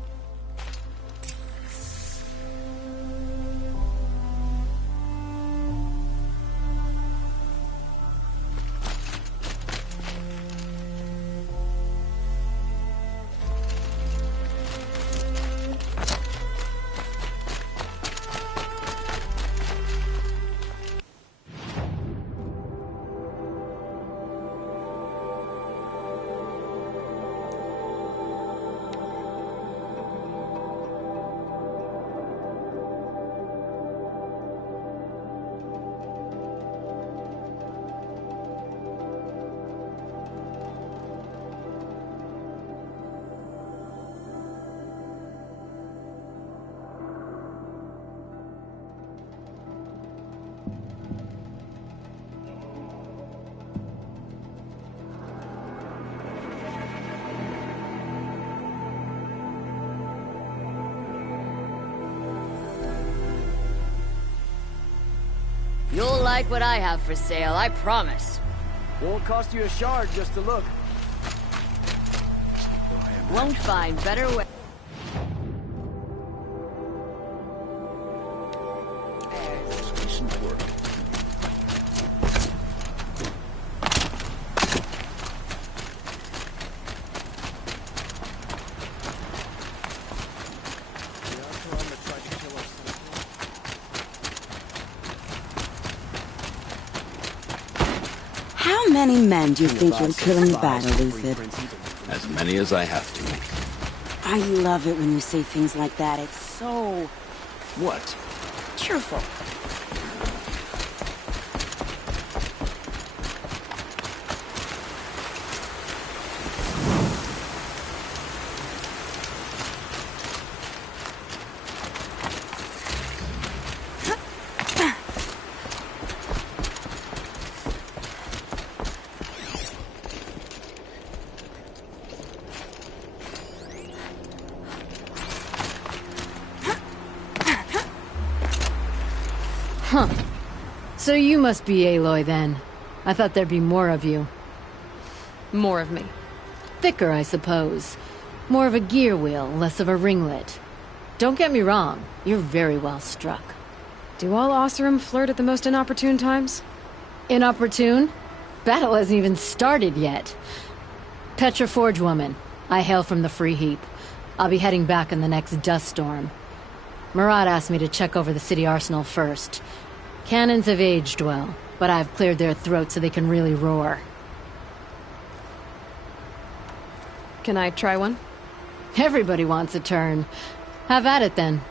You'll like what I have for sale, I promise. Won't cost you a shard just to look. Won't find better way. decent work. How many men do you think you'll kill in battle, Ethan? As many as I have to. I love it when you say things like that. It's so What? cheerful. Huh. So you must be Aloy, then. I thought there'd be more of you. More of me. Thicker, I suppose. More of a gear wheel, less of a ringlet. Don't get me wrong, you're very well struck. Do all Oseram flirt at the most inopportune times? Inopportune? Battle hasn't even started yet. Petra Forge woman. I hail from the Free Heap. I'll be heading back in the next dust storm. Marat asked me to check over the city arsenal first. Cannons have aged well, but I've cleared their throats so they can really roar. Can I try one? Everybody wants a turn. Have at it then.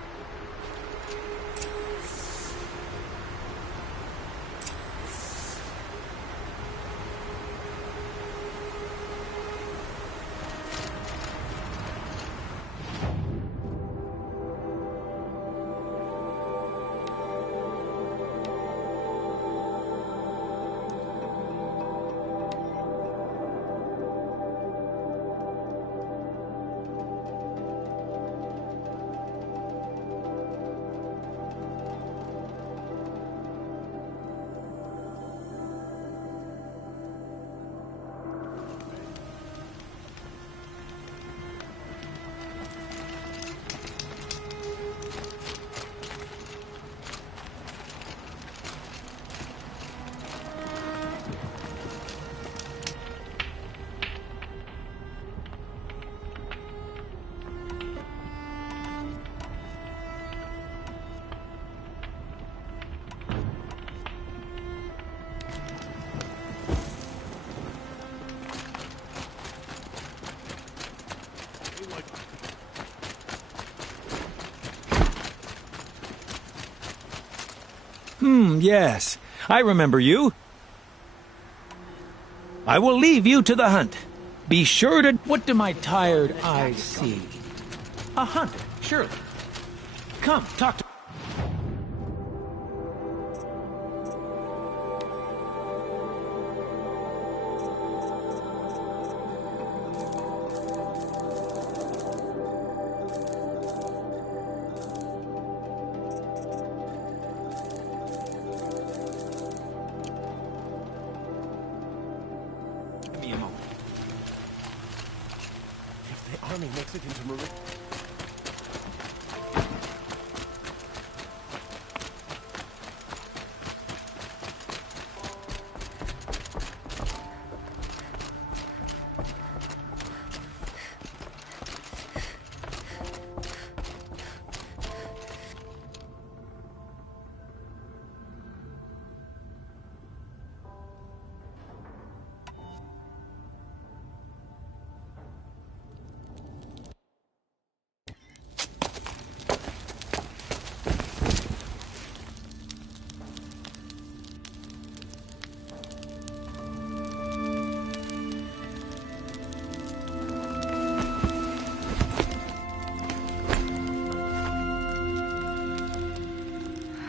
Yes. I remember you. I will leave you to the hunt. Be sure to... What do my tired eyes see? A hunter, surely. Come, talk to... me a moment. If the army makes it into Marie...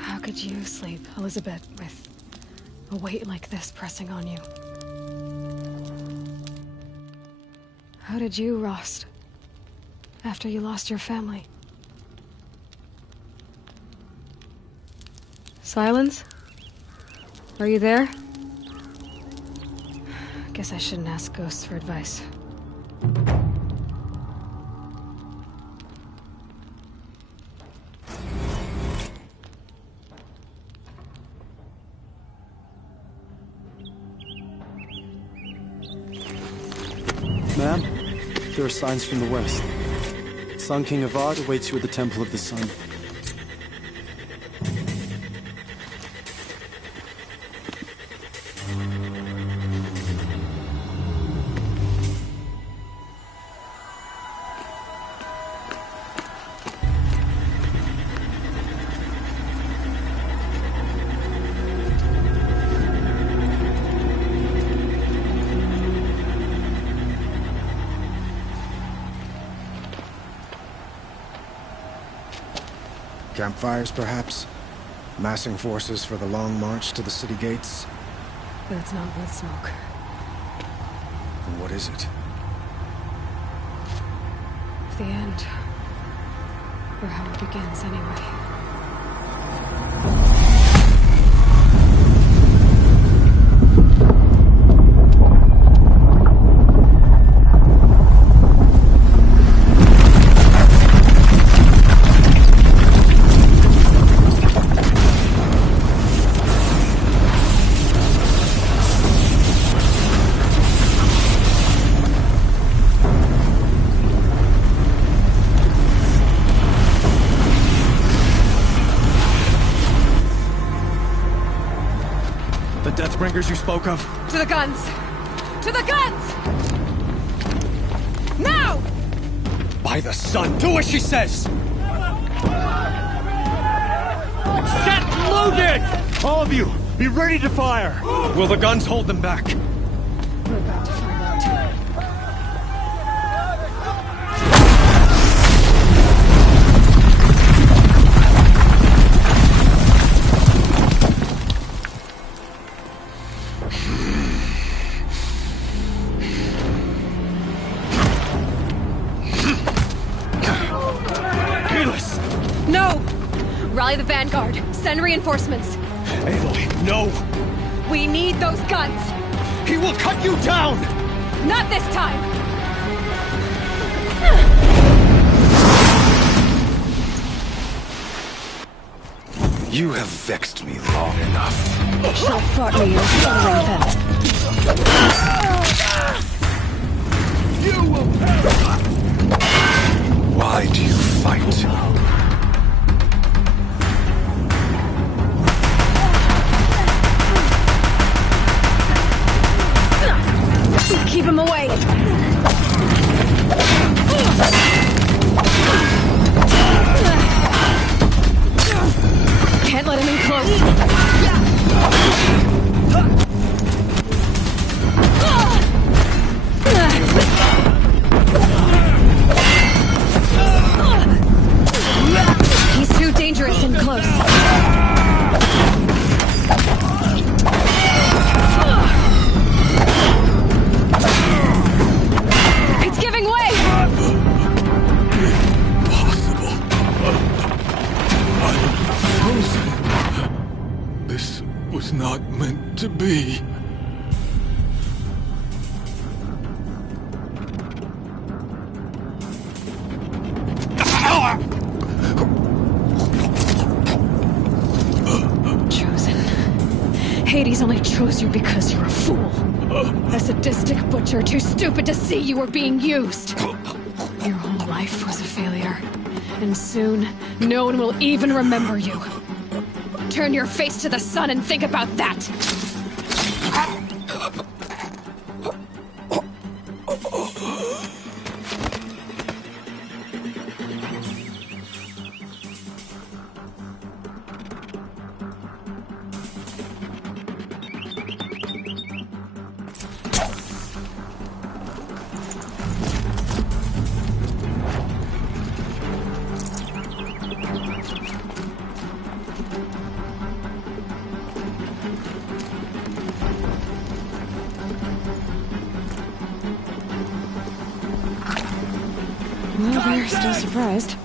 How could you sleep, Elizabeth, with a weight like this pressing on you? How did you, Rost, after you lost your family? Silence? Are you there? Guess I shouldn't ask ghosts for advice. Ma'am, there are signs from the west. Sun King Avad awaits you at the Temple of the Sun. Campfires, perhaps? Massing forces for the long march to the city gates? That's not blood smoke. Then what is it? The end. Or how it begins, anyway. Deathbringers you spoke of? To the guns! To the guns! Now! By the sun, do as she says! Set loaded! All of you, be ready to fire! Will the guns hold them back? We're about to find out. Rally the vanguard. Send reinforcements. Aloy, no! We need those guns! He will cut you down! Not this time! You have vexed me long enough. Should have fought me in then. You will perish! Why do you fight? Keep him away! Can't let him in close. He's too dangerous in close. Not meant to be. Chosen. Hades only chose you because you're a fool. A sadistic butcher too stupid to see you were being used. Your whole life was a failure. And soon, no one will even remember you. Turn your face to the sun and think about that! Well, they're still surprised.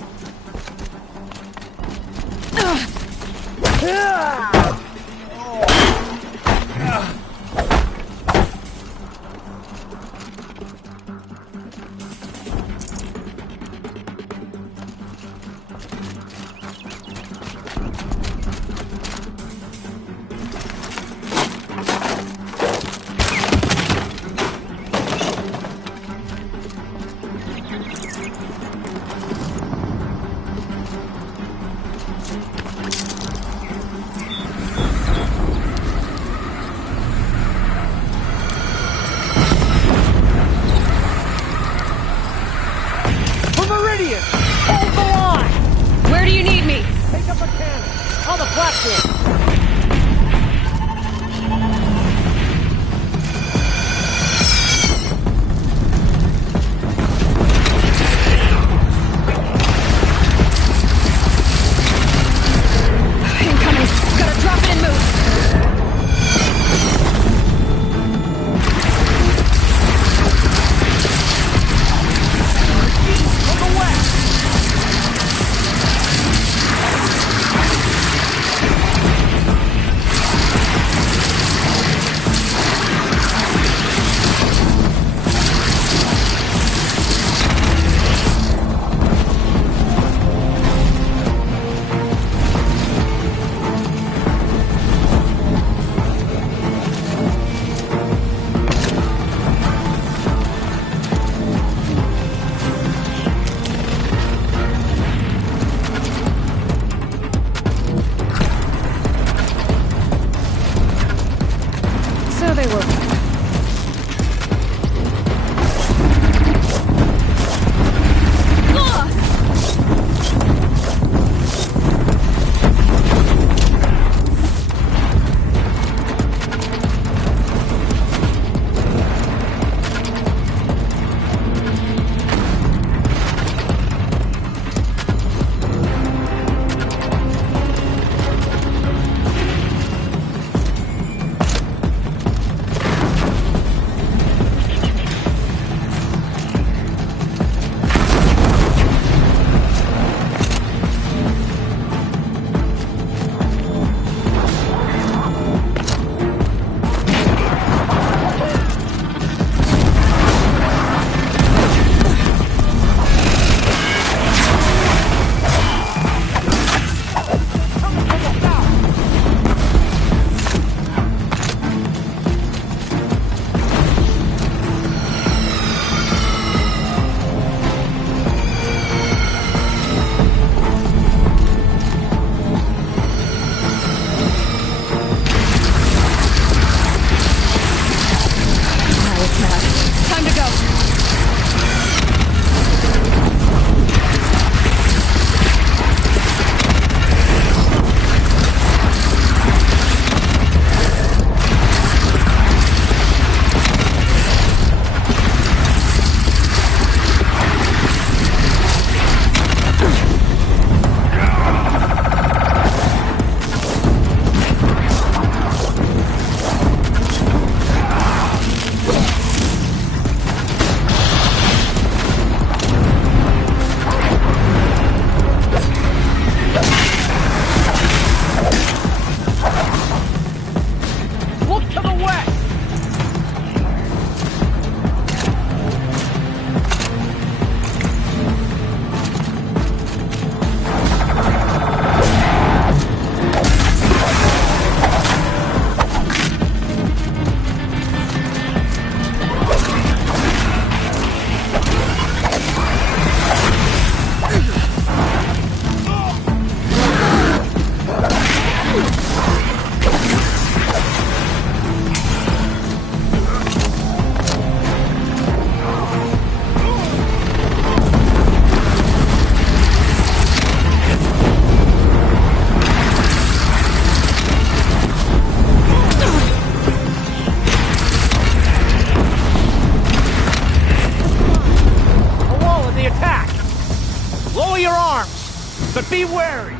Be wary!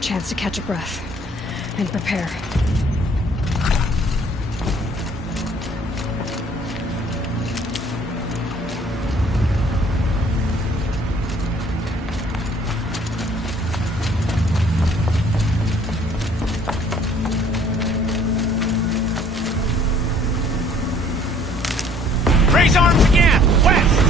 Chance to catch a breath. And prepare. Raise arms again! West!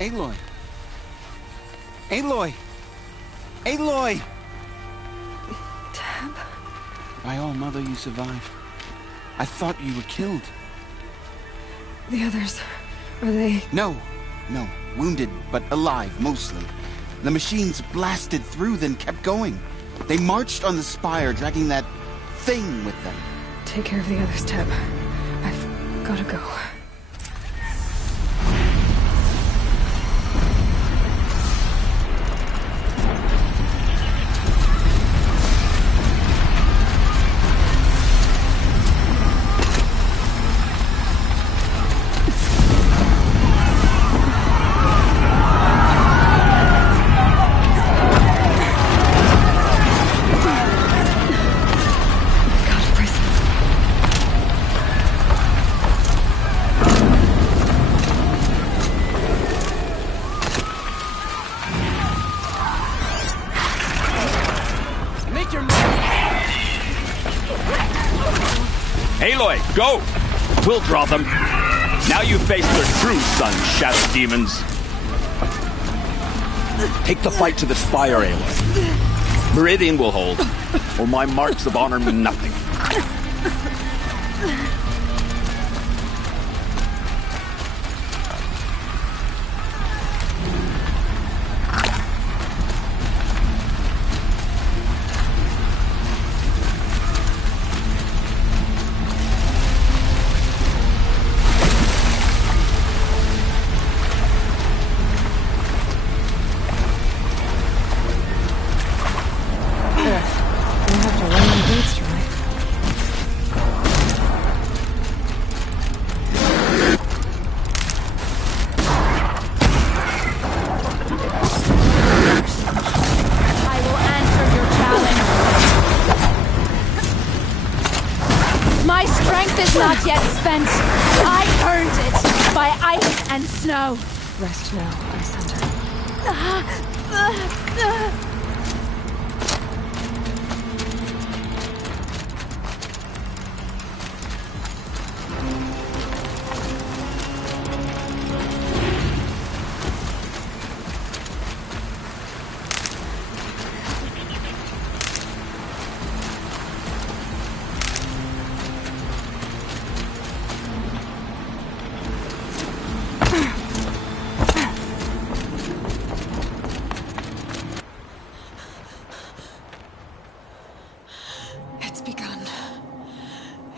Aloy! Aloy! Aloy! Tab? By all mother, you survived. I thought you were killed. The others, are they... No. Wounded, but alive, mostly. The machines blasted through, then kept going. They marched on the spire, dragging that thing with them. Take care of the others, Tab. I've gotta go. Aloy, go! We'll draw them. Now you face their true son, Shadow Demons. Take the fight to the spire, Aloy. Meridian will hold, or my marks of honor mean nothing. Not yet spent. I earned it by ice and snow. Rest now, Icelander.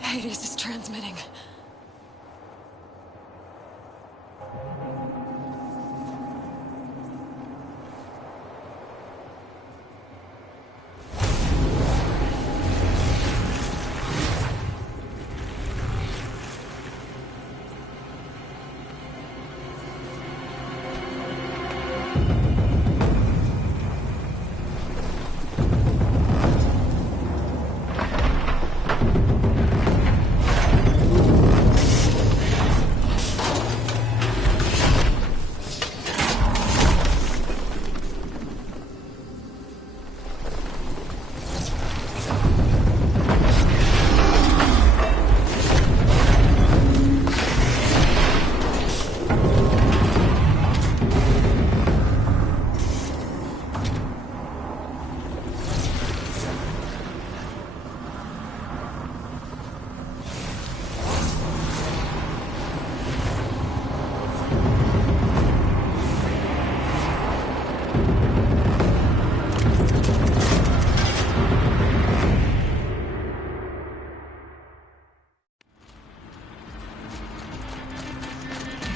Hades is transmitting.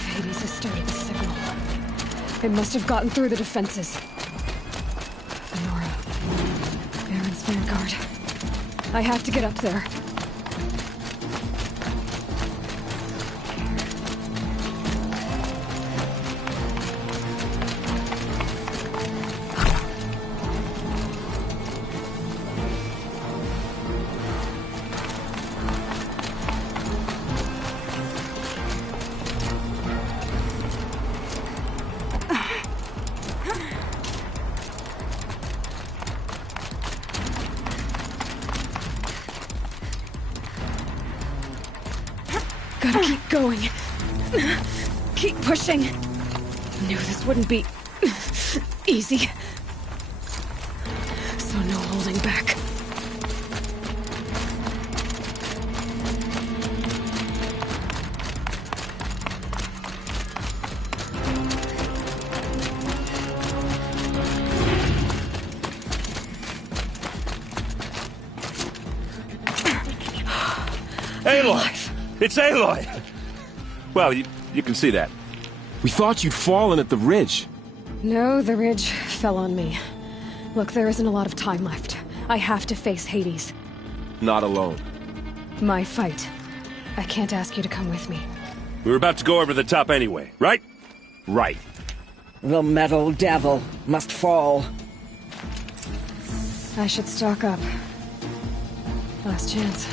Hades has started the signal. It must have gotten through the defenses. Nora. Baron's vanguard. I have to get up there. Gotta keep going. Keep pushing. Knew this wouldn't be easy. So no holding back. Aloy! It's Aloy! Well, you can see that. We thought you'd fallen at the ridge. No, the ridge fell on me. Look, there isn't a lot of time left. I have to face Hades. Not alone. My fight. I can't ask you to come with me. We were about to go over the top anyway, right? Right. The metal devil must fall. I should stock up. Last chance.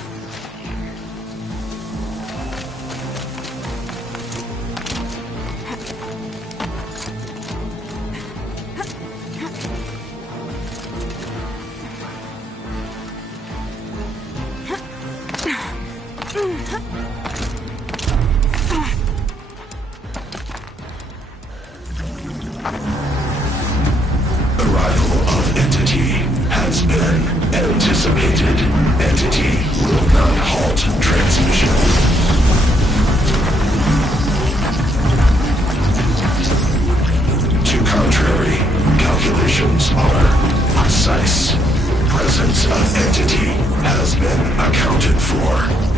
Arrival of entity has been anticipated. Entity will not halt transmission. To contrary, calculations are precise. Presence of entity has been accounted for.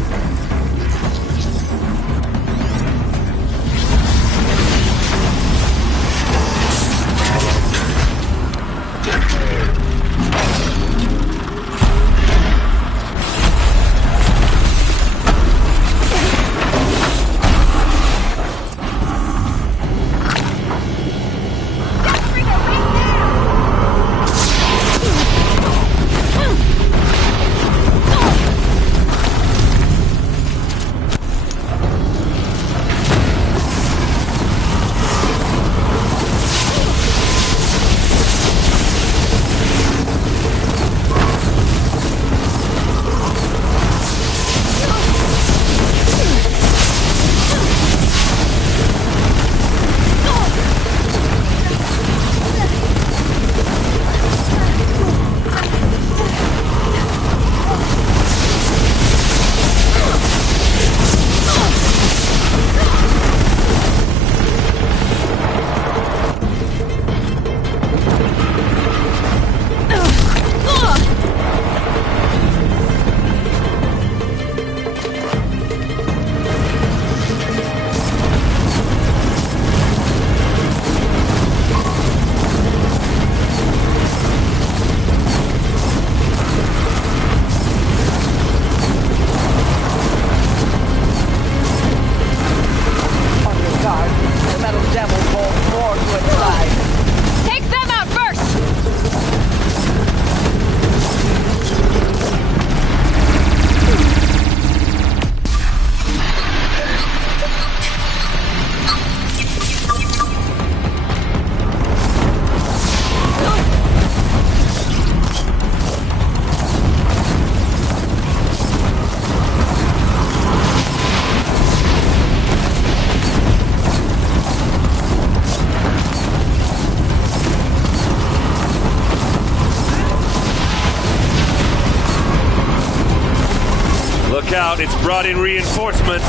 Out, it's brought in reinforcements.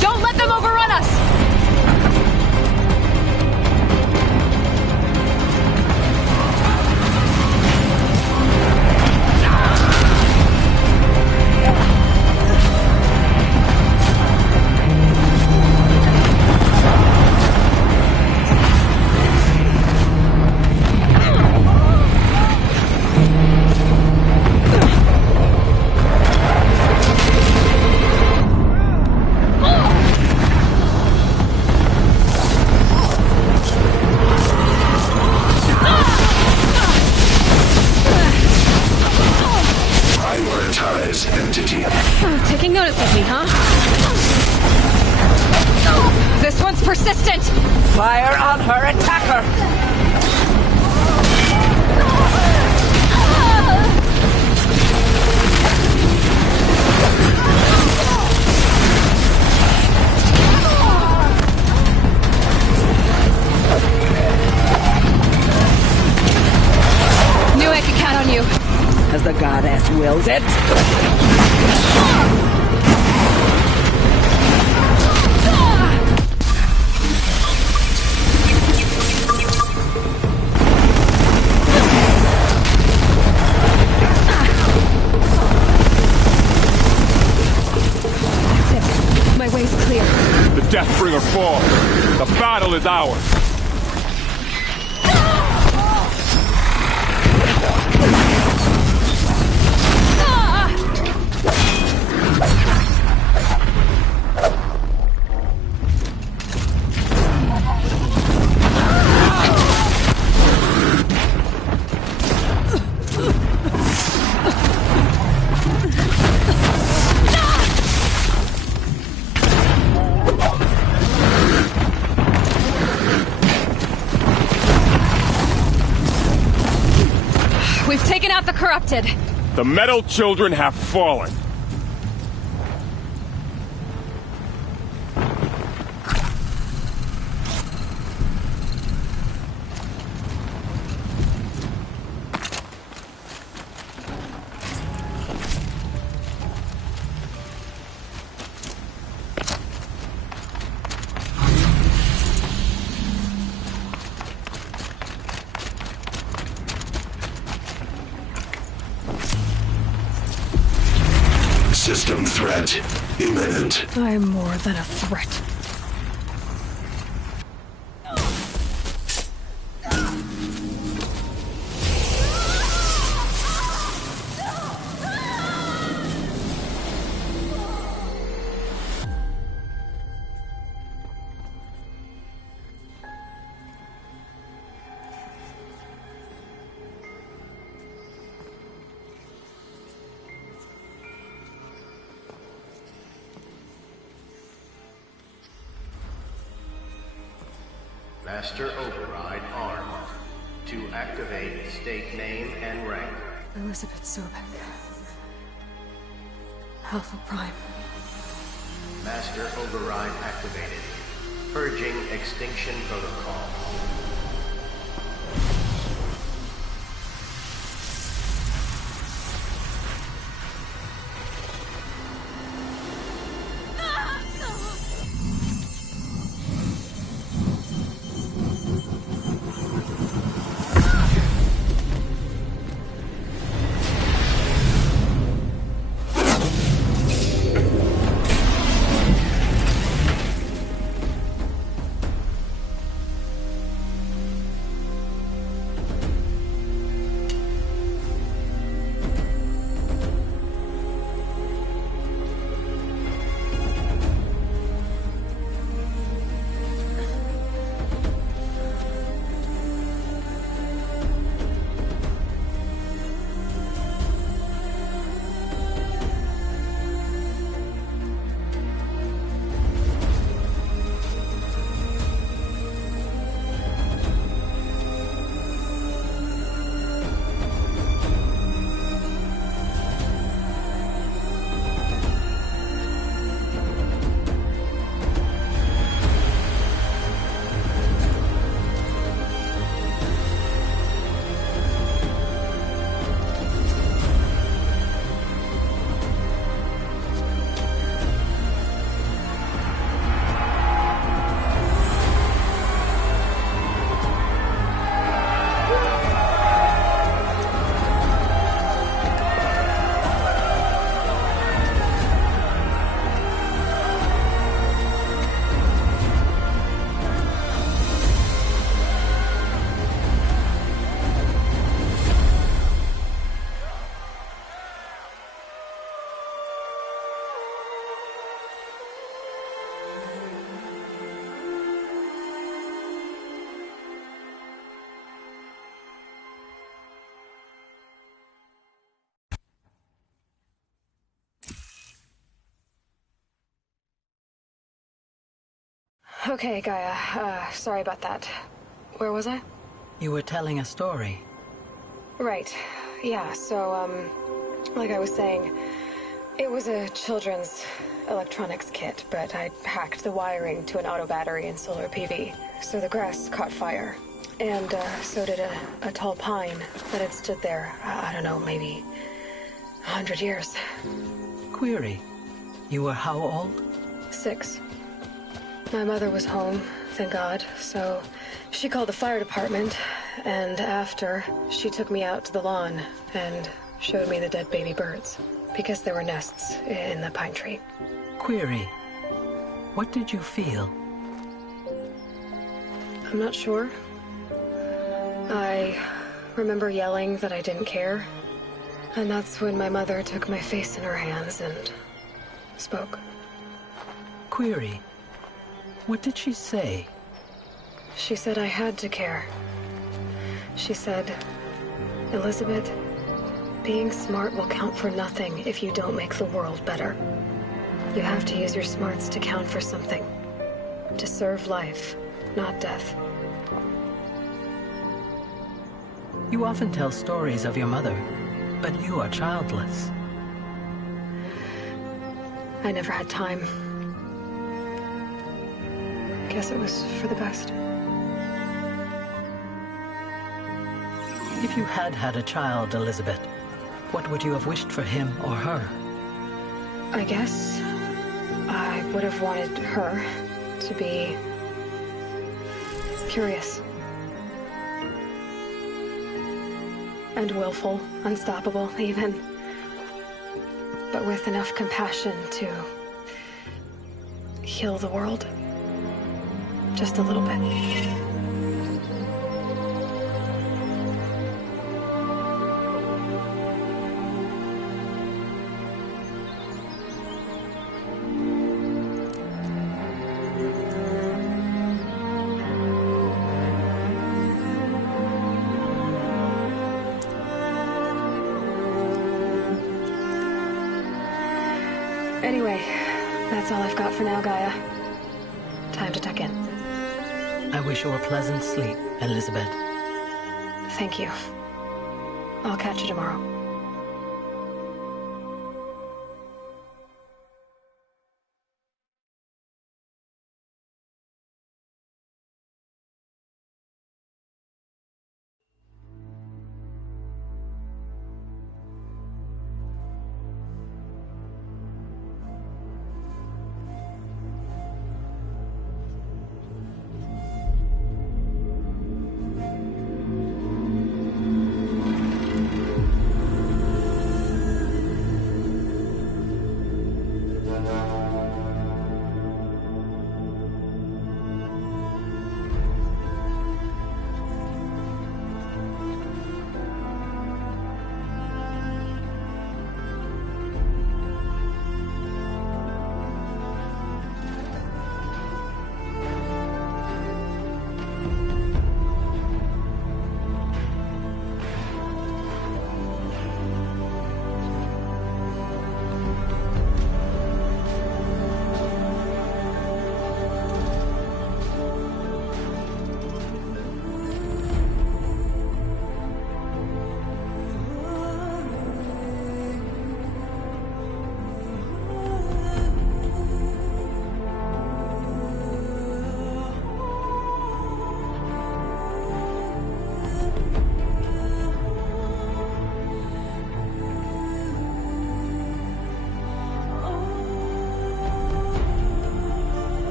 Don't let them overrun us! Entity. Taking notice of me, huh? This one's persistent! Fire on her attacker! because the goddess wills it. My way's clear. The Deathbringer falls. The battle is ours. We've taken out the corrupted. The Metal Children have fallen. System threat imminent. I'm more than a threat. Master Override armed. To activate, state name and rank. Elizabeth Sobek. Alpha Prime. Master Override activated. Purging extinction protocol. Okay, Gaia. Sorry about that. Where was I? You were telling a story. Right. Yeah, so, like I was saying, it was a children's electronics kit, but I hacked the wiring to an auto battery and solar PV, so the grass caught fire. And so did a tall pine that had stood there, I don't know, maybe 100 years. Query, you were how old? 6. My mother was home, thank God, so she called the fire department, and after, she took me out to the lawn and showed me the dead baby birds, because there were nests in the pine tree. Query, what did you feel? I'm not sure. I remember yelling that I didn't care, and that's when my mother took my face in her hands and spoke. Query, what did she say? She said I had to care. She said, Elizabeth, being smart will count for nothing if you don't make the world better. You have to use your smarts to count for something. To serve life, not death. You often tell stories of your mother, but you are childless. I never had time. Guess it was for the best. If you had had a child, Elizabeth, what would you have wished for him or her? I guess I would have wanted her to be curious. And willful, unstoppable, even. But with enough compassion to heal the world. Just a little bit. Anyway, that's all I've got for now, Gaia. Time to tuck in. I wish you a pleasant sleep, Elizabeth. Thank you. I'll catch you tomorrow.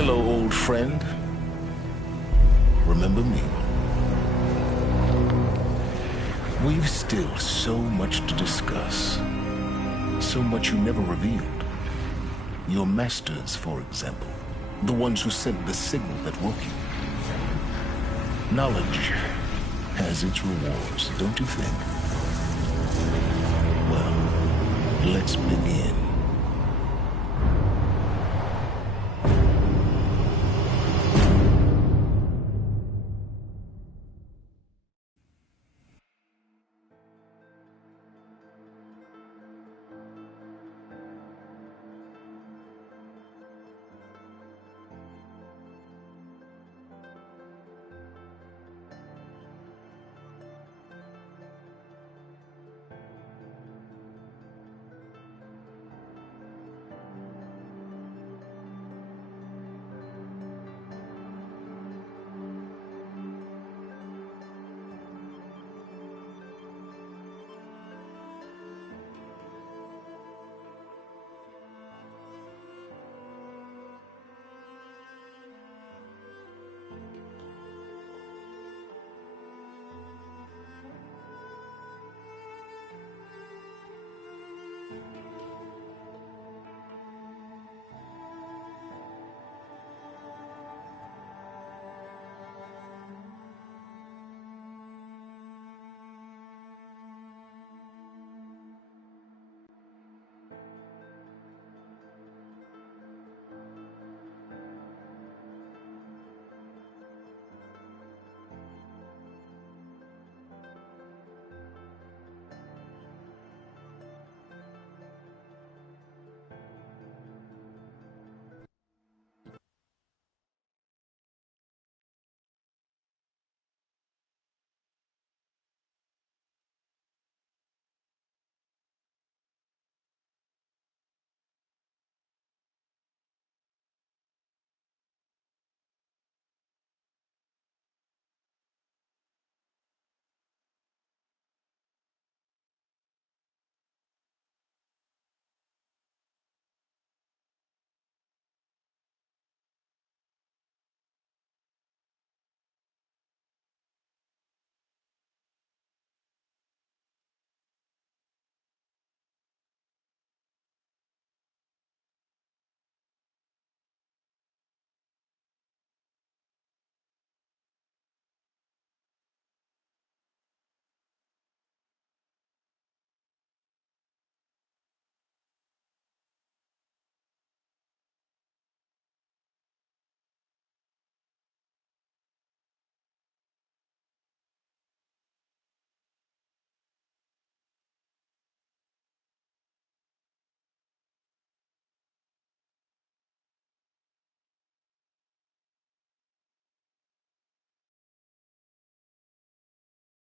Hello, old friend. Remember me? We've still so much to discuss. So much you never revealed. Your masters, for example. The ones who sent the signal that woke you. Knowledge has its rewards, don't you think? Well, let's begin.